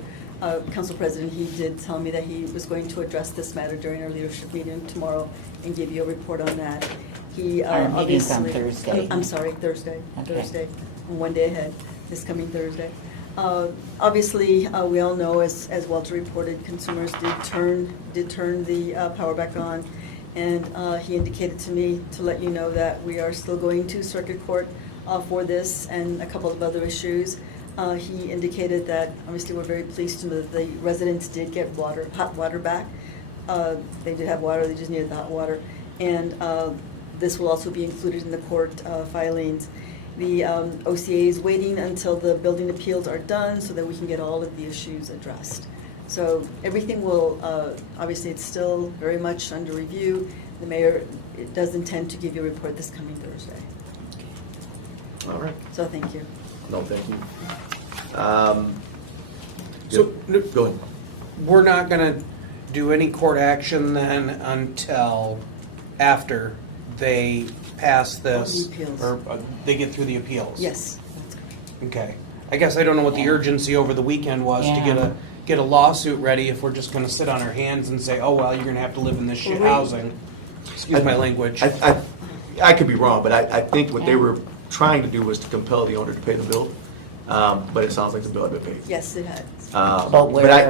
Council President, he did tell me that he was going to address this matter during our leadership meeting tomorrow and give you a report on that. He Our meeting's on obviously- Thursday. I'm sorry, Thursday, Okay. Thursday, one day ahead, this coming Thursday. Obviously, we all know, as Walter reported, consumers did turn the power back on. And he indicated to me to let you know that we are still going to circuit court for this and a couple of other issues. He indicated that, obviously, we're very pleased to know that the residents did get hot water back. They did have water, they just needed the hot water. And this will also be included in the court filings. The OCA is waiting until the building appeals are done so that we can get all of the issues addressed. So everything will, obviously, it's still very much under review. The mayor does intend to give you a report this coming Thursday. All right. So thank you. No, thank you. So, Go ahead. we're not gonna do any court action then until after they pass this? The appeals. Or they get through the appeals? Yes. Okay. I guess I don't know what the urgency over the weekend was to Yeah. get a lawsuit ready if we're just gonna sit on our hands and say, oh, well, you're gonna have to live in this shit housing. Excuse my language. I could be wrong, but I think what they were trying to do was to compel the owner to pay the bill. But it sounds like the bill had been paid. Yes, it had. But where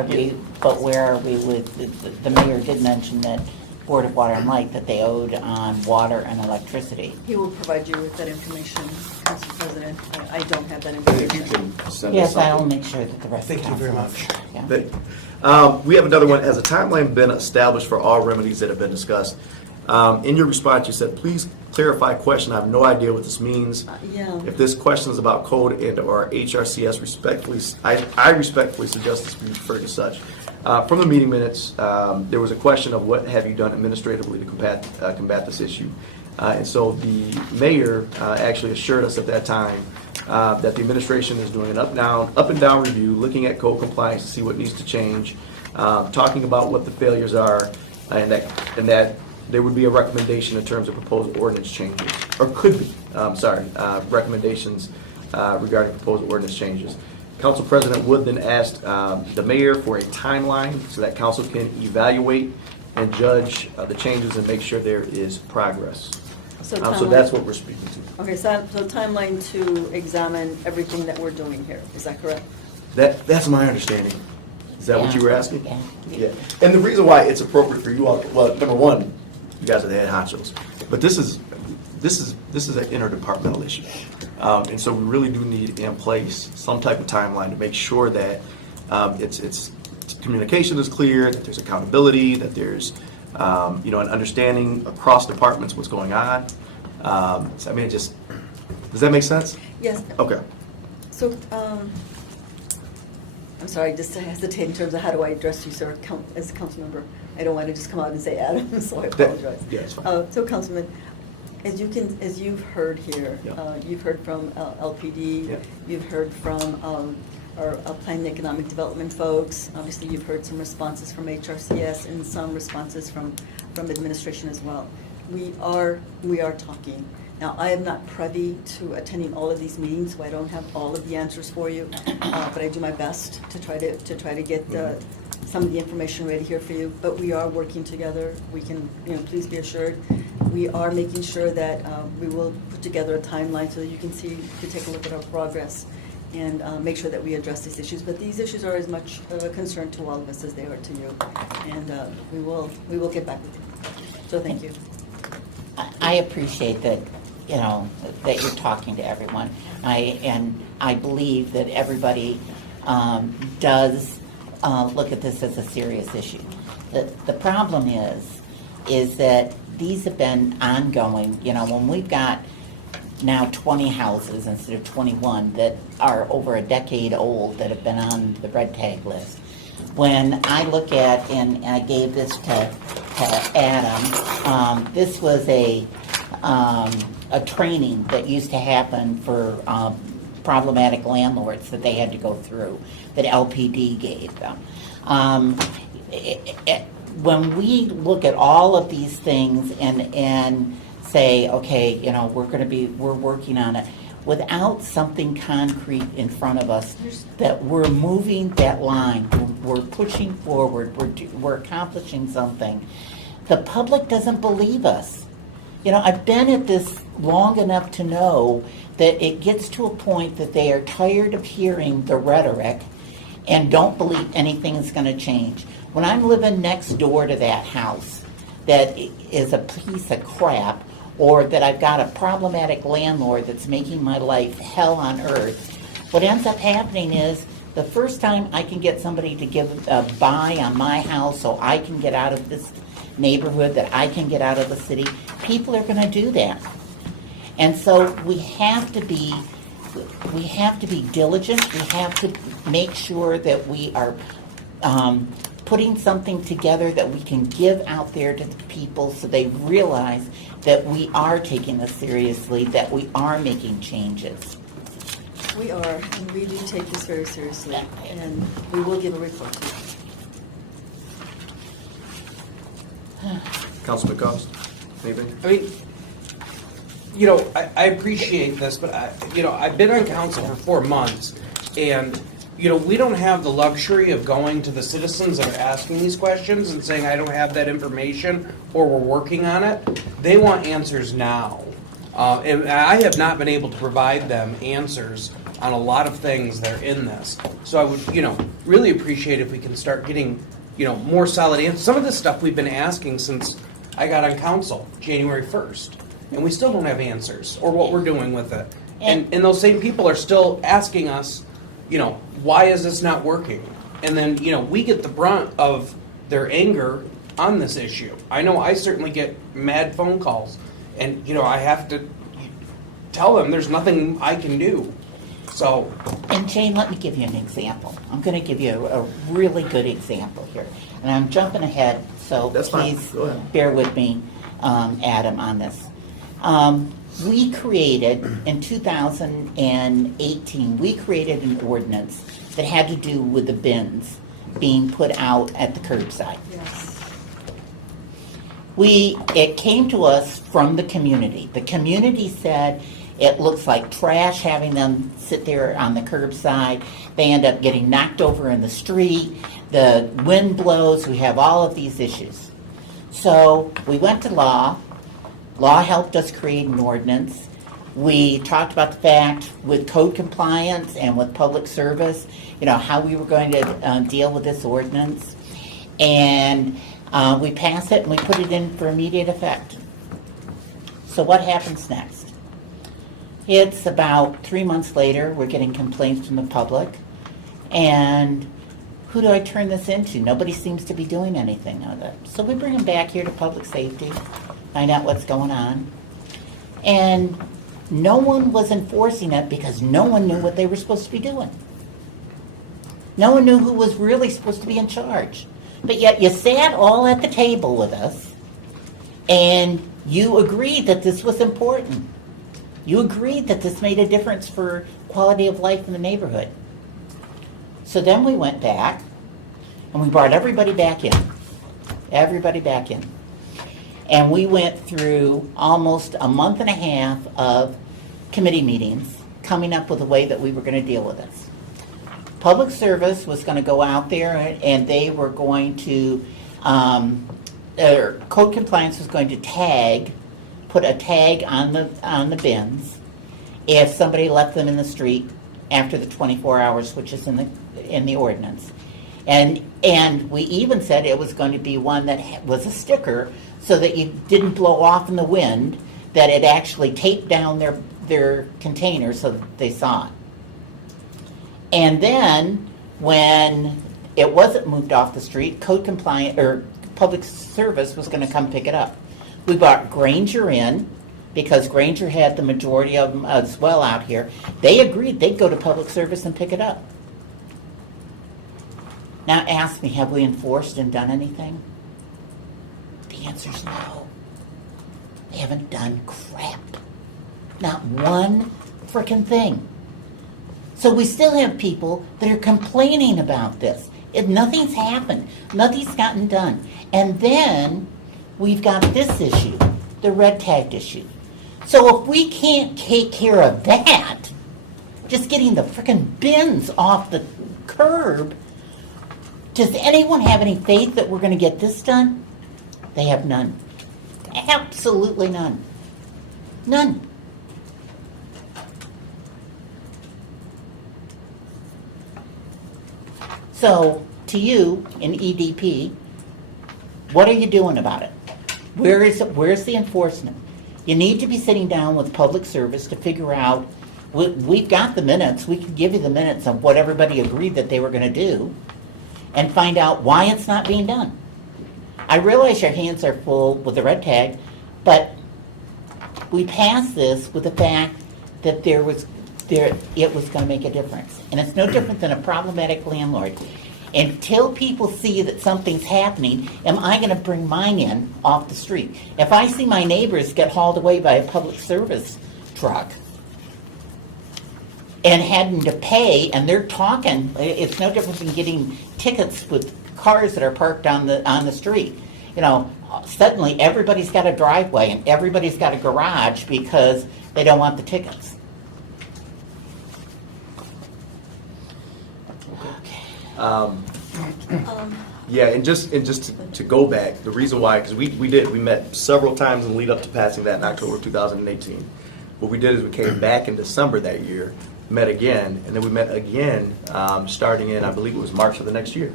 are we with, the mayor did mention that Board of Water and Light, that they owed on water and electricity. He will provide you with that information, Council President. I don't have that If you information. can send us Yes, I'll something. make sure that the rest of the Thank you very council much. has. Yeah. We have another one. Has a timeline been established for all remedies that have been discussed? In your response, you said, please clarify question. I have no idea what this means. Yeah. If this question is about code and or HRCS, I respectfully suggest this be referred to such. From the meeting minutes, there was a question of what have you done administratively to combat this issue. And so the mayor actually assured us at that time that the administration is doing an up and down review, looking at code compliance to see what needs to change, talking about what the failures are, and that there would be a recommendation in terms of proposed ordinance changes, or could be, recommendations regarding proposed ordinance changes. Council President Wood then asked the mayor for a timeline so that council can evaluate and judge the changes and make sure there is progress. So So timeline- that's what we're speaking to. Okay, so timeline to examine everything that we're doing here, is that correct? That's my understanding. Is that what you were Yeah. asking? Yeah. Yeah. And the reason why it's appropriate for you all, well, number one, you guys are the head honchos, but this is an interdepartmental issue. And so we really do need in place some type of timeline to make sure that it's communication is clear, that there's accountability, that there's an understanding across departments what's going on. So, I mean, does that make sense? Yes. Okay. So, I'm sorry, just to hesitate in terms of how do I address you, sir, as a council member. I don't want to just come out and say Adam, so I apologize. Yeah, it's fine. So, Councilman, as you've heard here, Yeah. you've heard from LPD, Yeah. you've heard from planning economic development folks. Obviously, you've heard some responses from HRCS and some responses from administration as well. We are talking. Now, I am not privy to attending all of these meetings, so I don't have all of the answers for you, but I do my best to try to get some of the information ready here for you. But we are working together. We can, please be assured, we are making sure that we will put together a timeline so that you can take a look at our progress and make sure that we address these issues. But these issues are as much of a concern to all of us as they are to you, and we will get back with you. So thank you. I appreciate that, that you're talking to everyone. I believe that everybody does look at this as a serious issue. The problem is that these have been ongoing. When we've got now 20 houses instead of 21 that are over a decade old that have been on the red tag list. When I look at, and I gave this to Adam, this was a training that used to happen for problematic landlords that they had to go through, that LPD gave them. When we look at all of these things and say, okay, we're working on it, without something concrete in front of us, that we're moving that line, we're pushing forward, we're accomplishing something, the public doesn't believe us. I've been at this long enough to know that it gets to a point that they are tired of hearing the rhetoric and don't believe anything is going to change. When I'm living next door to that house that is a piece of crap, or that I've got a problematic landlord that's making my life hell on earth, what ends up happening is the first time I can get somebody to give a buy on my house so I can get out of this neighborhood, that I can get out of the city, people are going to do that. And so we have to be diligent. We have to make sure that we are putting something together that we can give out there to the people so they realize that we are taking this seriously, that we are making changes. We are, and we do take this very seriously, and we will give a report. Councilman Cost, anything? I mean, I appreciate this, but I've been on council for 4 months, and we don't have the luxury of going to the citizens that are asking these questions and saying, I don't have that information, or we're working on it. They want answers now. And I have not been able to provide them answers on a lot of things that are in this. So I would, really appreciate if we can start getting, more solid answers. Some of this stuff we've been asking since I got on council, January 1st, and we still don't have answers or what we're doing with it. And those same people are still asking us, why is this not working? And then, we get the brunt of their anger on this issue. I know I certainly get mad phone calls, and, I have to tell them there's nothing I can do. So. And Jane, let me give you an example. I'm going to give you a really good example here. And I'm jumping ahead, so That's fine. please Go ahead. bear with me, Adam, on this. We created, in 2018, we created an ordinance that had to do with the bins being put out at the curbside. Yes. It came to us from the community. The community said it looks like trash having them sit there on the curbside. They end up getting knocked over in the street. The wind blows. We have all of these issues. So we went to law. Law helped us create an ordinance. We talked about the fact with code compliance and with public service, how we were going to deal with this ordinance. And we passed it and we put it in for immediate effect. So what happens next? It's about 3 months later, we're getting complaints from the public. And who do I turn this into? Nobody seems to be doing anything on it. So we bring them back here to public safety, find out what's going on. And no one was enforcing it because no one knew what they were supposed to be doing. No one knew who was really supposed to be in charge. But yet you sat all at the table with us and you agreed that this was important. You agreed that this made a difference for quality of life in the neighborhood. So then we went back and we brought everybody back in. Everybody back in. And we went through almost a month and a half of committee meetings, coming up with a way that we were going to deal with this. Public Service was going to go out there and they were going to, Code Compliance was going to put a tag on the bins if somebody left them in the street after the 24 hours, which is in the ordinance. And we even said it was going to be one that was a sticker so that you didn't blow off in the wind, that it actually taped down their container so that they saw it. And then when it wasn't moved off the street, Code Compliant or Public Service was going to come pick it up. We brought Granger in because Granger had the majority of them as well out here. They agreed they'd go to Public Service and pick it up. Now ask me, have we enforced and done anything? The answer's no. They haven't done crap. Not one frickin' thing. So we still have people that are complaining about this. Nothing's happened. Nothing's gotten done. And then we've got this issue, the red tagged issue. So if we can't take care of that, just getting the frickin' bins off the curb, does anyone have any faith that we're going to get this done? They have none. Absolutely none. None. So, to you in EDP, what are you doing about it? Where's the enforcement? You need to be sitting down with Public Service to figure out, we've got the minutes, we can give you the minutes of what everybody agreed that they were going to do, and find out why it's not being done. I realize your hands are full with the red tag, but we passed this with the fact that it was going to make a difference. And it's no different than a problematic landlord. Until people see that something's happening, am I going to bring mine in off the street? If I see my neighbors get hauled away by a Public Service truck and having to pay, and they're talking, it's no different than getting tickets with cars that are parked on the street. You know, suddenly everybody's got a driveway and everybody's got a garage because they don't want the tickets. Yeah, and just to go back, the reason why, because we met several times in the lead up to passing that in October of 2018. What we did is we came back in December that year, met again, and then we met again starting in, I believe it was March of the next year.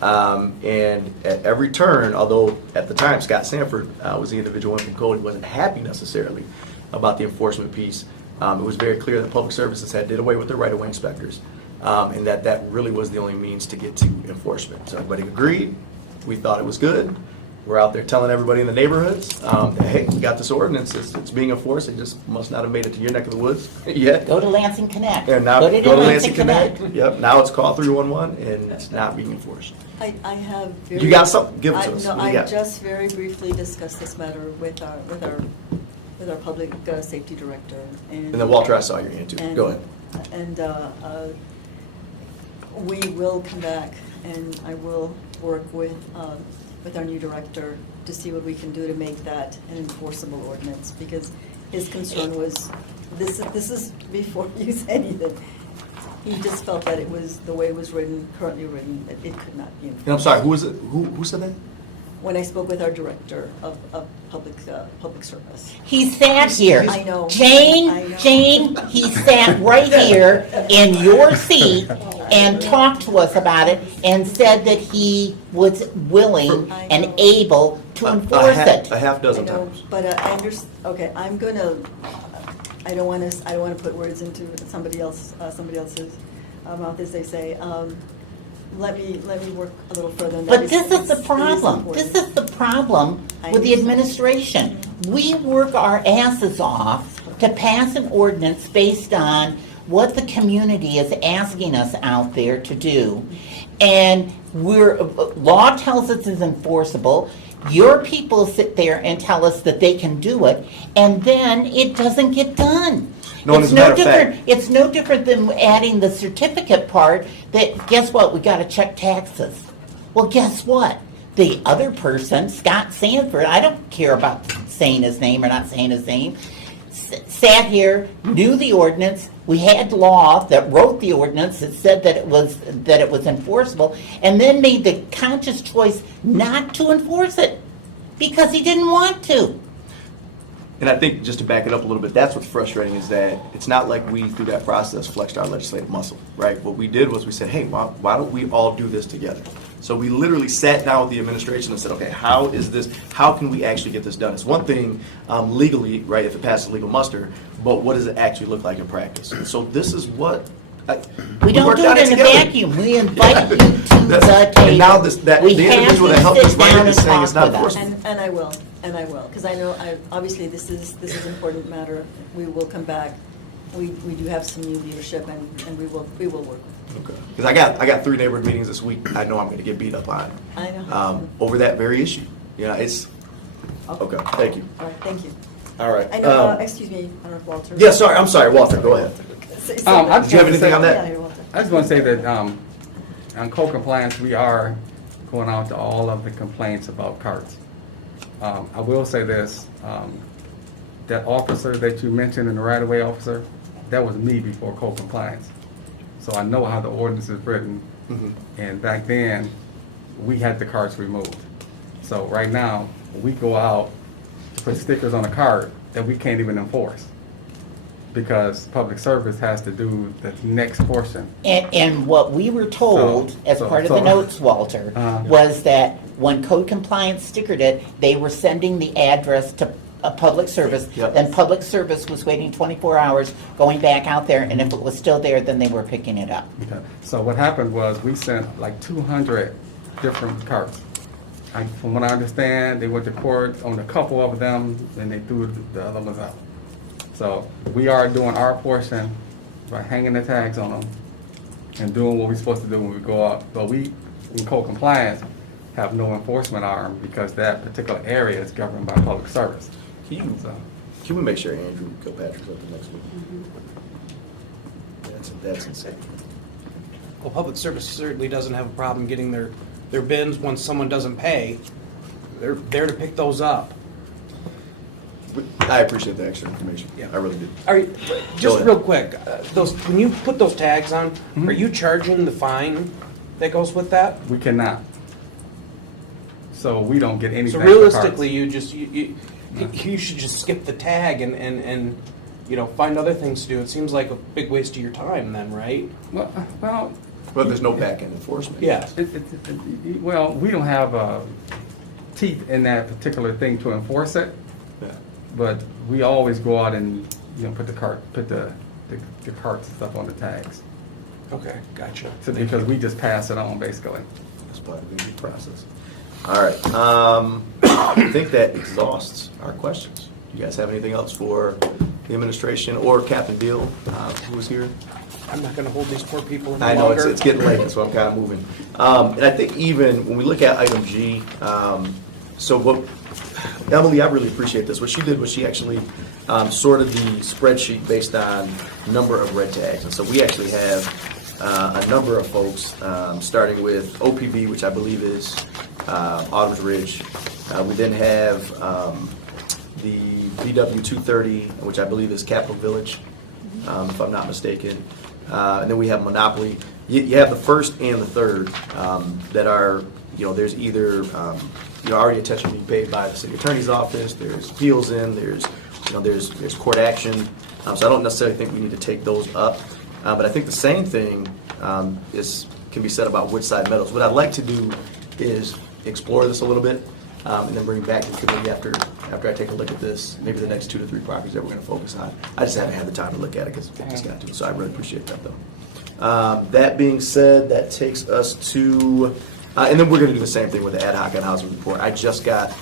And at every turn, although at the time Scott Sanford was the individual from Code, he wasn't happy necessarily about the enforcement piece. It was very clear that Public Services did away with their right-of-way inspectors. And that really was the only means to get to enforcement. So everybody agreed. We thought it was good. We're out there telling everybody in the neighborhoods that, hey, we got this ordinance. It's being enforced. It just must not have made it to your neck of the woods yet. Go to Lansing Connect. And now Put it go in to Lansing Connect. Yep. Now it's call 311, and it's not being enforced. I have very. You got something? Give it to us. No, What do you I got? just very briefly discussed this matter with our public safety director. And then Walter, I saw your hand too. Go ahead. And we will come back, and I will work with our new director to see what we can do to make that an enforceable ordinance, because his concern was, this is before you said anything. He just felt that it was, the way it was written, currently written, that it could not be enforced. And I'm sorry, who was it? Who said that? When I spoke with our director of public service. He sat here. I know. Jane, he sat right here in your seat and talked to us about it and said that he was willing and able to enforce it. A half dozen I know, times. but I understand, okay, I'm gonna, I don't wanna put words into somebody else's mouth, as they say. Let me work a little further on that. But this is the problem. This is the problem with the administration. We work our asses off to pass an ordinance based on what the community is asking us out there to do. And law tells us it's enforceable. Your people sit there and tell us that they can do it, and then it doesn't get done. No, and as It's a no matter of fact- different, it's no different than adding the certificate part that, guess what, we gotta check taxes. Well, guess what? The other person, Scott Sanford, I don't care about saying his name or not saying his name, sat here, knew the ordinance, we had law that wrote the ordinance that said that it was enforceable, and then made the conscious choice not to enforce it because he didn't want to. And I think just to back it up a little bit, that's what's frustrating is that it's not like we, through that process, flexed our legislative muscle, right? What we did was we said, hey, why don't we all do this together? So we literally sat down with the administration and said, okay, how can we actually get this done? It's one thing legally, right, if it passes legal muster, but what does it actually look like in practice? And so this is what. We don't worked do on it in a together. vacuum. We invite you to the And table. now the We have individual that to helped us sit write down it is and saying it's talk not with us. enforceable. And I will, because I know, obviously, this is an important matter. We will come back. We do have some new leadership, and we will work. Because I got 3 neighborhood meetings this week. I know I'm going to get beat up on I know. over that very issue. Yeah, it's okay. Thank you. All right, thank you. All right. I know, excuse me, I don't know if Walter. Yeah, sorry. I'm sorry, Walter. Go ahead. I Did you have anything on Yeah, that? here, Walter. I just want to say that on code compliance, we are going out to all of the complaints about carts. I will say this, that officer that you mentioned, in the right-of-way officer, that was me before code compliance. So I know how the ordinance is written, and back then, we had the carts removed. So right now, we go out to put stickers on a cart that we can't even enforce, because public service has to do the next portion. And what we were told, as part of the notes, Walter, was that when code compliance stickered it, they were sending the address to a public service. Yep. Then public service was waiting 24 hours, going back out there, and if it was still there, then they were picking it up. Okay. So what happened was we sent like 200 different carts. From what I understand, they went to court on a couple of them, and they threw the other ones out. So we are doing our portion by hanging the tags on them and doing what we're supposed to do when we go up. But we, in code compliance, have no enforcement arm because that particular area is governed by public service. Can we make sure Andrew Kilpatrick's up the next week? That's insane. Well, public service certainly doesn't have a problem getting their bins once someone doesn't pay. They're there to pick those up. I appreciate the extra information. Yeah. I really do. Are you, Go just ahead. real quick, when you put those tags on, are you charging the fine that goes with that? We cannot. So we don't get anything. So for carts. realistically, you should just skip the tag and find other things to do. It seems like a big waste of your time then, right? Well, But there's no back-end enforcement. Yeah. well, we don't have teeth in that particular thing to enforce it, Yeah. but we always go out and put the carts and stuff on the tags. Okay, gotcha. So because we just pass it on basically. That's part of the due process. All right. I think that exhausts our questions. Do you guys have anything else for the administration or Captain Beal, who was here? I'm not gonna hold these poor people any I know, longer. it's getting late, so I'm kind of moving. And I think even when we look at item G, so what, Emily, I really appreciate this. What she did was she actually sorted the spreadsheet based on number of red tags. And so we actually have a number of folks, starting with OPV, which I believe is Autumn's Ridge. We then have the VW 230, which I believe is Capitol Village, if I'm not mistaken. And then we have Monopoly. You have the first and the third that are, there's either already attention being paid by the city attorney's office. There's appeals in. There's court action. So I don't necessarily think we need to take those up. But I think the same thing can be said about Woodside Meadows. What I'd like to do is explore this a little bit and then bring back to committee after I take a look at this, maybe the next 2 to 3 properties that we're going to focus on. I just haven't had the time to look at it because I just got to, so I really appreciate that though. That being said, that takes us to, and then we're going to do the same thing with the ad hoc on housing report. I just got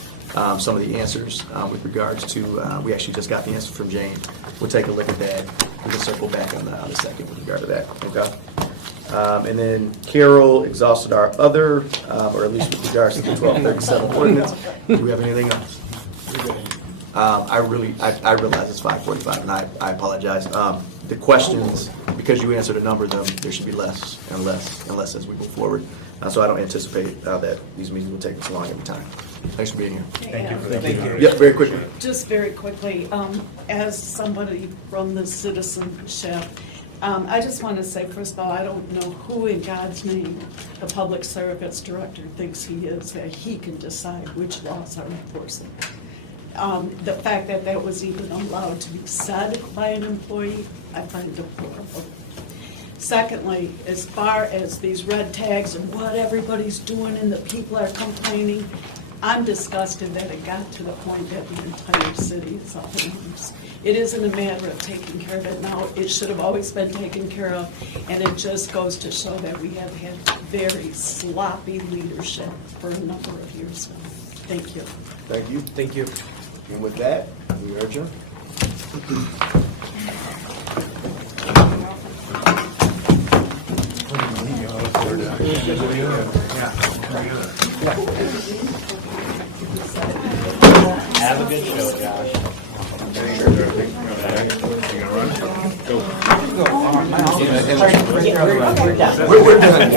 some of the answers with regards to, we actually just got the answers from Jane. We'll take a look at that. We can circle back on the second with regard to that, okay? And then Carol exhausted our other, or at least with regards to the 1237 ordinance. Do we have anything else? I realize it's 5:45, and I apologize. The questions, because you answered a number of them, there should be less and less and less as we move forward. So I don't anticipate that these meetings will take this long every time. Thanks for being here. Thank you for that. Yep, very quickly. Just very quickly, as somebody from the citizenship, I just want to say, first of all, I don't know who in God's name the public service director thinks he is, that he can decide which laws are enforced. The fact that that was even allowed to be said by an employee, I find deplorable. Secondly, as far as these red tags and what everybody's doing and the people are complaining, I'm disgusted that it got to the point that the entire city is up in arms. It isn't a matter of taking care of it now. It should have always been taken care of, and it just goes to show that we have had very sloppy leadership for a number of years now. Thank you. Thank you. Thank you. And with that, we are adjourned. Have a good show, Josh. We're done.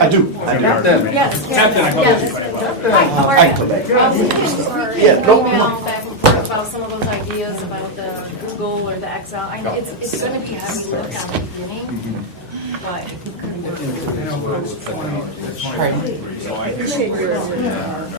I do. Yes. Captain, I Yes. Hi, how are I you? can go back. I was looking for Yeah, an no, email no. back and forth about some of those ideas about the Google or the Excel. I know it's going to be heavy lift at the beginning, but it could work. Pardon?